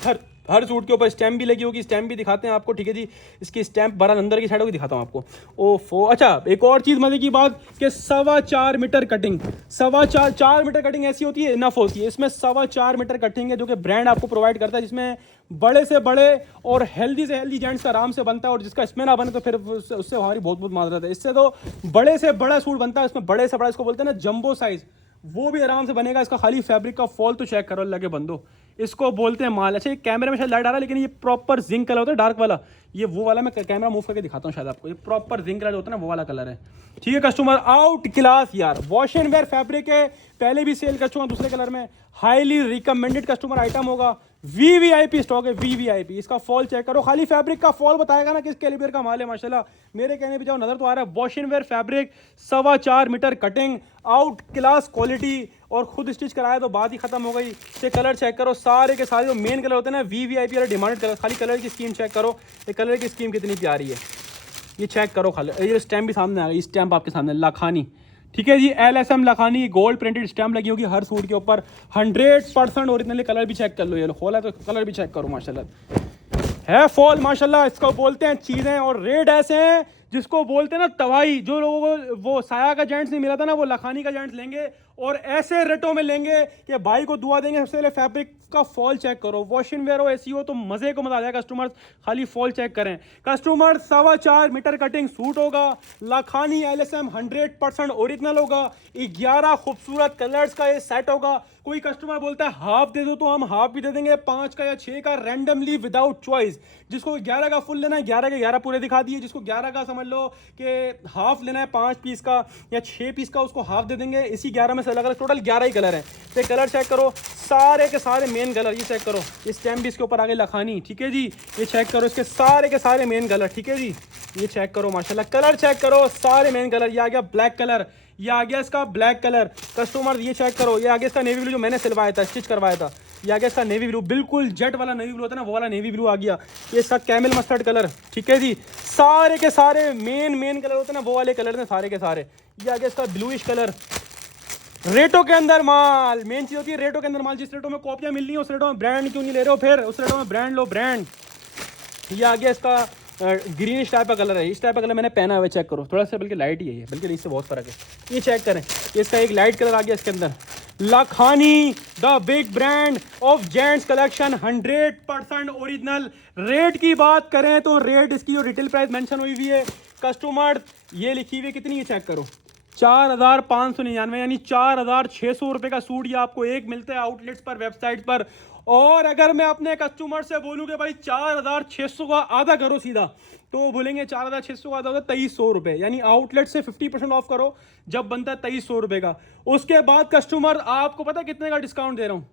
हर सूट के ऊपर स्टैम्प भी लगी होगी, स्टैम्प भी दिखाते हैं आपको। ठीक है जी, इसकी स्टैम्प 12 अंदर की साइड होगी, दिखाता हूँ आपको। ओफो, अच्छा एक और चीज़ मजे की बात कि 4.25 मीटर कटिंग, 4.25 मीटर कटिंग ऐसी होती है, इनफ होती है। इसमें 4.25 मीटर कटिंग है जो कि ब्रांड आपको प्रोवाइड करता है, जिसमें बड़े से बड़े और हेल्दी से हेल्दी जेंट्स आराम से बनता है, और जिसका इसमें ना बने तो फिर उससे हमारी बहुत बहुत माजरत है। इससे तो बड़े से बड़ा सूट बनता है, इसमें बड़े से बड़ा, इसको बोलते हैं ना जंबो साइज, वो भी आराम से बनेगा। इसका खाली फैब्रिक का फॉल तो चेक करो, अल्लाह के बंदो, इसको बोलते हैं माल। अच्छा, ये कैमरे में शायद लाइट आ रहा है, लेकिन ये प्रॉपर जिंक कलर होता है, डार्क वाला, ये वो वाला, मैं कैमरा मूव करके दिखाता हूँ शायद आपको, ये प्रॉपर जिंक कलर होता है ना, वो वाला कलर है। ठीक है कस्टमर, आउट क्लास यार, वॉश एंड वेयर फैब्रिक है, पहले भी सेल कर चुका हूँ दूसरे कलर में, हाईली रिकमेंडेड कस्टमर आइटम होगा, VVIP स्टॉक है, VVIP। इसका फॉल चेक करो, खाली फैब्रिक का फॉल बताएगा ना किस कैलिबर का माल है, माशाल्लाह। मेरे कहने पे जाओ, नजर तो आ रहा है, wash and wear fabric, 4.25 metre cutting, outclass quality, और खुद स्टिच कराया तो बात ही खत्म हो गई। ये कलर चेक करो, सारे के सारे जो मेन कलर होते हैं ना, VVIP और डिमांडेड कलर। खाली कलर की स्कीम चेक करो, ये कलर की स्कीम कितनी प्यारी है, ये चेक करो। खाली ये स्टैम्प भी सामने आ गई, स्टैम्प आपके सामने, लखानी। ठीक है जी, LSM Lakhani gold printed stamp लगी होगी हर सूट के ऊपर, 100% ओरिजिनल। कलर भी चेक कर लो, ये लो खोला तो कलर भी चेक करो, माशाल्लाह है फॉल, माशाल्लाह। इसको बोलते हैं चीज़ें, और रेट ऐसे हैं जिसको बोलते हैं ना तवाई। जो लोगों को वो साया का जेंट्स नहीं मिला था ना, वो लखानी का जेंट्स लेंगे, और ऐसे रेटों में लेंगे कि भाई को दुआ देंगे। सबसे पहले फैब्रिक का फॉल चेक करो, वॉश एंड वेयर हो, ऐसी हो तो मज़े को मजा आ जाएगा। कस्टमर्स खाली फॉल चेक करें। कस्टमर 4.25 मीटर कटिंग सूट होगा, लखानी LSM 100% ओरिजिनल होगा, 11 खूबसूरत कलर्स का ये सेट होगा। कोई कस्टमर बोलता है हाफ दे दो, तो हम हाफ भी दे देंगे, 5 का या 6 का रैंडमली विदाउट चॉइस। जिसको 11 का फुल लेना है, 11 के 11 पूरे दिखा दिए। जिसको 11 का समझ लो कि हाफ लेना है, 5 पीस का या 6 पीस का, उसको हाफ दे देंगे। इसी 11 में से अलग अलग टोटल 11 ही कलर है। तो कलर चेक करो, सारे के सारे मेन कलर, ये चेक करो, ये स्टैम्प भी इसके ऊपर आगे लखानी। ठीक है जी, ये चेक करो, इसके सारे के सारे मेन कलर। ठीक है जी, ये चेक करो, माशाल्लाह कलर चेक करो, सारे मेन कलर। ये आ गया ब्लैक कलर, ये आ गया इसका ब्लैक कलर। कस्टमर ये चेक करो, ये आगे इसका नेवी ब्लू जो मैंने सिलवाया था, स्टिच करवाया था। ये आ गया इसका नेवी ब्लू, बिल्कुल जेट वाला नेवी ब्लू होता है ना, वो वाला नेवी ब्लू आ गया। ये इसका कैमल मस्टर्ड कलर। ठीक है जी, सारे के सारे मेन कलर होते हैं ना, वो वाले कलर हैं सारे के सारे। ये आ गया इसका ब्लूइश कलर। रेटों के अंदर माल, मेन चीज होती है रेटों के अंदर माल। जिस रेटों में कॉपियां मिल रही है, उस रेटों में ब्रांड क्यों नहीं ले रहे हो, फिर उस रेटों में ब्रांड लो, ब्रांड। ये आ गया इसका ग्रीनिश टाइप का कलर है, इस टाइप का कलर मैंने पहना हुआ है, चेक करो, थोड़ा सा बल्कि लाइट ही है, बल्कि इससे बहुत फर्क है। ये चेक करें, इसका एक लाइट कलर आ गया इसके अंदर। Lakhani the big brand of gents collection, 100% original. Rate की बात करें तो रेट इसकी जो रिटेल प्राइस मेंशन हुई हुई है कस्टमर, ये लिखी हुई है कितनी, ये चेक करो, 4,599, यानी 4,600 रुपये का सूट ये आपको एक मिलता है आउटलेट्स पर, वेबसाइट पर। और अगर मैं अपने कस्टमर से बोलूं कि भाई 4,600 का आधा करो सीधा, तो वो बोलेंगे 4,600 का आधा होता है 2,300 रुपये, यानी आउटलेट से 50% ऑफ करो जब बनता है 2,300 रुपये का। उसके बाद कस्टमर आपको पता है कितने का डिस्काउंट दे रहा हूँ,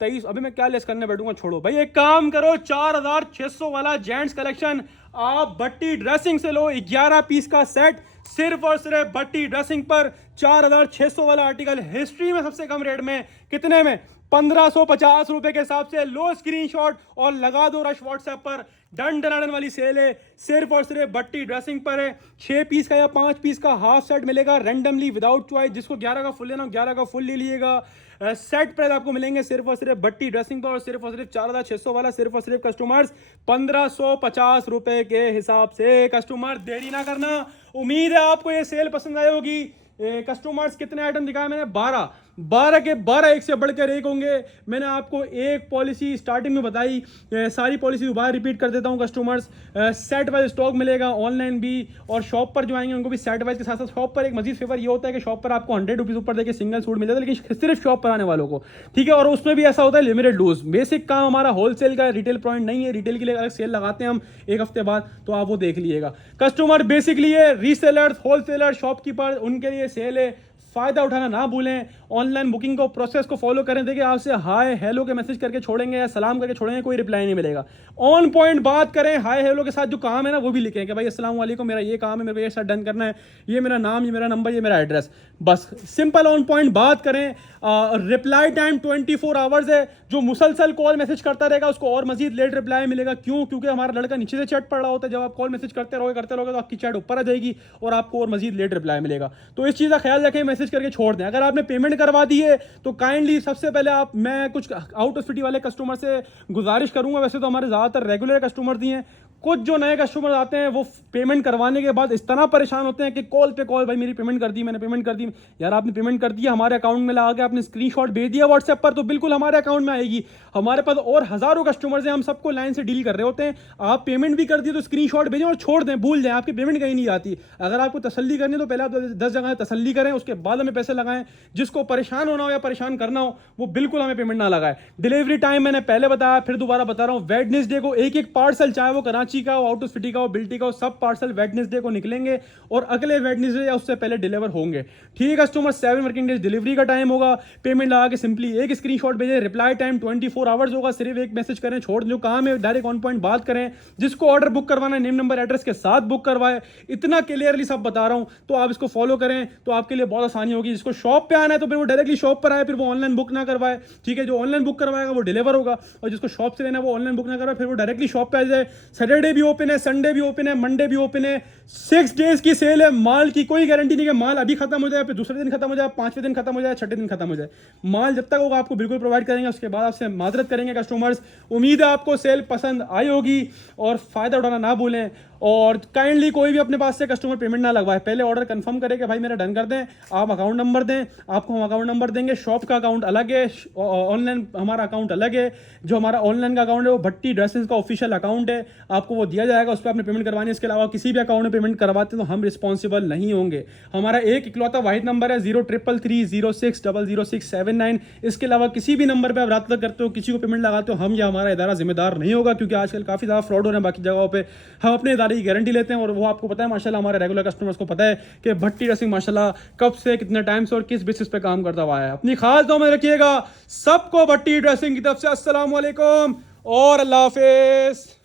23। अभी मैं क्या लेस करने बैठूंगा, छोड़ो भाई, एक काम करो, 4,600 वाला जेंट्स कलेक्शन आप भट्टी ड्रेसिंग से लो, 11 पीस का सेट, सिर्फ और सिर्फ भट्टी ड्रेसिंग पर 4,600 वाला आर्टिकल हिस्ट्री में सबसे कम रेट में। कितने में, 1,550 रुपए के हिसाब से। लो स्क्रीनशॉट और लगा दो रश व्हाट्सएप पर। डन डनाडन वाली सेल है, सिर्फ और सिर्फ भट्टी ड्रेसिंग पर है। 6 पीस का या 5 पीस का हाफ सेट मिलेगा रैंडमली विदाउट चॉइस। जिसको 11 का फुल लेना हो 11 का फुल ले लीजिएगा। सेट प्राइस आपको मिलेंगे सिर्फ और सिर्फ भट्टी ड्रेसिंग पर, और सिर्फ 4,600 वाला सिर्फ और सिर्फ कस्टमर्स 1,550 रुपए के हिसाब से। कस्टमर देरी ना करना, उम्मीद है आपको ये सेल पसंद आई होगी। कस्टमर्स कितने आइटम दिखाए मैंने, 12 के 12 एक से बढ़कर एक होंगे। मैंने आपको एक पॉलिसी स्टार्टिंग में बताई, सारी पॉलिसी दोबारा रिपीट कर देता हूं कस्टमर्स। सेट वाइज स्टॉक मिलेगा ऑनलाइन भी, और शॉप पर जो आएंगे उनको भी सेट वाइज के साथ साथ। शॉप पर एक मजीद फेवर ये होता है कि शॉप पर आपको 100 रुपीज़ ऊपर देके सिंगल सूट मिलता है, लेकिन सिर्फ शॉप पर आने वालों को, ठीक है। और उसमें भी ऐसा होता है लिमिटेड लूज। बेसिक काम हमारा होलसेल का, रिटेल पॉइंट नहीं है। रिटेल के लिए अलग सेल लगाते हैं हम एक हफ्ते बाद, तो आप वो देख लीजिएगा। कस्टमर बेसिकली ये रीसेलर्स, होलसेलर, शॉपकीपर, उनके लिए सेल है। फ़ायदा उठाना ना भूलें, ऑनलाइन बुकिंग को प्रोसेस को फॉलो करें। देखिए आपसे हाय हेलो के मैसेज करके छोड़ेंगे या सलाम करके छोड़ेंगे, कोई रिप्लाई नहीं मिलेगा। ऑन पॉइंट बात करें, हाय हेलो के साथ जो काम है ना वो भी लिखें कि भाई अस्सलाम वालेकुम, मेरा ये काम है, मेरे को ये साथ डन करना है, ये मेरा नाम, ये मेरा नंबर, ये मेरा एड्रेस। बस सिंपल ऑन पॉइंट बात करें। रिप्लाई टाइम 24 आवर्स है। जो मुसलसल कॉल मैसेज करता रहेगा उसको और मजीद लेट रिप्लाई मिलेगा। क्यों? क्योंकि हमारा लड़का नीचे से चैट पढ़ रहा होता है। जब आप कॉल मैसेज करते रहोगे तो आपकी चैट ऊपर आ जाएगी और आपको और मजीद लेट रिप्लाई मिलेगा। तो इस चीज़ का ख्याल रखें, मैसेज करके छोड़ दें। अगर आपने पेमेंट करवा दी है तो काइंडली सबसे पहले मैं कुछ आउट ऑफ सिटी वाले कस्टमर से गुजारिश करूंगा, वैसे तो हमारे ज़्यादातर रेगुलर कस्टमर ही हैं, कुछ जो नए कस्टमर आते हैं वो पेमेंट करवाने के बाद इस तरह परेशान होते हैं कि कॉल पे कॉल, भाई मेरी पेमेंट कर दी, मैंने पेमेंट कर दी। यार आपने पेमेंट कर दी, हमारे अकाउंट में लगा के आपने स्क्रीनशॉट भेज दिया व्हाट्सएप पर तो बिल्कुल हमारे अकाउंट में आएगी। हमारे पास और हज़ारों कस्टमर्स हैं, हम सबको लाइन से डील कर रहे होते हैं। आप पेमेंट भी कर दिए तो स्क्रीनशॉट भेजें और छोड़ दें, भूल जाएं, आपकी पेमेंट कहीं नहीं आती। अगर आपको तसल्ली करनी है तो पहले आप 10 जगह तसल्ली करें, उसके बाद हमें पैसे लगाएं। जिसको परेशान होना हो या परेशान करना हो वो बिल्कुल हमें पेमेंट ना लगाए। डिलीवरी टाइम मैंने पहले बताया, फिर दोबारा बता रहा हूँ, वेडनेसडे को एक पार्सल, चाहे वो कराची का हो, आउट ऑफ सिटी का हो, बिल्टी का हो, सब पार्सल वेडनेसडे को निकलेंगे और अगले वेडनेसडे या उससे पहले डिलीवर होंगे। ठीक है कस्टमर, 7 वर्किंग डेज डिलीवरी का टाइम होगा। पेमेंट लगा के सिंपली एक स्क्रीनशॉट भेजें। रिप्लाई टाइम 24 आवर्स होगा। सिर्फ एक मैसेज करें, छोड़ जो काम है डायरेक्ट ऑन पॉइंट बात करें। जिसको ऑर्डर बुक करवाना है नेम नंबर एड्रेस के साथ बुक करवाए। इतना क्लियरली सब बता रहा हूं, तो आप इसको फॉलो करें तो आपके लिए बहुत आसानी होगी। जिसको शॉप पे आना है तो फिर वो डायरेक्टली शॉप पर आए, फिर वो ऑनलाइन बुक ना करवाए। ठीक है, जो ऑनलाइन बुक करवाएगा वो डिलीवर होगा, और जिसको शॉप से लेना है वो ऑनलाइन बुक ना करवाए, फिर वो डायरेक्टली शॉप पे आ जाए। सैटरडे भी ओपन है, संडे भी ओपन है, मंडे भी ओपन है। 6 डेज की सेल है। माल की कोई गारंटी नहीं कि माल अभी खत्म हो जाए, फिर दूसरे दिन खत्म हो जाए, 5वें दिन खत्म हो जाए, 6ठे दिन खत्म हो जाए। माल जब तक होगा आपको बिल्कुल प्रोवाइड करेंगे। उसके बाद आपसे माजरत करेंगे कस्टमर्स। उम्मीद है आपको सेल पसंद आई होगी और फायदा उठाना ना भूलें। और काइंडली कोई भी अपने पास से कस्टमर पेमेंट ना लगवाए, पहले ऑर्डर कंफर्म करें कि भाई मेरा डन कर दें। आप अकाउंट नंबर दें, आपको हम अकाउंट नंबर देंगे। शॉप का अकाउंट अलग है, ऑनलाइन हमारा अकाउंट अलग है। जो हमारा ऑनलाइन का अकाउंट है वो भट्टी ड्रेसेस का ऑफिशियल अकाउंट है, आपको वो दिया जाएगा, उस पर आपने पेमेंट करवानी है। इसके अलावा किसी भी अकाउंट में पेमेंट करवाते तो हम रिस्पॉन्सिबल नहीं होंगे। हमारा एक इकलौता वाहिद नंबर है 033306000679। इसके अलावा किसी भी नंबर पर आप रब्ता करते हो, किसी को पेमेंट लगाते हो, हम या हमारा इदारा जिम्मेदार नहीं होगा, क्योंकि आजकल काफ़ी ज़्यादा फ्रॉड हो रहे हैं बाकी जगहों पर। हम अपने इदारे की गारंटी लेते हैं और वो आपको पता है माशाल्लाह, हमारे रेगुलर कस्टमर्स को पता है कि भट्टी ड्रेसिंग माशाल्लाह कब से, कितने टाइम से और किस बेसिस पे काम करता हुआ है। अपनी खास दुआ में रखिएगा। सबको भट्टी ड्रेसिंग की तरफ से अस्सलाम वालेकुम और अल्लाह हाफिज़।